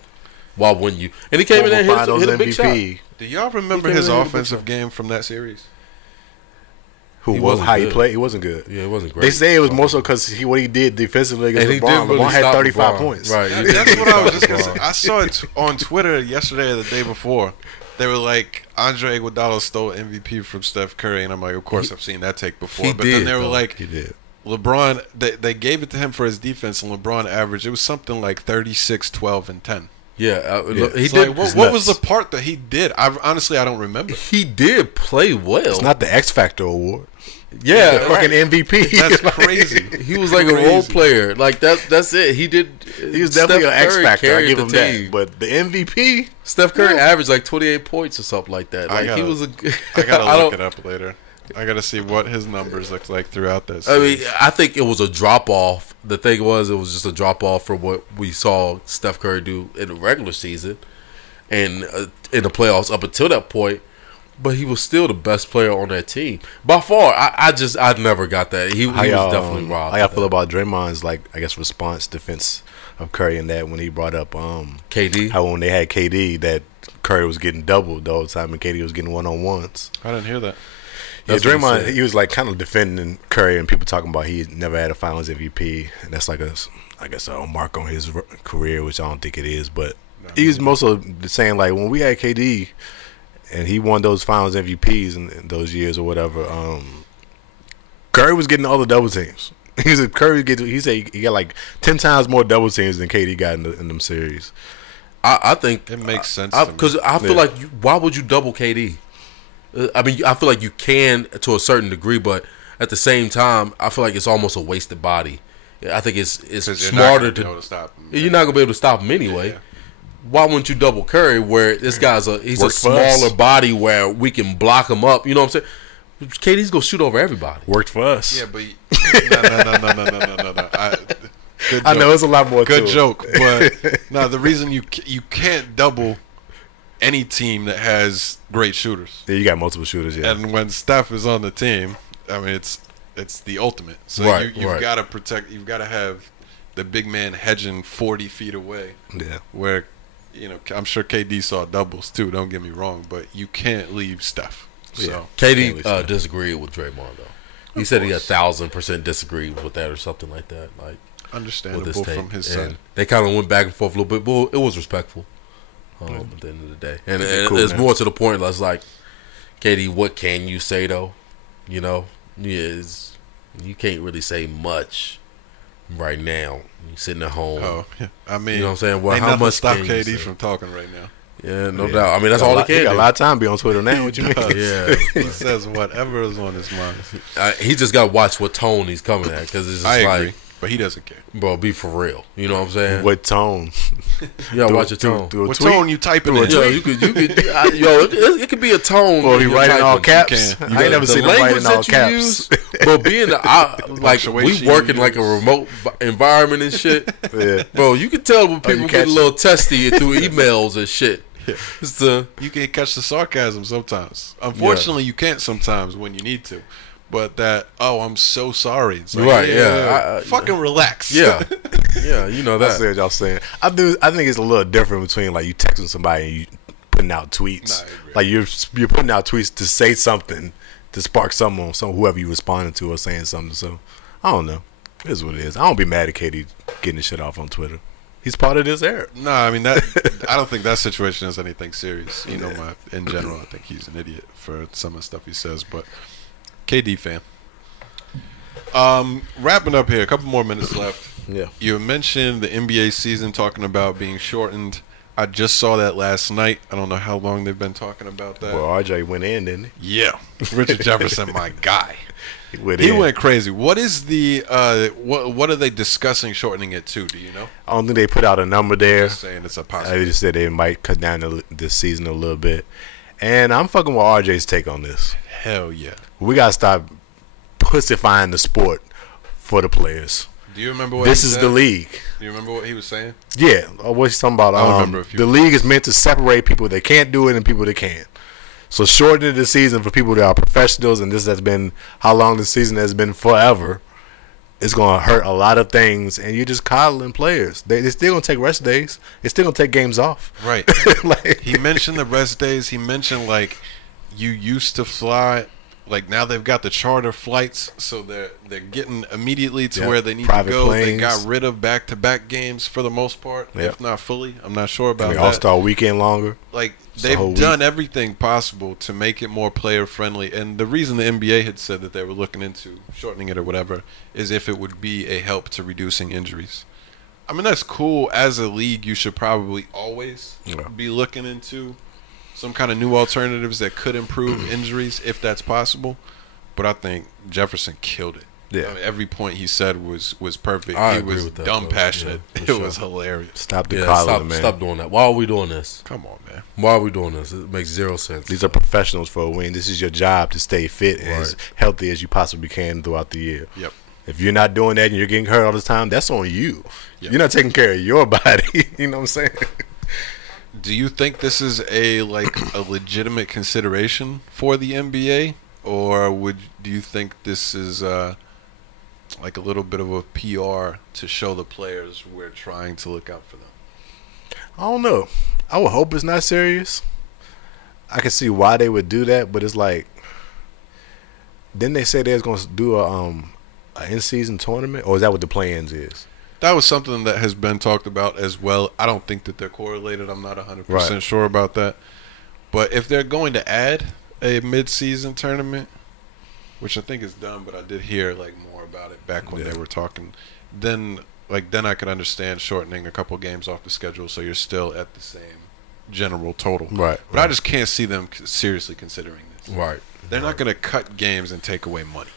Why wouldn't you? And he came in there and hit a big shot. Do y'all remember his offensive game from that series? How he played? He wasn't good. Yeah, it wasn't great. They say it was more so because what he did defensively against LeBron. LeBron had 35 points. Right. That's what I was just going to say. I saw it on Twitter yesterday or the day before. they were like, Andre Iguodala stole MVP from Steph Curry, and I'm like, of course I've seen that take before. He But did, then they were though. like, He did. LeBron, they gave it to him for his defense, and LeBron averaged, it was something like 36, 12, and 10. Yeah, he It's did. like, what was the part that he did? Honestly, I don't remember. He did play well. It's not the X Factor award. yeah, The fucking MVP. That's crazy. he was like a role player. Like that's it. He did. He was definitely an X Factor. I give him that. team. But the MVP, Steph Curry averaged like 28 points or something like that. Like he was a. I gotta look it up later. I gotta see what his numbers look like throughout this. I mean, I think it was a drop off. The thing was, it was just a drop off from what we saw Steph Curry do in the regular season and in the playoffs up until that point. But he was still the best player on that team by far. I never got that. He was definitely robbed. How y'all feel about Draymond's response defense of Curry in that when he brought up KD? How when they had KD that Curry was getting doubled the whole time and KD was getting 1-on-1s. I didn't hear that. Yeah, That's what he Draymond, said. he was like kind of defending Curry and people talking about he never had a Finals MVP, and that's like a mark on his career, which I don't think it is. But he was mostly saying like when we had KD and he won those Finals MVPs in those years or whatever, Curry was getting all the double teams. He said he got like 10 times more double teams than KD got in them series. I think It makes sense to me. because I feel like why would you double KD? I mean, I feel like you can to a certain degree, but at the same time, I feel like it's almost a wasted body. I think it's 'Cause smarter you're not gonna be able to stop him. You're not gonna be able to stop him anyway. Yeah. Why wouldn't you double Curry? Where this guy's he's a Worked for us. smaller body where we can block him up. You know what I'm saying? KD's gonna shoot over everybody. Worked for us. Yeah, but no. Good I know joke. it's a lot more. Good to joke, it. but no. The reason you can't double any team that has great shooters, Yeah, you got multiple shooters. Yeah, and when Steph is on the team, I mean it's the ultimate. So Right, you've right. got to protect. You've got to have the big man hedging 40 feet away. yeah. Where, I'm sure KD saw doubles too. Don't get me wrong, but you can't leave Steph. So Yeah. Can't leave KD Steph. disagreed with Draymond though. He said he 1,000% disagreed with that or something like that. Like with understandable this take. from his And side. they kind of went back and forth a little bit, but it was respectful at the end of the day. And Cool, it's man. more to the point. It's like, KD, what can you say though? You can't really say much right now. You're sitting at home. Oh, yeah. I mean, You know what I'm saying? Well, ain't how nothing much stop can you KD say? from talking right now. Yeah, no Yeah. doubt. I mean, that's all they He can got a do. lot of time to be on Twitter now. What you mean? Yeah, He says whatever is on his mind. he just got to watch what tone he's coming at because it's just I like, agree, but he doesn't care. bro, be for real. You know what I'm saying? What tone? You gotta watch your tone. Through a What tweet? tone you typing in? Yo, you could, it could be a tone. Or he in your writing all typing. caps? can. I ain't never The seen him writing language all that you caps. use, but being like Punctuation we work in you like a use. remote environment and shit, Yeah. bro. You can tell when people you get a catch little testy through emails and shit. It's the You can catch the sarcasm sometimes. Unfortunately, you can't sometimes when you need to. But I'm so sorry. It's like, Right, yeah. I- fucking relax. yeah, you know I that. see what y'all saying. I think it's a little different between like you texting somebody and you putting out tweets. Nah, I agree. Like you're putting out tweets to say something to spark something on whoever you responding to or saying something. So I don't know. It is what it is. I don't be mad at Katie getting his shit off on Twitter. He's part of this era. No, I mean that. I don't think that situation is anything serious. In general, I think he's an idiot for some of the stuff he says. But KD fan. Wrapping up here, a couple more minutes left. Yeah. You mentioned the NBA season talking about being shortened. I just saw that last night. I don't know how long they've been talking about that. Well, RJ went in, didn't Yeah, Richard Jefferson, my guy. he? Went He in. went crazy. What is the what are they discussing shortening it to? Do you know? I don't think they put out a number there. Just saying it's a They possibility. just said they might cut down this season a little bit. And I'm fucking with RJ's take on this. Hell yeah. We gotta stop pussifying the sport for the players. Do you remember what This he is said? the league. Do you remember what he was saying? Yeah, what's he talking about? I don't remember if you- The league is meant to separate people that can't do it and people that can. So shortening the season for people that are professionals, and this has been how long the season has been forever. It's gonna hurt a lot of things, and you're just coddling players. They're still gonna take rest days. They're still gonna take games off. Right. Like, He mentioned the rest days. He mentioned like you used to fly like now they've got the charter flights, so they're getting immediately to Yep. where they need Private to go. They planes. got rid of back-to-back games for the most part, Yep. if not fully. I'm not sure about I mean, that. All-Star weekend longer. Like It's a whole they've done everything possible to make it more player friendly, and the reason the NBA had said that they were looking into shortening it or whatever is if it would be a help to reducing injuries. I mean, that's cool. As a league, you should probably always be looking into some kind of new alternatives that could improve injuries if that's possible. But I think Jefferson killed it. Yeah. I mean, every point he said was perfect. I He agree was with that, dumb though. passionate. Yeah, it for was sure. hilarious. Stop the Yeah, collar, man. stop doing that. Why are we doing this? Come on, man. Why are we doing this? It makes zero sense. These are professionals for a win. This is your job to stay fit and Right. as healthy as you possibly can throughout the year. Yep. If you're not doing that and you're getting hurt all the time, that's on you. Yep. You're not taking care of your body. You know what I'm saying? Do you think this is a legitimate consideration for the NBA, or do you think this is like a little bit of a PR to show the players we're trying to look out for them? I don't know. I would hope it's not serious. I can see why they would do that, but it's like, didn't they say they was going to do a in-season tournament, or is that what the plans is? That was something that has been talked about as well. I don't think that they're correlated. I'm not 100% Right. sure about that. But if they're going to add a mid-season tournament, which I think is done, but I did hear more about it back when they were talking, then I could understand shortening a couple games off the schedule so you're still at the same general total. Right. But I just can't see them seriously considering this. Right. They're not going to cut games and take away money.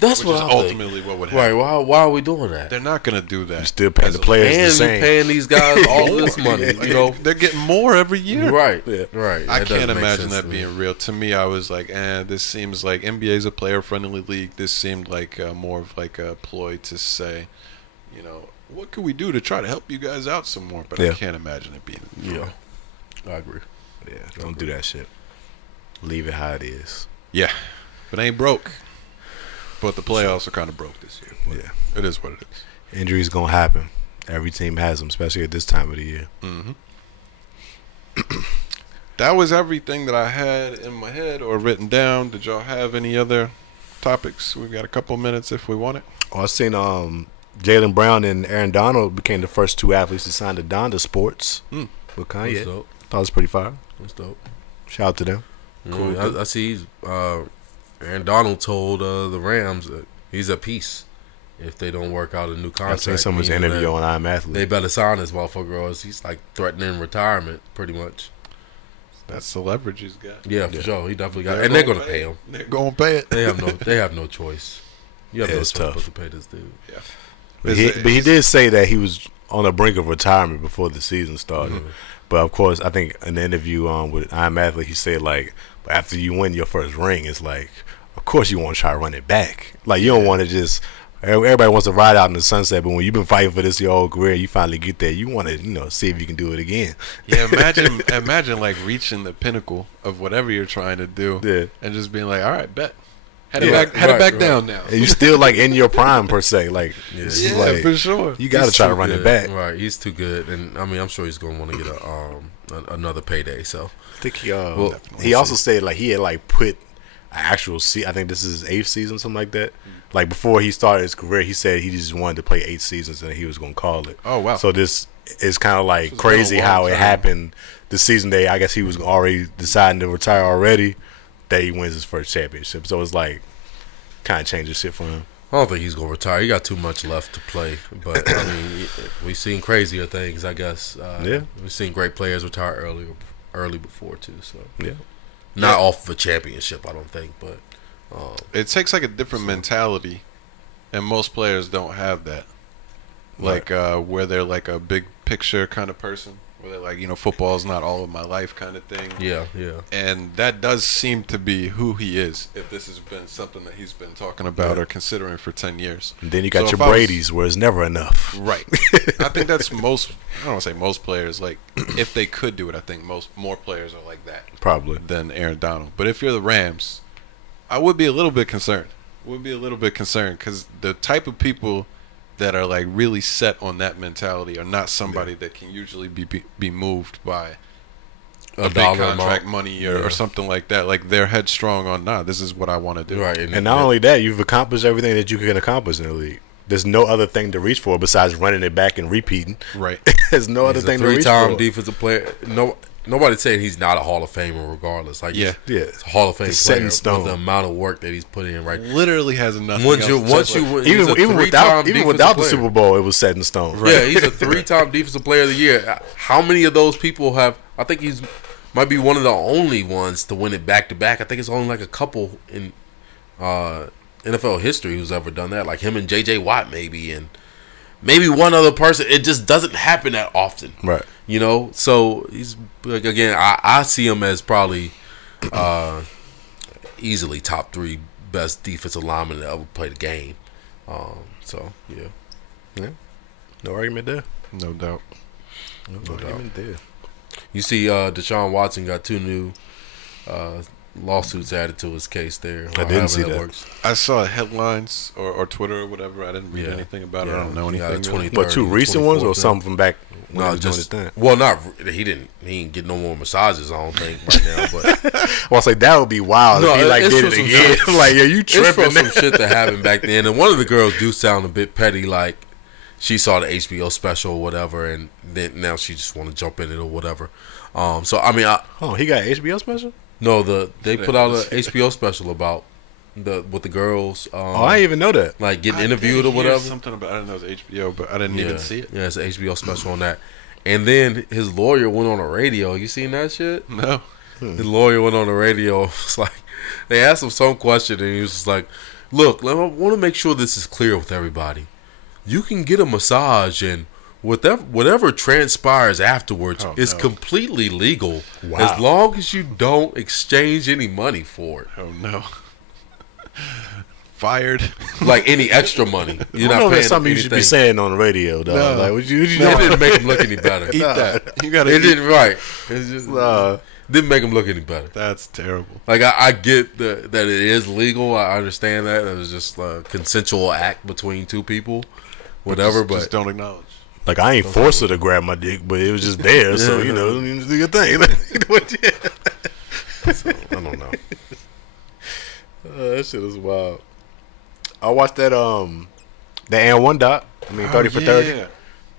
That's Which what is I think. ultimately what would happen. Right. Why are we doing that? They're not going to do that. You still paying As the a players And the you same. paying these guys all this money, you know? They're getting more every year. Right. Yeah. Right. I That can't doesn't make imagine sense that to me. being real. To me, I was like, this seems like NBA's a player-friendly league. This seemed like more of like a ploy to say, what can we do to try to help you guys out some more? But I Yeah. can't imagine it being. Yeah. I agree. Yeah, don't do that shit. Leave it how it is. Yeah, but it ain't broke. But the playoffs are kind of broke this year. But Yeah. it is what it is. Injuries going to happen. Every team has them, especially at this time of the year. Mm-hmm. That was everything that I had in my head or written down. Did y'all have any other topics? We've got a couple minutes if we want it. Oh, I seen Jaylen Brown and Aaron Donald became the first two athletes to sign to Donda Sports with That's Kanye. dope. Thought it was pretty fire. That's dope. Shout out to them. I see Aaron Donald told the Rams that he's at peace if they don't work out a new I contract. seen someone's meaning interview that on I'm Athlete. They better sign this motherfucker or else he's like threatening retirement pretty much. That's the leverage he's got. Yeah, for sure. He definitely got They're and they're gonna gonna pay him. They're going to pay it. They have no choice. You have Yeah, no it's choice tough. but to pay this dude. Yeah. But he did say that he was on the brink of retirement before the season started. Mm-hmm. But of course, I think in the interview with I'm Athlete, he said after you win your first ring, it's like, of course you want to try to run it back. Like you don't want to just. Everybody wants to ride out in the sunset, but when you've been fighting for this your whole career, you finally get there. You want to, see if you can do it again. Yeah, imagine reaching the pinnacle of whatever you're trying to do, and just being like, all right, bet, head it back down now. And you still in your prime per se. It's just Yeah, for sure. You got to He's try to too run good. it back. Right, he's too good, and I mean, I'm sure he's gonna want to get another payday. So I think he also said he had put an actual I think this is his 8th season, something like that. Before he started his career, he said he just wanted to play 8 seasons and he was gonna call it. Oh wow! So this is kind of it's crazy been a how long it time. happened. The season I guess he was already deciding to retire already. That he wins his first championship. So it's kind of changes shit for him. I don't think he's gonna retire. He got too much left to play. But I mean, we've seen crazier things, I guess. Yeah. We've seen great players retire early before too. So Yeah. not off of a championship, I don't think, but. It takes a different mentality, and most players don't have that. Where they're a big picture kind of person, where they're football is not all of my life kind of thing. Yeah. And that does seem to be who he is, if this has been something that he's been talking about or considering for 10 years. And then you got So your if I was- Brady's where it's never enough. Right. I think that's most, I don't want to say most players, if they could do it, I think more players are like that Probably. than Aaron Donald. But if you're the Rams, I would be a little bit concerned. Because the type of people that are really set on that mentality are not somebody that can usually be moved by a big contract money or something like that. Like they're headstrong on, this is what I want to do. Right. And not only that, you've accomplished everything that you can accomplish in the league. There's no other thing to reach for besides running it back and repeating. Right. There's no other thing to reach for. 3-time defensive player. Nobody's saying he's not a Hall of Famer regardless. Like it's a Hall of Fame player with the amount of work that he's put in. Right. Literally has nothing. Even without the Super Bowl, it was set in stone. Right. Yeah, he's a 3-time defensive player of the year. How many of those people have? I think he's might be one of the only ones to win it back to back. I think it's only like a couple in NFL history who's ever done that. Like him and J.J. Watt maybe, and maybe one other person. It just doesn't happen that often. Right. You know, so he's like, again, I see him as probably easily top 3 best defensive lineman that ever played a game. So yeah, no argument there. No doubt. No argument there. You see, Deshaun Watson got 2 new lawsuits added to his case there. I didn't see that. Works. I saw headlines or Twitter or whatever. I didn't read anything about it. I don't know anything. But 2 recent ones or something from back when he was doing his thing? Well, he didn't get no more massages, I don't think, right now. But well, I say that would be wild if he like did it again. Like, yeah, you tripping. It's from some shit that happened back then. And one of the girls do sound a bit petty, like she saw the HBO special or whatever, and then now she just want to jump in it or whatever. So I mean, he got an HBO special? No, they put out an HBO special about with the girls. I didn't even know that. Like getting interviewed or whatever. Something about, I didn't know it was HBO, but I didn't even see it. Yeah, it's an HBO special on that. And then his lawyer went on the radio. You seen that shit? No. His lawyer went on the radio. It's like they asked him some question, and he was just like, "Look, I want to make sure this is clear with everybody. You can get a massage and." Whatever transpires afterwards is completely legal as long as you don't exchange any money for it. Oh no! Fired. Like any extra money. You're not paying that's something anything. You should be saying on the radio, dog. No. Like, would you It didn't make him look any better. Eat that. You gotta. It didn't. Right. It's just didn't make him look any better. That's terrible. Like I get that it is legal. I understand that it was just a consensual act between 2 people, whatever. But just don't acknowledge. Like, I ain't forced her to grab my dick, but it was just there, so, you know, you do your thing. So, I don't know. That shit is wild. I watched that and 1 doc. 30 for 30. Yeah.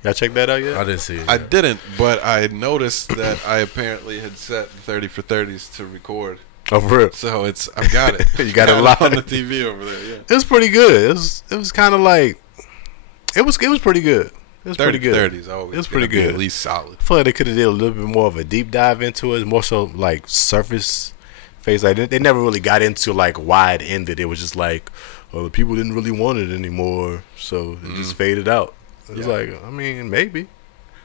Y'all check that out yet? I didn't see it. I didn't, but I noticed that I apparently had set 30 for 30s to record. Oh, for real? So I've got it. You got it live on the TV over there. Yeah. It was pretty good. It was kind of like it was pretty good. It was pretty good. 30s always. It was pretty good. At least solid. I feel like they could have did a little bit more of a deep dive into it, more so like surface face. Like they never really got into like why it ended. It was just like, oh, the people didn't really want it anymore, so it just faded out. It was like, I mean, maybe.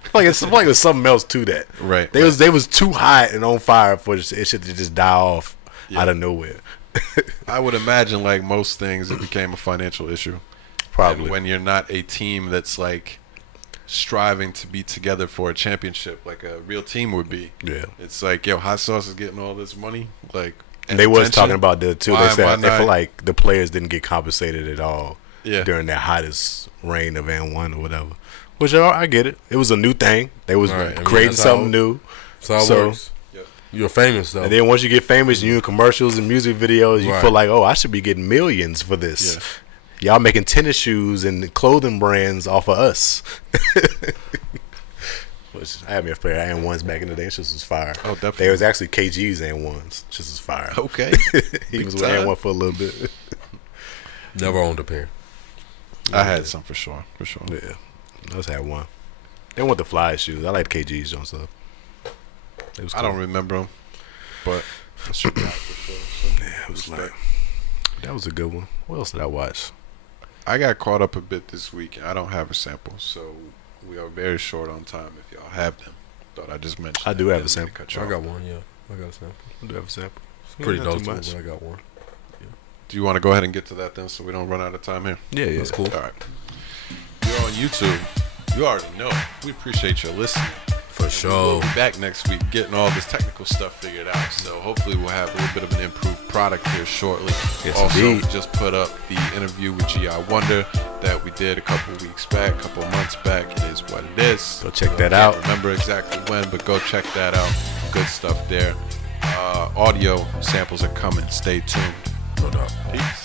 I feel like there's something else to that. Right. They was too hot and on fire for it shit to just die off out of nowhere. I would imagine, like most things, it became a financial issue. Probably. And when you're not a team that's like striving to be together for a championship like a real team would be. Yeah. It's like, yo, Hot Sauce is getting all this money. Like, and they was talking about that too. Why, they said they feel like the players didn't get compensated at all during that hottest reign of N1 or whatever. Which I get it. It was a new thing. They was creating something new. That's how it works. You're famous though. And then once you get famous, you in commercials and music videos, you feel like, oh, I should be getting millions for this. Yes. Y'all making tennis shoes and clothing brands off of us. Which I had me a pair of N1s back in the day. Shit was fire. Oh, definitely. They was actually KG's N1s. Shit was fire. Okay. He was with N1 for a little bit. Never owned a pair. I had some for sure. For sure. Yeah. I just had one. They want the fly shoes. I like KG's Jones stuff. Cool. I don't remember them, but I sure got it for sure. So it was like, that was a good one. What else did I watch? I got caught up a bit this week. I don't have a sample, so we are very short on time. If y'all have them, thought I just mentioned. I do have a sample. I got one. Yeah, I got a sample. I do have a sample. Pretty noticeable, but I got one. Yeah. Do you want to go ahead and get to that then, so we don't run out of time here? Yeah, that's cool. All right. You're on YouTube. You already know. We appreciate your listening. For sure. We'll be back next week getting all this technical stuff figured out. So hopefully we'll have a little bit of an improved product here shortly. Yes, also, indeed. we just put up the interview with G.I. Wonder that we did a couple weeks back, a couple months back. It is what it is. Go check that out. I can't remember exactly when, but go check that out. good stuff there. Audio samples are coming. Stay tuned. No doubt. Peace.